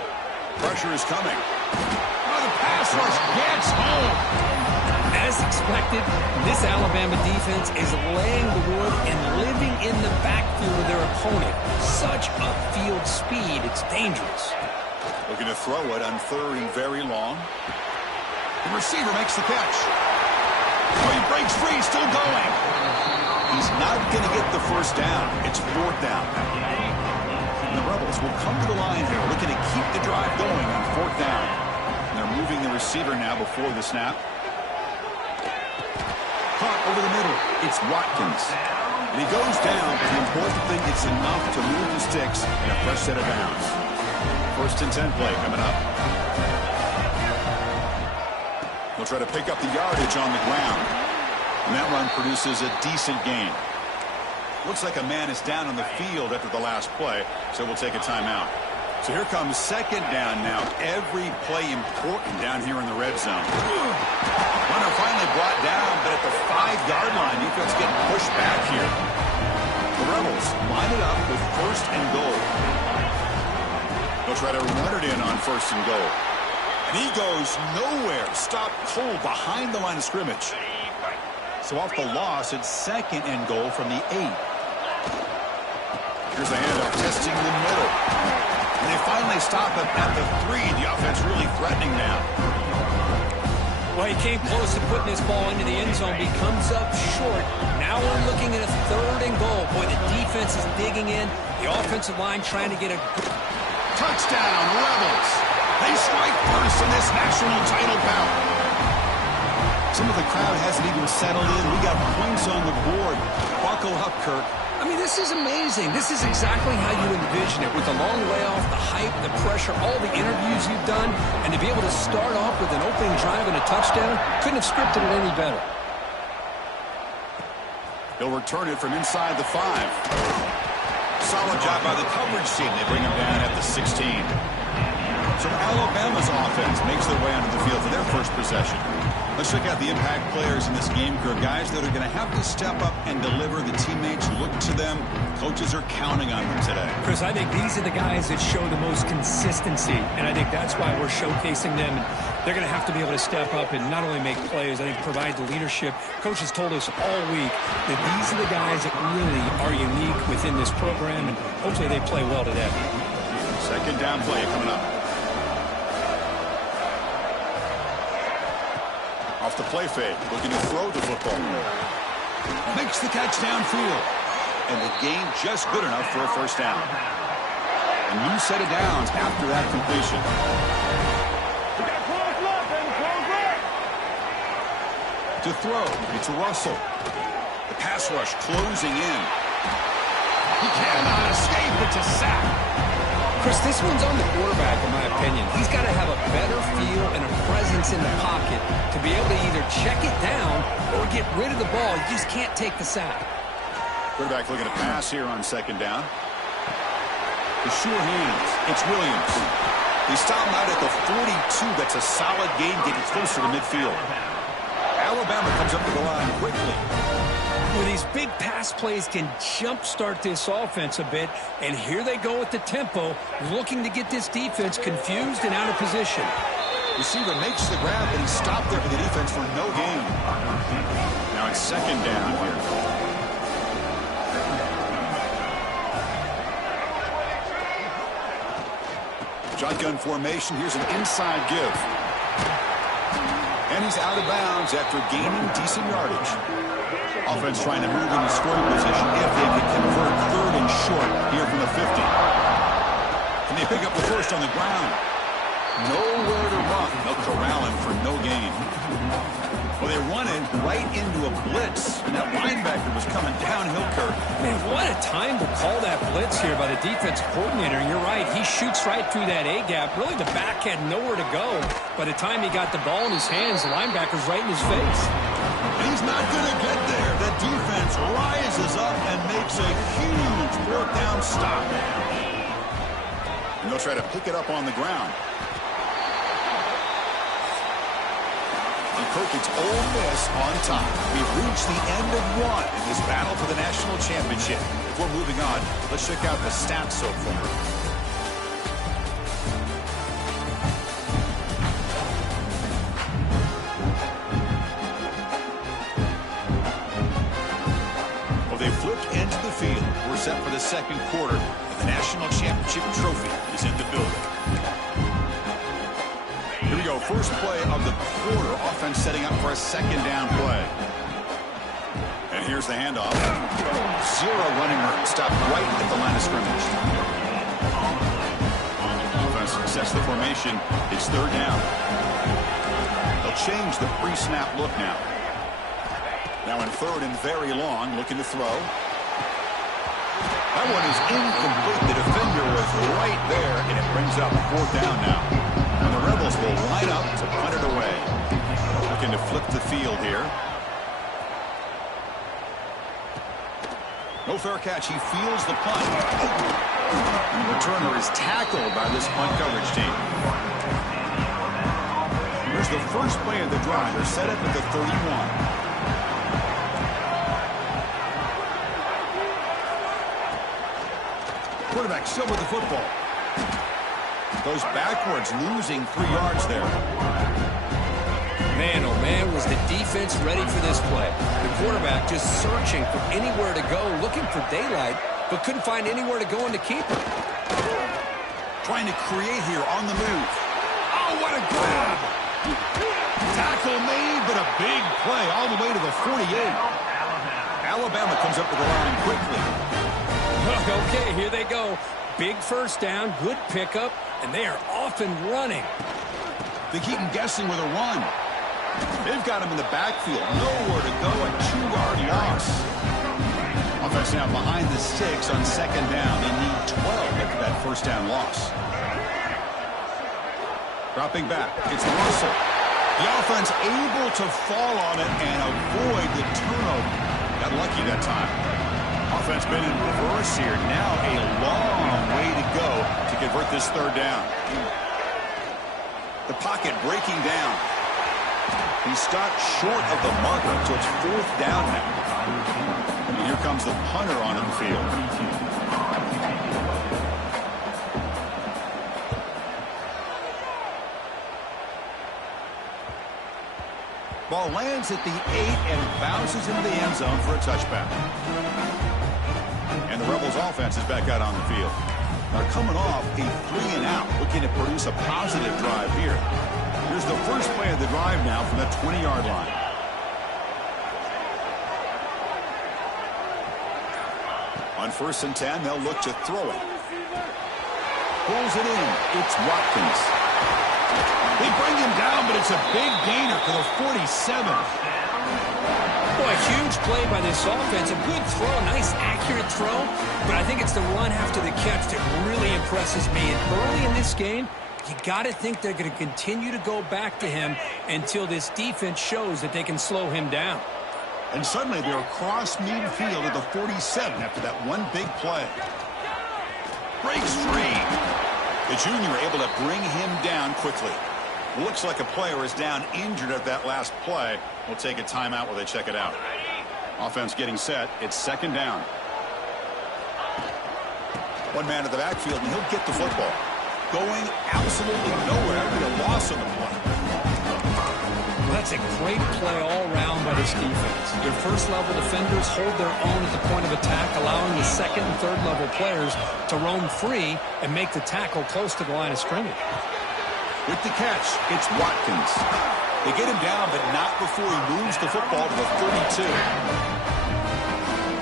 Pressure is coming. Oh, the pass rush gets home. As expected, this Alabama defense is laying the wood and living in the backfield of their opponent. Such upfield speed, it's dangerous. Looking to throw it on third and very long. The receiver makes the catch. Oh, he breaks free, still going. He's not going to get the first down. It's fourth down. And the Rebels will come to the line here, looking to keep the drive going on fourth down. And they're moving the receiver now before the snap. Caught over the middle. It's Watkins. And he goes down. The important thing, it's enough to move the sticks in a fresh set of downs. First and 10 play coming up. They'll try to pick up the yardage on the ground. And that run produces a decent gain. Looks like a man is down on the field after the last play, so we'll take a timeout. So here comes second down now. Every play important down here in the red zone. Runner finally brought down, but at the 5-yard line, defense getting pushed back here. The Rebels line it up with first and goal. They'll try to run it in on first and goal. And he goes nowhere. Stopped cold behind the line of scrimmage. So off the loss, it's second and goal from the 8. Here's the handoff, testing the middle. And they finally stop it at the 3. The offense really threatening now. Well, he came close to putting this ball into the end zone, but he comes up short. Now we're looking at a third and goal. Boy, the defense is digging in. The offensive line trying to get a... Touchdown, Rebels. They strike first in this national title bout. Some of the crowd hasn't even settled in. We got points on the board. Buckle up, Kirk. I mean, this is amazing. This is exactly how you envision it, with the long layoff, the hype, the pressure, all the interviews you've done, and to be able to start off with an opening drive and a touchdown, couldn't have scripted it any better. He'll return it from inside the 5. Solid job by the coverage team. They bring him down at the 16. So Alabama's offense makes their way onto the field for their first possession. Let's check out the impact players in this game, Kirk. Guys that are going to have to step up and deliver. The teammates look to them. Coaches are counting on them today. Chris, I think these are the guys that show the most consistency, and I think that's why we're showcasing them. They're going to have to be able to step up and not only make plays, I think provide the leadership. Coaches told us all week that these are the guys that really are unique within this program, and hopefully they play well today. Second down play coming up. Off the play fake, looking to throw the football. Makes the catch downfield. And the gain just good enough for a first down. A new set of downs after that completion. To throw, it's Russell. The pass rush closing in. He cannot escape. It's a sack. Chris, this one's on the quarterback, in my opinion. He's got to have a better feel and a presence in the pocket to be able to either check it down or get rid of the ball. You just can't take the sack. Quarterback looking to pass here on second down. The sure hands. It's Williams. He stopped out at the 42. That's a solid gain, getting closer to midfield. Alabama comes up to the line quickly. Well, these big pass plays can jumpstart this offense a bit, and here they go with the tempo, looking to get this defense confused and out of position. Receiver makes the grab, but he stopped there for the defense for no gain. Now it's second down here. Shotgun formation. Here's an inside give. And he's out of bounds after gaining decent yardage. Offense trying to move in the scoring position if they can convert third and short here from the 50. And they pick up the first on the ground. Nowhere to run. They'll corral him for no gain. Well, they run it right into a blitz, and that linebacker was coming downhill, Kirk. Man, what a time to call that blitz here by the defensive coordinator. You're right, he shoots right through that A-gap. Really, the back had nowhere to go. By the time he got the ball in his hands, the linebacker's right in his face. He's not going to get there. The defense rises up and makes a huge fourth down stop. And they'll try to pick it up on the ground. And Kirk, it's Ole Miss on top. We've reached the end of one in this battle for the national championship. Before moving on, let's check out the stats so far. They flipped into the field. We're set for the second quarter, and the national championship trophy is in the building. Here we go. First play of the quarter. Offense setting up for a second down play. And here's the handoff. Zero running room. Stopped right at the line of scrimmage. Offense sets the formation. It's third down. They'll change the pre-snap look now. Now in third and very long, looking to throw. That one is incomplete. The defender was right there, and it brings up fourth down now. And the Rebels will line up to punt it away. Looking to flip the field here. No fair catch. He fields the punt. And the returner is tackled by this punt coverage team. Here's the first play of the drive. They're set up at the 31. Quarterback still with the football. Goes backwards, losing 3 yards there. Man, oh man, was the defense ready for this play. The quarterback just searching for anywhere to go, looking for daylight, but couldn't find anywhere to go in to keep it. Trying to create here on the move. Oh, what a grab. Tackle made, but a big play all the way to the 48. Alabama comes up to the line quickly. Okay, here they go. Big first down, good pickup, and they are off and running. They keep him guessing with a run. They've got him in the backfield. Nowhere to go, a 2-yard loss. Offense now behind the 6 on second down. They need 12 after that first down loss. Dropping back, it's Russell. The offense able to fall on it and avoid the turnover. Got lucky that time. Offense been in reverse here. Now a long way to go to convert this third down. The pocket breaking down. He stopped short of the marker, so it's fourth down now. And here comes the punter onto the field. Ball lands at the 8 and bounces into the end zone for a touchback. And the Rebels offense is back out on the field. They're coming off a 3-and-out, looking to produce a positive drive here. Here's the first play of the drive now from the 20-yard line. On 1st and 10, they'll look to throw it. Pulls it in. It's Watkins. They bring him down, but it's a big gainer to the 47. Boy, huge play by this offense. A good throw, nice accurate throw. But I think it's the run after the catch that really impresses me. And early in this game, you got to think they're going to continue to go back to him until this defense shows that they can slow him down. And suddenly they're across midfield at the 47 after that one big play. Breaks free. The junior able to bring him down quickly. Looks like a player is down injured at that last play. We'll take a timeout while they check it out. Offense getting set. It's second down. One man in the backfield, and he'll get the football. Going absolutely nowhere. It'll be a loss on the play. Well, that's a great play all around by this defense. Your first-level defenders hold their own at the point of attack, allowing the second and third-level players to roam free and make the tackle close to the line of scrimmage. With the catch, it's Watkins. They get him down, but not before he moves the football to the 32.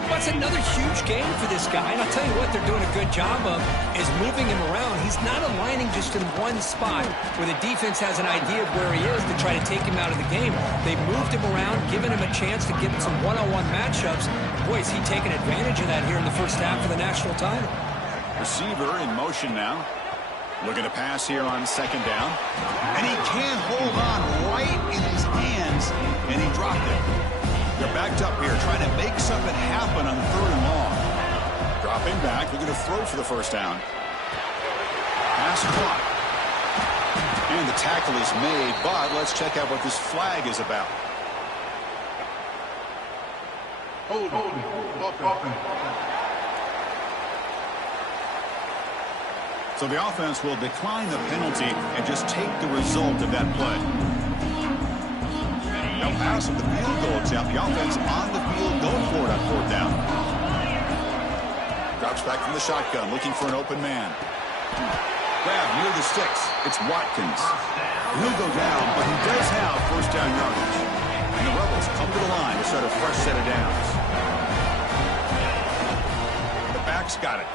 That's another huge game for this guy, and I'll tell you what they're doing a good job of is moving him around. He's not aligning just in one spot where the defense has an idea of where he is to try to take him out of the game. They've moved him around, given him a chance to give him some one-on-one matchups. Boy, is he taking advantage of that here in the first half of the national title. Receiver in motion now. Looking to pass here on second down. And he can't hold on right in his hands, and he dropped it. They're backed up here trying to make something happen on third and long. Dropping back, looking to throw for the first down. Pass clock. And the tackle is made, but let's check out what this flag is about. So the offense will decline the penalty and just take the result of that play. No pass of the field goal attempt. The offense on the field going for it on fourth down. Drops back from the shotgun, looking for an open man. Grab near the sticks. It's Watkins. He'll go down, but he does have first down yardage. And the Rebels come to the line to start a fresh set of downs. The back's got it.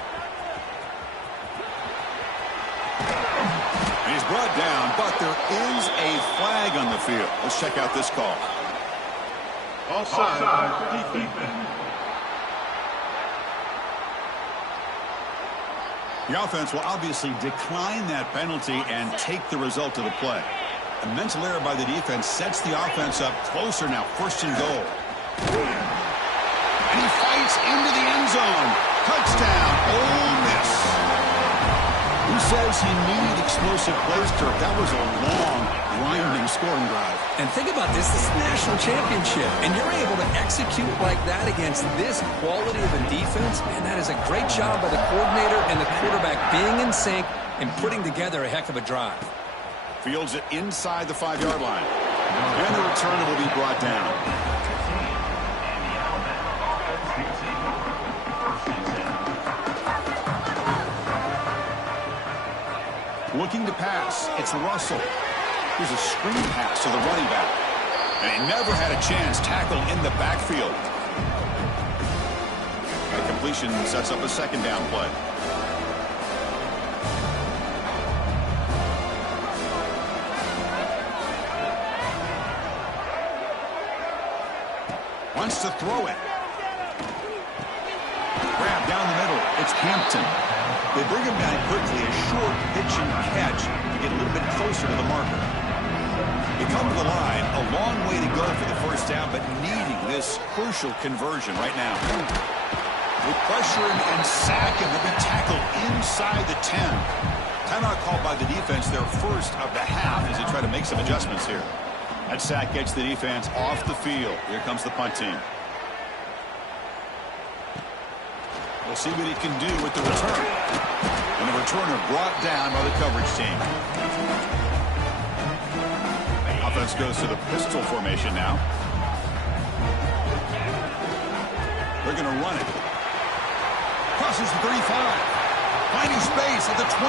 He's brought down, but there is a flag on the field. Let's check out this call. Offside. The offense will obviously decline that penalty and take the result of the play. A mental error by the defense sets the offense up closer now, first and goal. And he fights into the end zone. Touchdown, Ole Miss. Who says you need explosive plays, Kirk? That was a long, grinding scoring drive. And think about this is the national championship, and you're able to execute like that against this quality of a defense, and that is a great job by the coordinator and the quarterback being in sync and putting together a heck of a drive. Fields it inside the 5-yard line. And the returner will be brought down. Looking to pass, it's Russell. Here's a screen pass to the running back. And he never had a chance tackled in the backfield. The completion sets up a second down play. Wants to throw it. It's Hampton. They bring him down quickly, a short pitch and catch to get a little bit closer to the marker. They come to the line, a long way to go for the first down, but needing this crucial conversion right now. With pressure and sack, and they'll be tackled inside the 10. Timeout called by the defense, their first of the half, as they try to make some adjustments here. That sack gets the defense off the field. Here comes the punt team. We'll see what he can do with the return. And the returner brought down by the coverage team. Offense goes to the pistol formation now. They're going to run it. Crosses the 35. Finding space at the 20.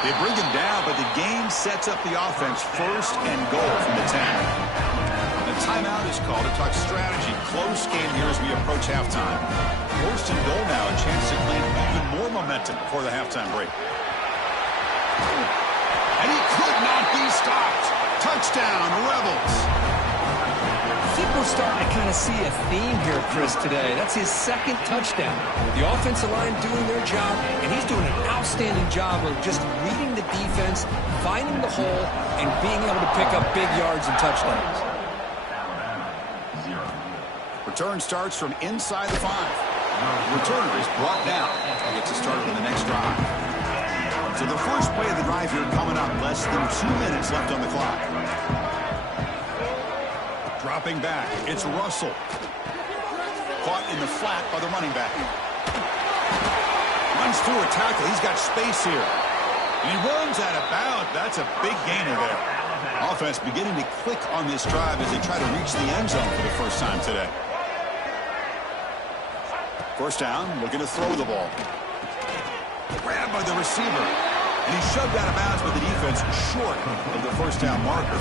They bring him down, but the game sets up the offense first and goal from the 10. The timeout is called to talk strategy. Close game here as we approach halftime. First and goal now, a chance to claim even more momentum before the halftime break. And he could not be stopped. Touchdown, Rebels. I think we're starting to kind of see a theme here, Chris, today. That's his second touchdown. The offensive line doing their job, and he's doing an outstanding job of just reading the defense, finding the hole, and being able to pick up big yards and touchdowns. Return starts from inside the 5. Returner is brought down. He gets a start on the next drive. So the first play of the drive here coming up. Less than 2 minutes left on the clock. Dropping back. It's Russell. Caught in the flat by the running back. Runs through a tackle. He's got space here. And he runs out of bounds. That's a big gainer there. Offense beginning to click on this drive as they try to reach the end zone for the first time today. First down, looking to throw the ball. Grabbed by the receiver. And he's shoved out of bounds by the defense short of the first down marker.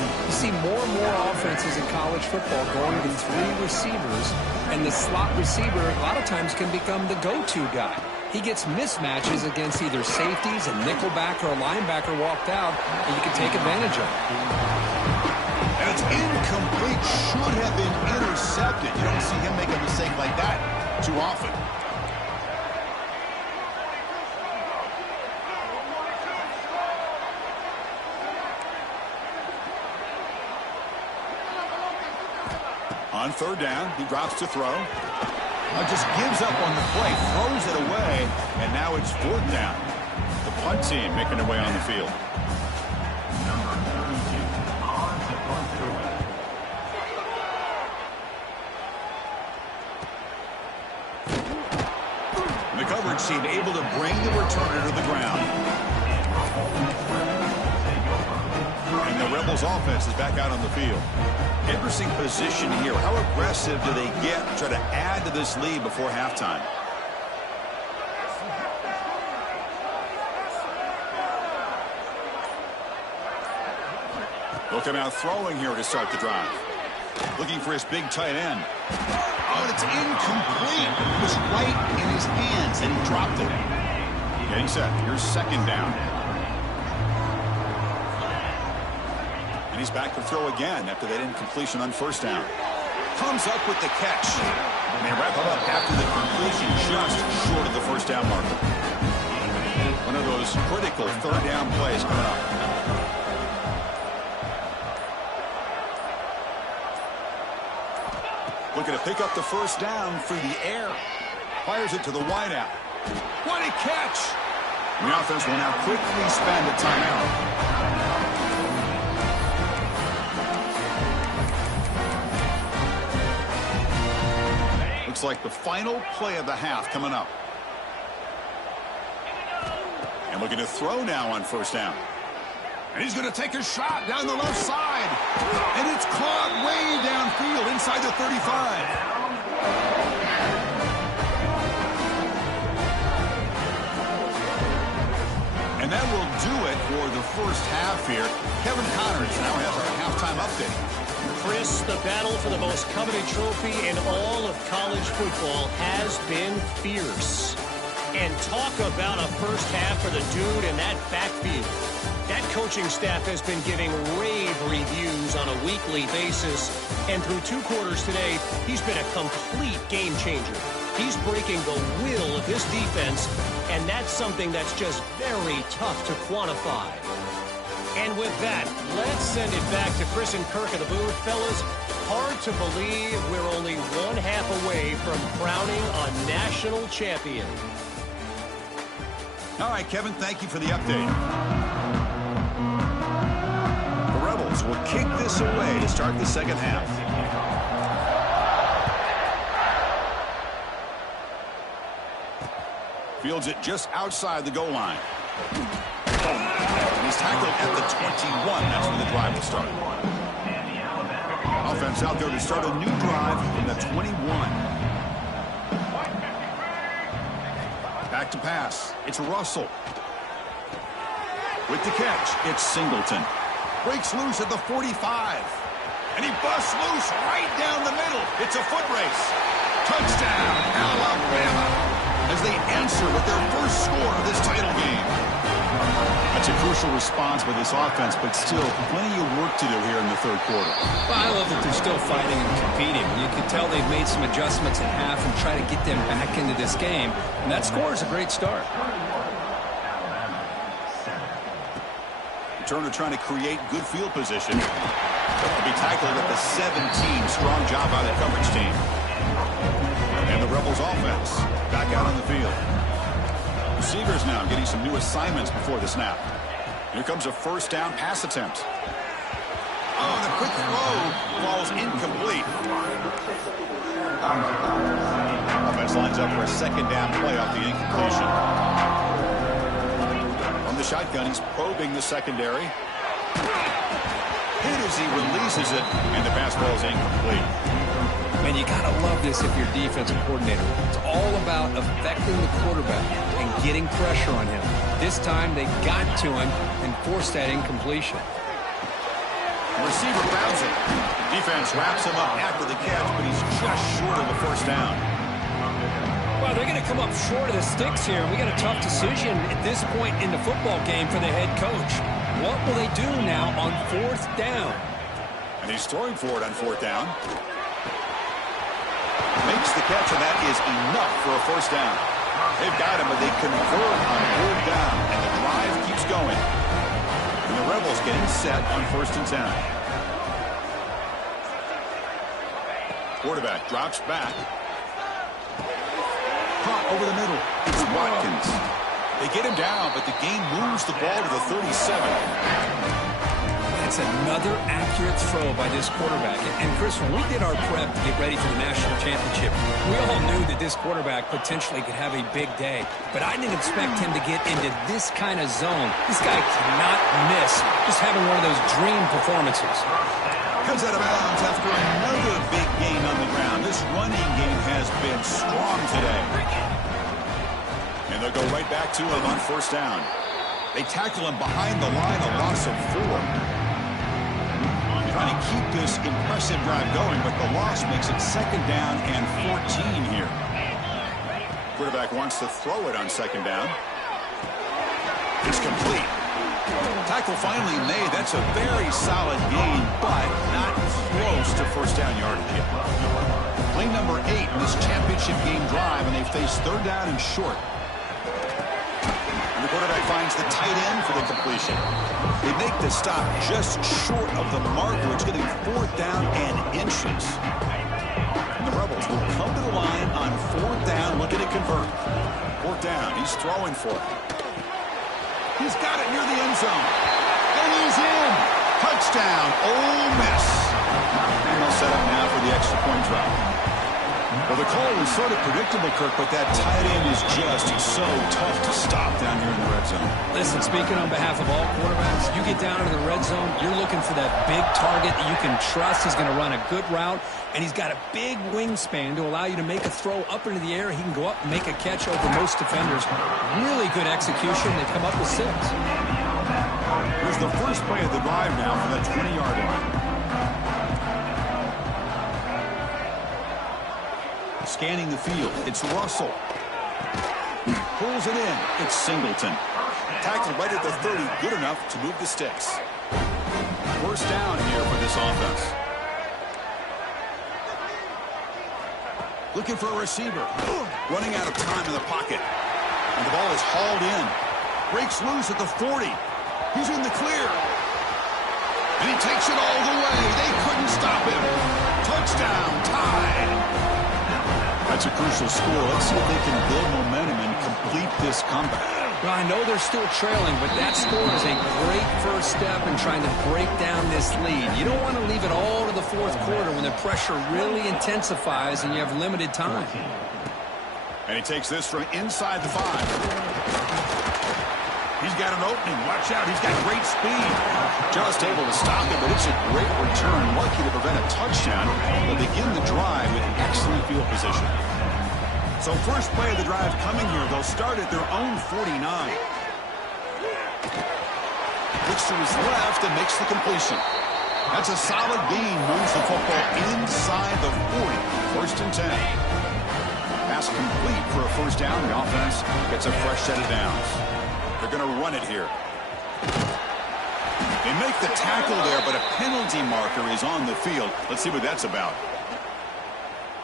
You see more and more offenses in college football going to 3 receivers, and the slot receiver a lot of times can become the go-to guy. He gets mismatches against either safeties, a nickelback, or a linebacker walked out, and you can take advantage of it. And it's incomplete. Should have been intercepted. You don't see him make a mistake like that too often. On third down, he drops to throw. Just gives up on the play, throws it away, and now it's fourth down. The punt team making their way on the field. And the coverage team able to bring the returner to the ground. And the Rebels offense is back out on the field. Interesting position here. How aggressive do they get to try to add to this lead before halftime? They'll come out throwing here to start the drive. Looking for his big tight end. Oh, and it's incomplete. It was right in his hands, and he dropped it. Getting set. Here's second down. And he's back to throw again after that incompletion on first down. Comes up with the catch. And they wrap it up after the completion just short of the first down marker. One of those critical third down plays coming up. Looking to pick up the first down through the air. Fires it to the wideout. What a catch! The offense will now quickly spend a timeout. Looks like the final play of the half coming up. And looking to throw now on first down. And he's going to take a shot down the left side. And it's caught way downfield inside the 35. And that will do it for the first half here. Kevin Connors now has our halftime update. Chris, the battle for the most coveted trophy in all of college football has been fierce. And talk about a first half for the dude in that backfield. That coaching staff has been giving rave reviews on a weekly basis. And through 2 quarters today, he's been a complete game changer. He's breaking the will of his defense, and that's something that's just very tough to quantify. And with that, let's send it back to Chris and Kirk of the booth. Fellas, hard to believe we're only one half away from crowning a national champion. All right, Kevin, thank you for the update. The Rebels will kick this away to start the second half. Fields it just outside the goal line. He's tackled at the 21. That's when the drive will start. Offense out there to start a new drive from the 21. Back to pass. It's Russell. With the catch, it's Singleton. Breaks loose at the 45. And he busts loose right down the middle. It's a foot race. Touchdown, Alabama, as they answer with their first score of this title game. That's a crucial response by this offense, but still plenty of work to do here in the third quarter. Well, I love that they're still fighting and competing. You can tell they've made some adjustments at half and try to get them back into this game. And that score is a great start. Turner trying to create good field position. He'll be tackled at the 17. Strong job by the coverage team. And the Rebels offense back out on the field. Receivers now getting some new assignments before the snap. Here comes a first down pass attempt. Oh, the quick throw falls incomplete. Offense lines up for a second down play off the incompletion. From the shotgun, he's probing the secondary. Hit as he releases it, and the pass ball is incomplete. Man, you got to love this if you're a defensive coordinator. It's all about affecting the quarterback and getting pressure on him. This time, they got to him and forced that incompletion. The receiver grabs it. Defense wraps him up after the catch, but he's just short of the first down. Well, they're going to come up short of the sticks here. We got a tough decision at this point in the football game for the head coach. What will they do now on fourth down? And he's throwing for it on fourth down. Makes the catch, and that is enough for a first down. They've got him, but they convert on third down, and the drive keeps going. And the Rebels getting set on 1st and 10. Quarterback drops back. Caught over the middle. It's Watkins. They get him down, but the game moves the ball to the 37. It's another accurate throw by this quarterback. And Chris, when we did our prep to get ready for the national championship, we all knew that this quarterback potentially could have a big day. But I didn't expect him to get into this kind of zone. This guy cannot miss just having one of those dream performances. Comes out of bounds after another big gain on the ground. This running game has been strong today. And they'll go right back to him on first down. They tackle him behind the line, a loss of 4. Trying to keep this impressive drive going, but the loss makes it second down and 14 here. Quarterback wants to throw it on second down. It's complete. Tackle finally made. That's a very solid gain, but not close to first down yardage yet. Play number 8 in this championship game drive, and they face third down and short. And the quarterback finds the tight end for the completion. They make the stop just short of the marker. It's getting fourth down and inches. And the Rebels will come to the line on fourth down, looking to convert. Fourth down, he's throwing for it. He's got it near the end zone. And he's in. Touchdown, Ole Miss. And they'll set up now for the extra point try. Well, the call was sort of predictable, Kirk, but that tight end is just so tough to stop down here in the red zone. Listen, speaking on behalf of all quarterbacks, you get down into the red zone, you're looking for that big target that you can trust is going to run a good route, and he's got a big wingspan to allow you to make a throw up into the air. He can go up and make a catch over most defenders. Really good execution. They come up with 6. Here's the first play of the drive now for that 20-yard line. Scanning the field, it's Russell. Pulls it in, it's Singleton. Tackled right at the 30, good enough to move the sticks. First down here for this offense. Looking for a receiver. Running out of time in the pocket. And the ball is hauled in. Breaks loose at the 40. He's in the clear. And he takes it all the way. They couldn't stop him. Touchdown, tied. That's a crucial score. Let's see if they can build momentum and complete this comeback. Well, I know they're still trailing, but that score is a great first step in trying to break down this lead. You don't want to leave it all to the fourth quarter when the pressure really intensifies and you have limited time. And he takes this from inside the 5. He's got an opening. Watch out. He's got great speed. Just able to stop him, but it's a great return. Lucky to prevent a touchdown. They'll begin the drive with excellent field position. So first play of the drive coming here. They'll start at their own 49. Looks to his left and makes the completion. That's a solid gain. Moves the football inside the 40. First and 10. Pass complete for a first down. The offense gets a fresh set of downs. They're going to run it here. They make the tackle there, but a penalty marker is on the field. Let's see what that's about.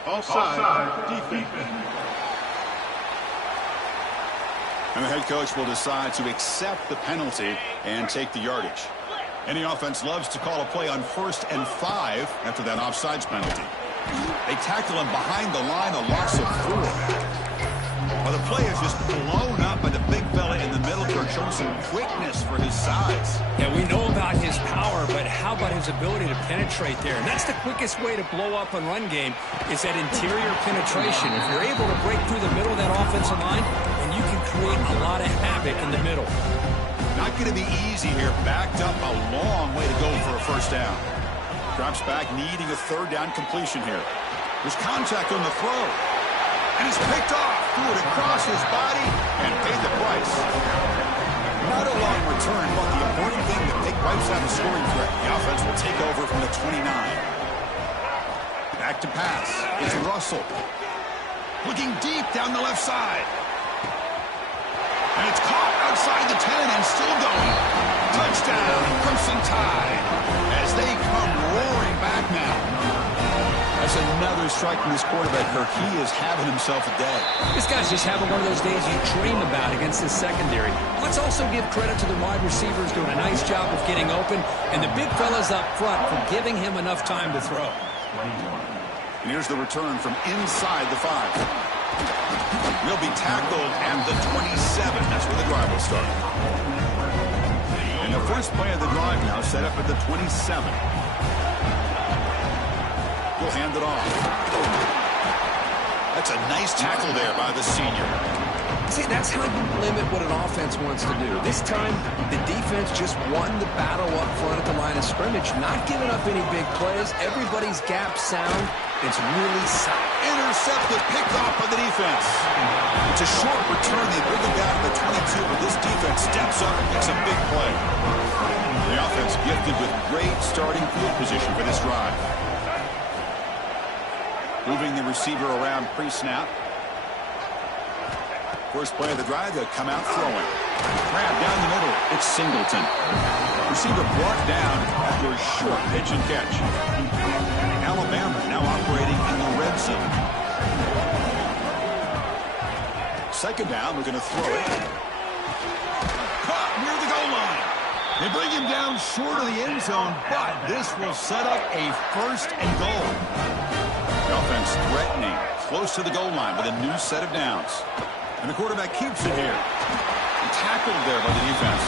Offside defense. And the head coach will decide to accept the penalty and take the yardage. Any offense loves to call a play on 1st and 5 after that offsides penalty. They tackle him behind the line, a loss of 4. Well, the play is just blown up by the big fella in the middle. Kirk showing some quickness for his size. Yeah, we know about his power, but how about his ability to penetrate there? And that's the quickest way to blow up a run game is that interior penetration. If you're able to break through the middle of that offensive line, then you can create a lot of havoc in the middle. Not going to be easy here. Backed up a long way to go for a first down. Drops back, needing a third down completion here. There's contact on the throw. And it's picked off. Threw it across his body and paid the price. Not a long return, but the important thing that they wipes out the scoring threat. The offense will take over from the 29. Back to pass. It's Russell. Looking deep down the left side. And it's caught outside the 10 and still going. Touchdown, Crimson Tide, as they come roaring back now. That's another strike from this quarterback, Kirk. He is having himself a day. This guy's just having one of those days you dream about against the secondary. Let's also give credit to the wide receivers doing a nice job of getting open, and the big fellas up front for giving him enough time to throw. And here's the return from inside the 5. Will be tackled at the 27. That's where the drive will start. And the first play of the drive now set up at the 27. He'll hand it off. That's a nice tackle there by the senior. See, that's how you limit what an offense wants to do. This time, the defense just won the battle up front at the line of scrimmage, not giving up any big plays. Everybody's gap sound. It's really sound. Intercepted, picked off by the defense. It's a short return. They bring it down to the 22, but this defense steps up and makes a big play. The offense gifted with great starting field position for this drive. Moving the receiver around pre-snap. First play of the drive, they'll come out throwing. Grab down the middle. It's Singleton. Receiver brought down after a short pitch and catch. Alabama now operating in the red zone. Second down, we're going to throw it. Caught near the goal line. They bring him down short of the end zone, but this will set up a first and goal. The offense threatening, close to the goal line with a new set of downs. And the quarterback keeps it here. Tackled there by the defense.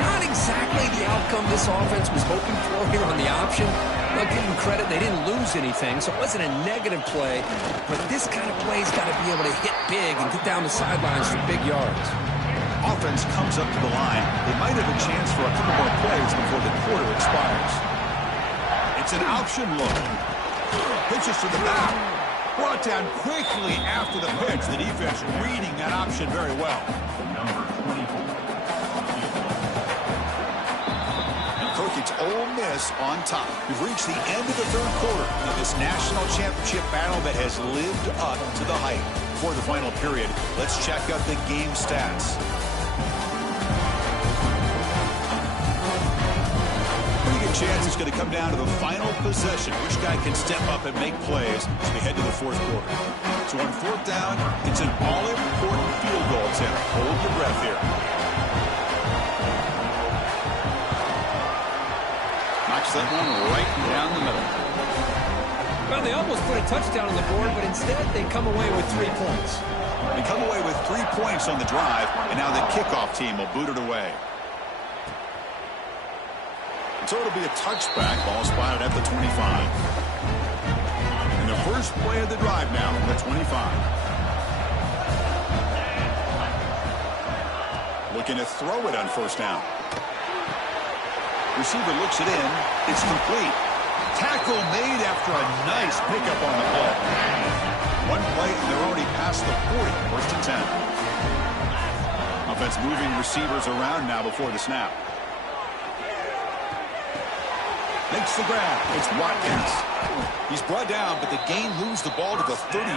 Not exactly the outcome this offense was hoping for here on the option. I'll give them credit. They didn't lose anything, so it wasn't a negative play. But this kind of play's got to be able to hit big and get down the sidelines for big yards. Offense comes up to the line. They might have a chance for a couple more plays before the quarter expires. It's an option look. Pitches to the back. Brought down quickly after the pitch. The defense reading that option very well. Number 24. And Kirk, it's Ole Miss on top. We've reached the end of the third quarter of this national championship battle that has lived up to the hype. For the final period, let's check out the game stats. Pretty good chance is going to come down to the final possession. Which guy can step up and make plays as we head to the fourth quarter. So on fourth down, it's an all-important field goal attempt. Hold your breath here. Knocks that one right down the middle. Well, they almost put a touchdown on the board, but instead they come away with 3 points. They come away with 3 points on the drive, and now the kickoff team will boot it away. So it'll be a touchback. Ball spotted at the 25. And the first play of the drive now from the 25. Looking to throw it on first down. Receiver looks it in. It's complete. Tackle made after a nice pickup on the play. One play, and they're already past the 40. First and 10. Offense moving receivers around now before the snap. Makes the grab. It's Watkins. He's brought down, but the gain moves the ball to the 39.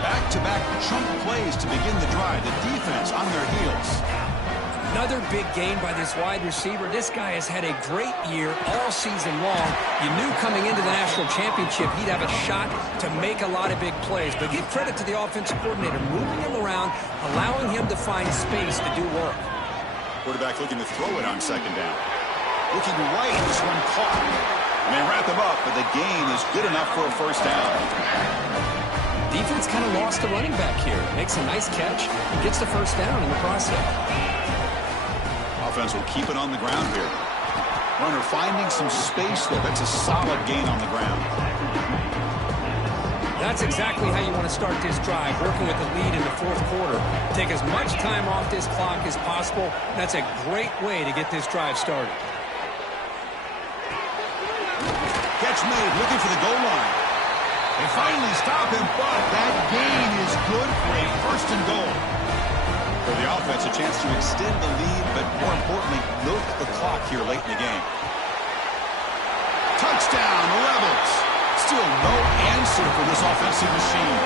Back-to-back chunk plays to begin the drive. The defense on their heels. Another big gain by this wide receiver. This guy has had a great year all season long. You knew coming into the national championship he'd have a shot to make a lot of big plays. But give credit to the offensive coordinator, moving him around, allowing him to find space to do work. Quarterback looking to throw it on second down. Looking right, this one caught. And they wrap him up, but the gain is good enough for a first down. Defense kind of lost the running back here. Makes a nice catch and gets the first down in the process. Offense will keep it on the ground here. Runner finding some space there. That's a solid gain on the ground. That's exactly how you want to start this drive, working with the lead in the fourth quarter. Take as much time off this clock as possible. That's a great way to get this drive started. Catch made, looking for the goal line. They finally stop him, but that gain is good for a first and goal. For the offense, a chance to extend the lead, but more importantly, milk the clock here late in the game. Touchdown, Rebels. Still no answer for this offensive machine.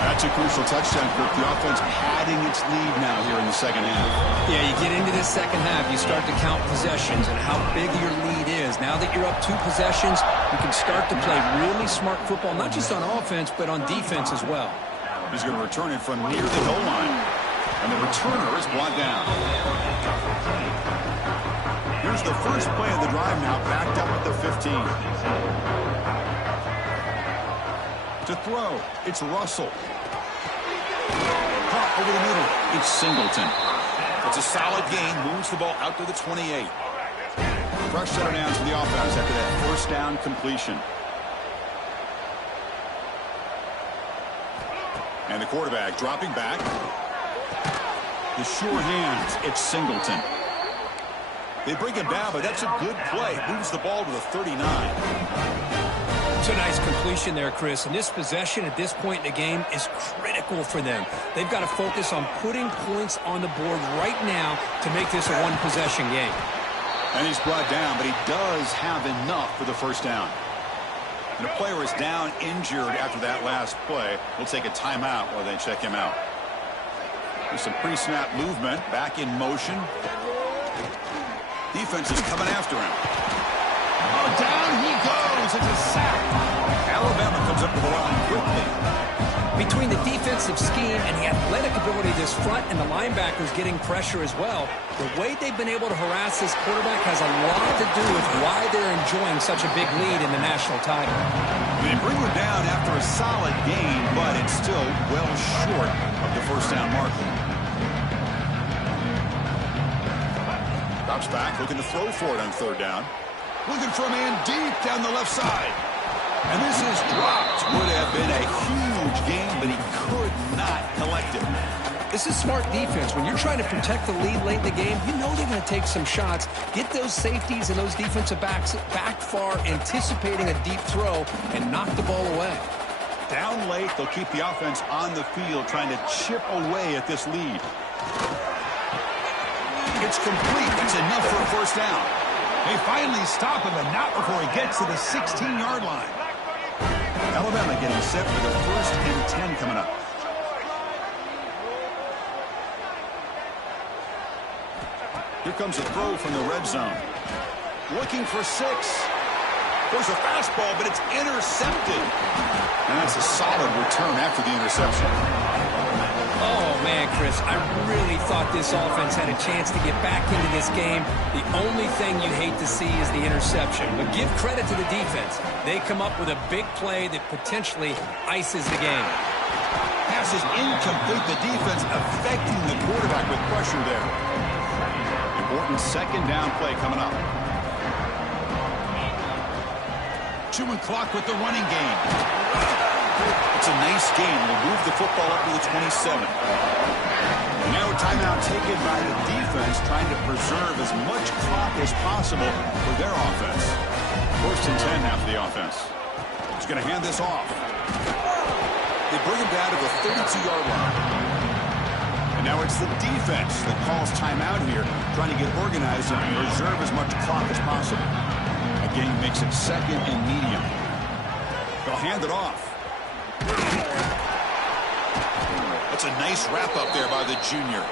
That's a crucial touchdown, Kirk. The offense padding its lead now here in the second half. Yeah, you get into this second half, you start to count possessions and how big your lead is. Now that you're up 2 possessions, you can start to play really smart football, not just on offense, but on defense as well. He's going to return it from near the goal line. And the returner is brought down. Here's the first play of the drive now, backed up at the 15. To throw, it's Russell. Caught over the middle, it's Singleton. It's a solid gain, moves the ball out to the 28. Fresh set of downs for the offense after that first down completion. And the quarterback dropping back. The sure hands, it's Singleton. They bring him down, but that's a good play. Moves the ball to the 39. It's a nice completion there, Chris. And this possession at this point in the game is critical for them. They've got to focus on putting points on the board right now to make this a one-possession game. And he's brought down, but he does have enough for the first down. And the player is down injured after that last play. We'll take a timeout while they check him out. There's some pre-snap movement, back in motion. Defense is coming after him. Oh, down he goes. It's a sack. Alabama comes up to the line quickly. Between the defensive scheme and the athletic ability of this front and the linebackers getting pressure as well, the way they've been able to harass this quarterback has a lot to do with why they're enjoying such a big lead in the national title. They bring him down after a solid gain, but it's still well short of the first down marker. Drops back, looking to throw for it on third down. Looking for a man deep down the left side. And this is dropped. Would have been a huge gain, but he could not collect it. This is smart defense. When you're trying to protect the lead late in the game, you know they're going to take some shots, get those safeties and those defensive backs back far, anticipating a deep throw, and knock the ball away. Down late, they'll keep the offense on the field, trying to chip away at this lead. It's complete. It's enough for a first down. They finally stop him, but not before he gets to the 16-yard line. Alabama getting set for the 1st and 10 coming up. Here comes a throw from the red zone. Looking for 6. There's a fastball, but it's intercepted. And that's a solid return after the interception. Oh, man, Chris, I really thought this offense had a chance to get back into this game. The only thing you hate to see is the interception. But give credit to the defense. They come up with a big play that potentially ices the game. Pass is incomplete. The defense affecting the quarterback with pressure there. Important second down play coming up. Chewing clock with the running game. It's a nice gain. We'll move the football up to the 27. Now a timeout taken by the defense, trying to preserve as much clock as possible for their offense. 1st and 10 now for the offense. He's going to hand this off. They bring him down to the 32-yard line. And now it's the defense that calls timeout here, trying to get organized and preserve as much clock as possible. Again, makes it 2nd and medium. They'll hand it off. That's a nice wrap-up there by the junior.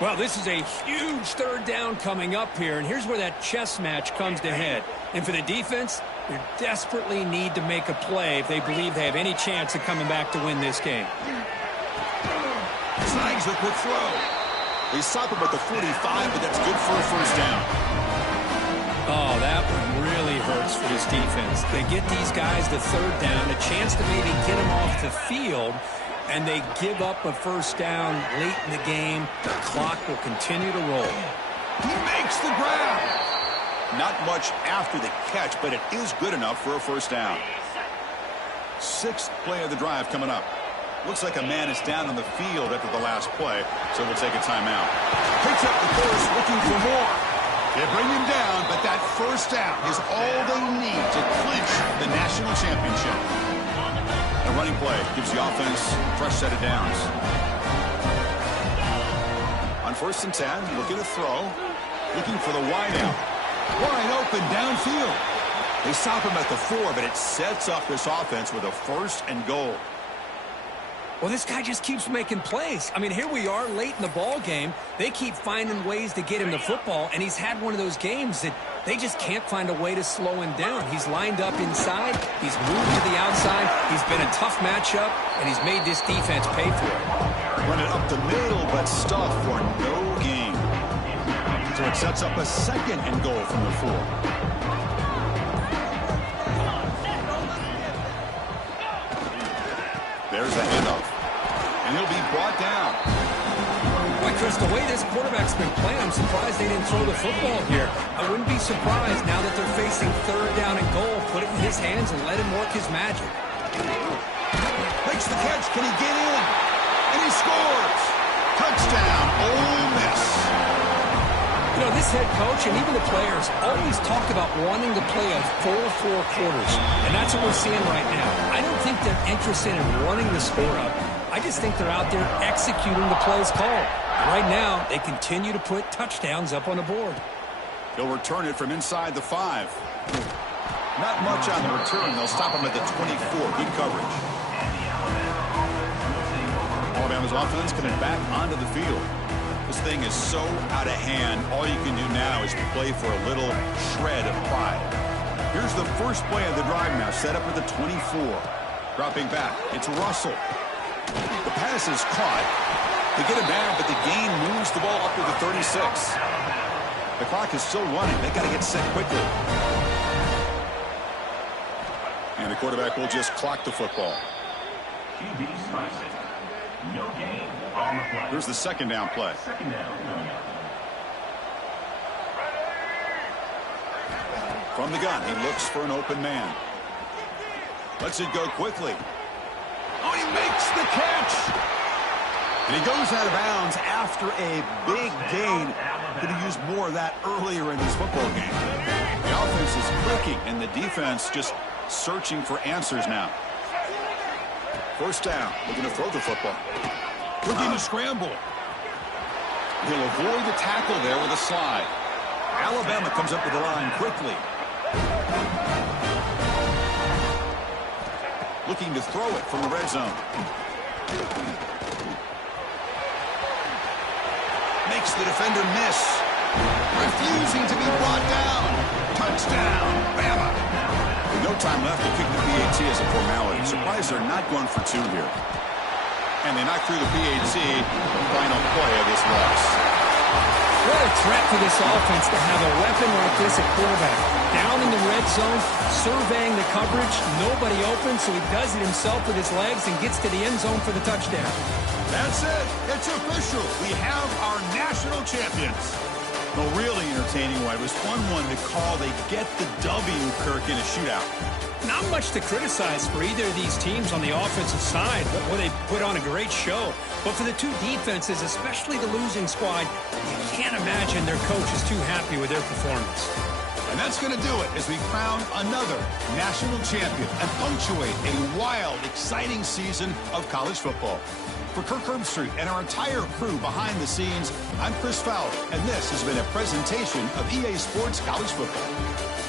Well, this is a huge 3rd down coming up here, and here's where that chess match comes to head. And for the defense, they desperately need to make a play if they believe they have any chance of coming back to win this game. Snags a quick throw. They stop him at the 45, but that's good for a 1st down. Oh, that one really hurts for this defense. They get these guys the 3rd down, a chance to maybe get them off the field, and they give up a 1st down late in the game. The clock will continue to roll. He makes the grab. Not much after the catch, but it is good enough for a 1st down. 6th play of the drive coming up. Looks like a man is down on the field after the last play, so we'll take a timeout. Picks up the course, looking for more. They bring him down, but that 1st down is all they need to clinch the national championship. A running play gives the offense a fresh set of downs. On 1st and 10, looking to throw. Looking for the wideout. Wide open downfield. They stop him at the 4, but it sets up this offense with a 1st and goal. Well, this guy just keeps making plays. I mean, here we are late in the ball game. They keep finding ways to get him the football, and he's had one of those games that they just can't find a way to slow him down. He's lined up inside. He's moved to the outside. He's been a tough matchup, and he's made this defense pay for it. Run it up the middle, but stuff for no gain. So it sets up a 2nd and goal from the 4. There's a handoff. And he'll be brought down. Boy, Chris, the way this quarterback's been playing, I'm surprised they didn't throw the football here. I wouldn't be surprised now that they're facing 3rd down and goal. Put it in his hands and let him work his magic. Makes the catch. Can he get in? And he scores. Touchdown, Ole Miss. You know, this head coach and even the players always talk about wanting to play a full 4 quarters. And that's what we're seeing right now. I don't think they're interested in running the score up. I just think they're out there executing the plays called. Right now, they continue to put touchdowns up on the board. They'll return it from inside the 5. Not much on the return. They'll stop him at the 24. Good coverage. Alabama's offense coming back onto the field. This thing is so out of hand. All you can do now is play for a little shred of pride. Here's the first play of the drive now, set up at the 24. Dropping back, it's Russell. The pass is caught. They get him down, but the gain moves the ball up to the 36. The clock is still running. They got to get set quickly. And the quarterback will just clock the football. QB spicy. No gain on the play. Here's the 2nd down play. 2nd down coming up. From the gun, he looks for an open man. Lets it go quickly. Oh, he makes the catch. And he goes out of bounds after a big gain. Could have used more of that earlier in this football game. The offense is clicking, and the defense just searching for answers now. 1st down. Looking to throw the football. Looking to scramble. He'll avoid the tackle there with a slide. Alabama comes up with the line quickly. Looking to throw it from the red zone. Makes the defender miss. refusing to be brought down. Touchdown, Bama. With no time left to kick the PAT as a formality. Surprised they're not going for two here. And they knock through the PAT. Final play of this loss. What a threat for this offense to have a weapon like this at quarterback. Down in the red zone, surveying the coverage, nobody open, so he does it himself with his legs and gets to the end zone for the touchdown. That's it. It's official. We have our national champions. Well, really entertaining one. It was fun one to call. They get the W, Kirk, in a shootout. Not much to criticize for either of these teams on the offensive side. Well, they put on a great show. But for the two defenses, especially the losing squad, you can't imagine their coach is too happy with their performance. And that's going to do it as we crown another national champion and punctuate a wild, exciting season of college football. For Kirk Herbstreit and our entire crew behind the scenes, I'm Chris Fowler, and this has been a presentation of EA Sports College Football.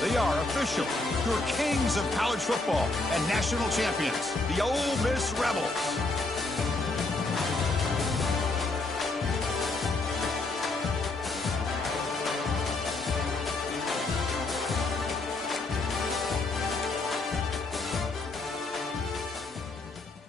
They are official, your kings of college football and national champions, the Ole Miss Rebels.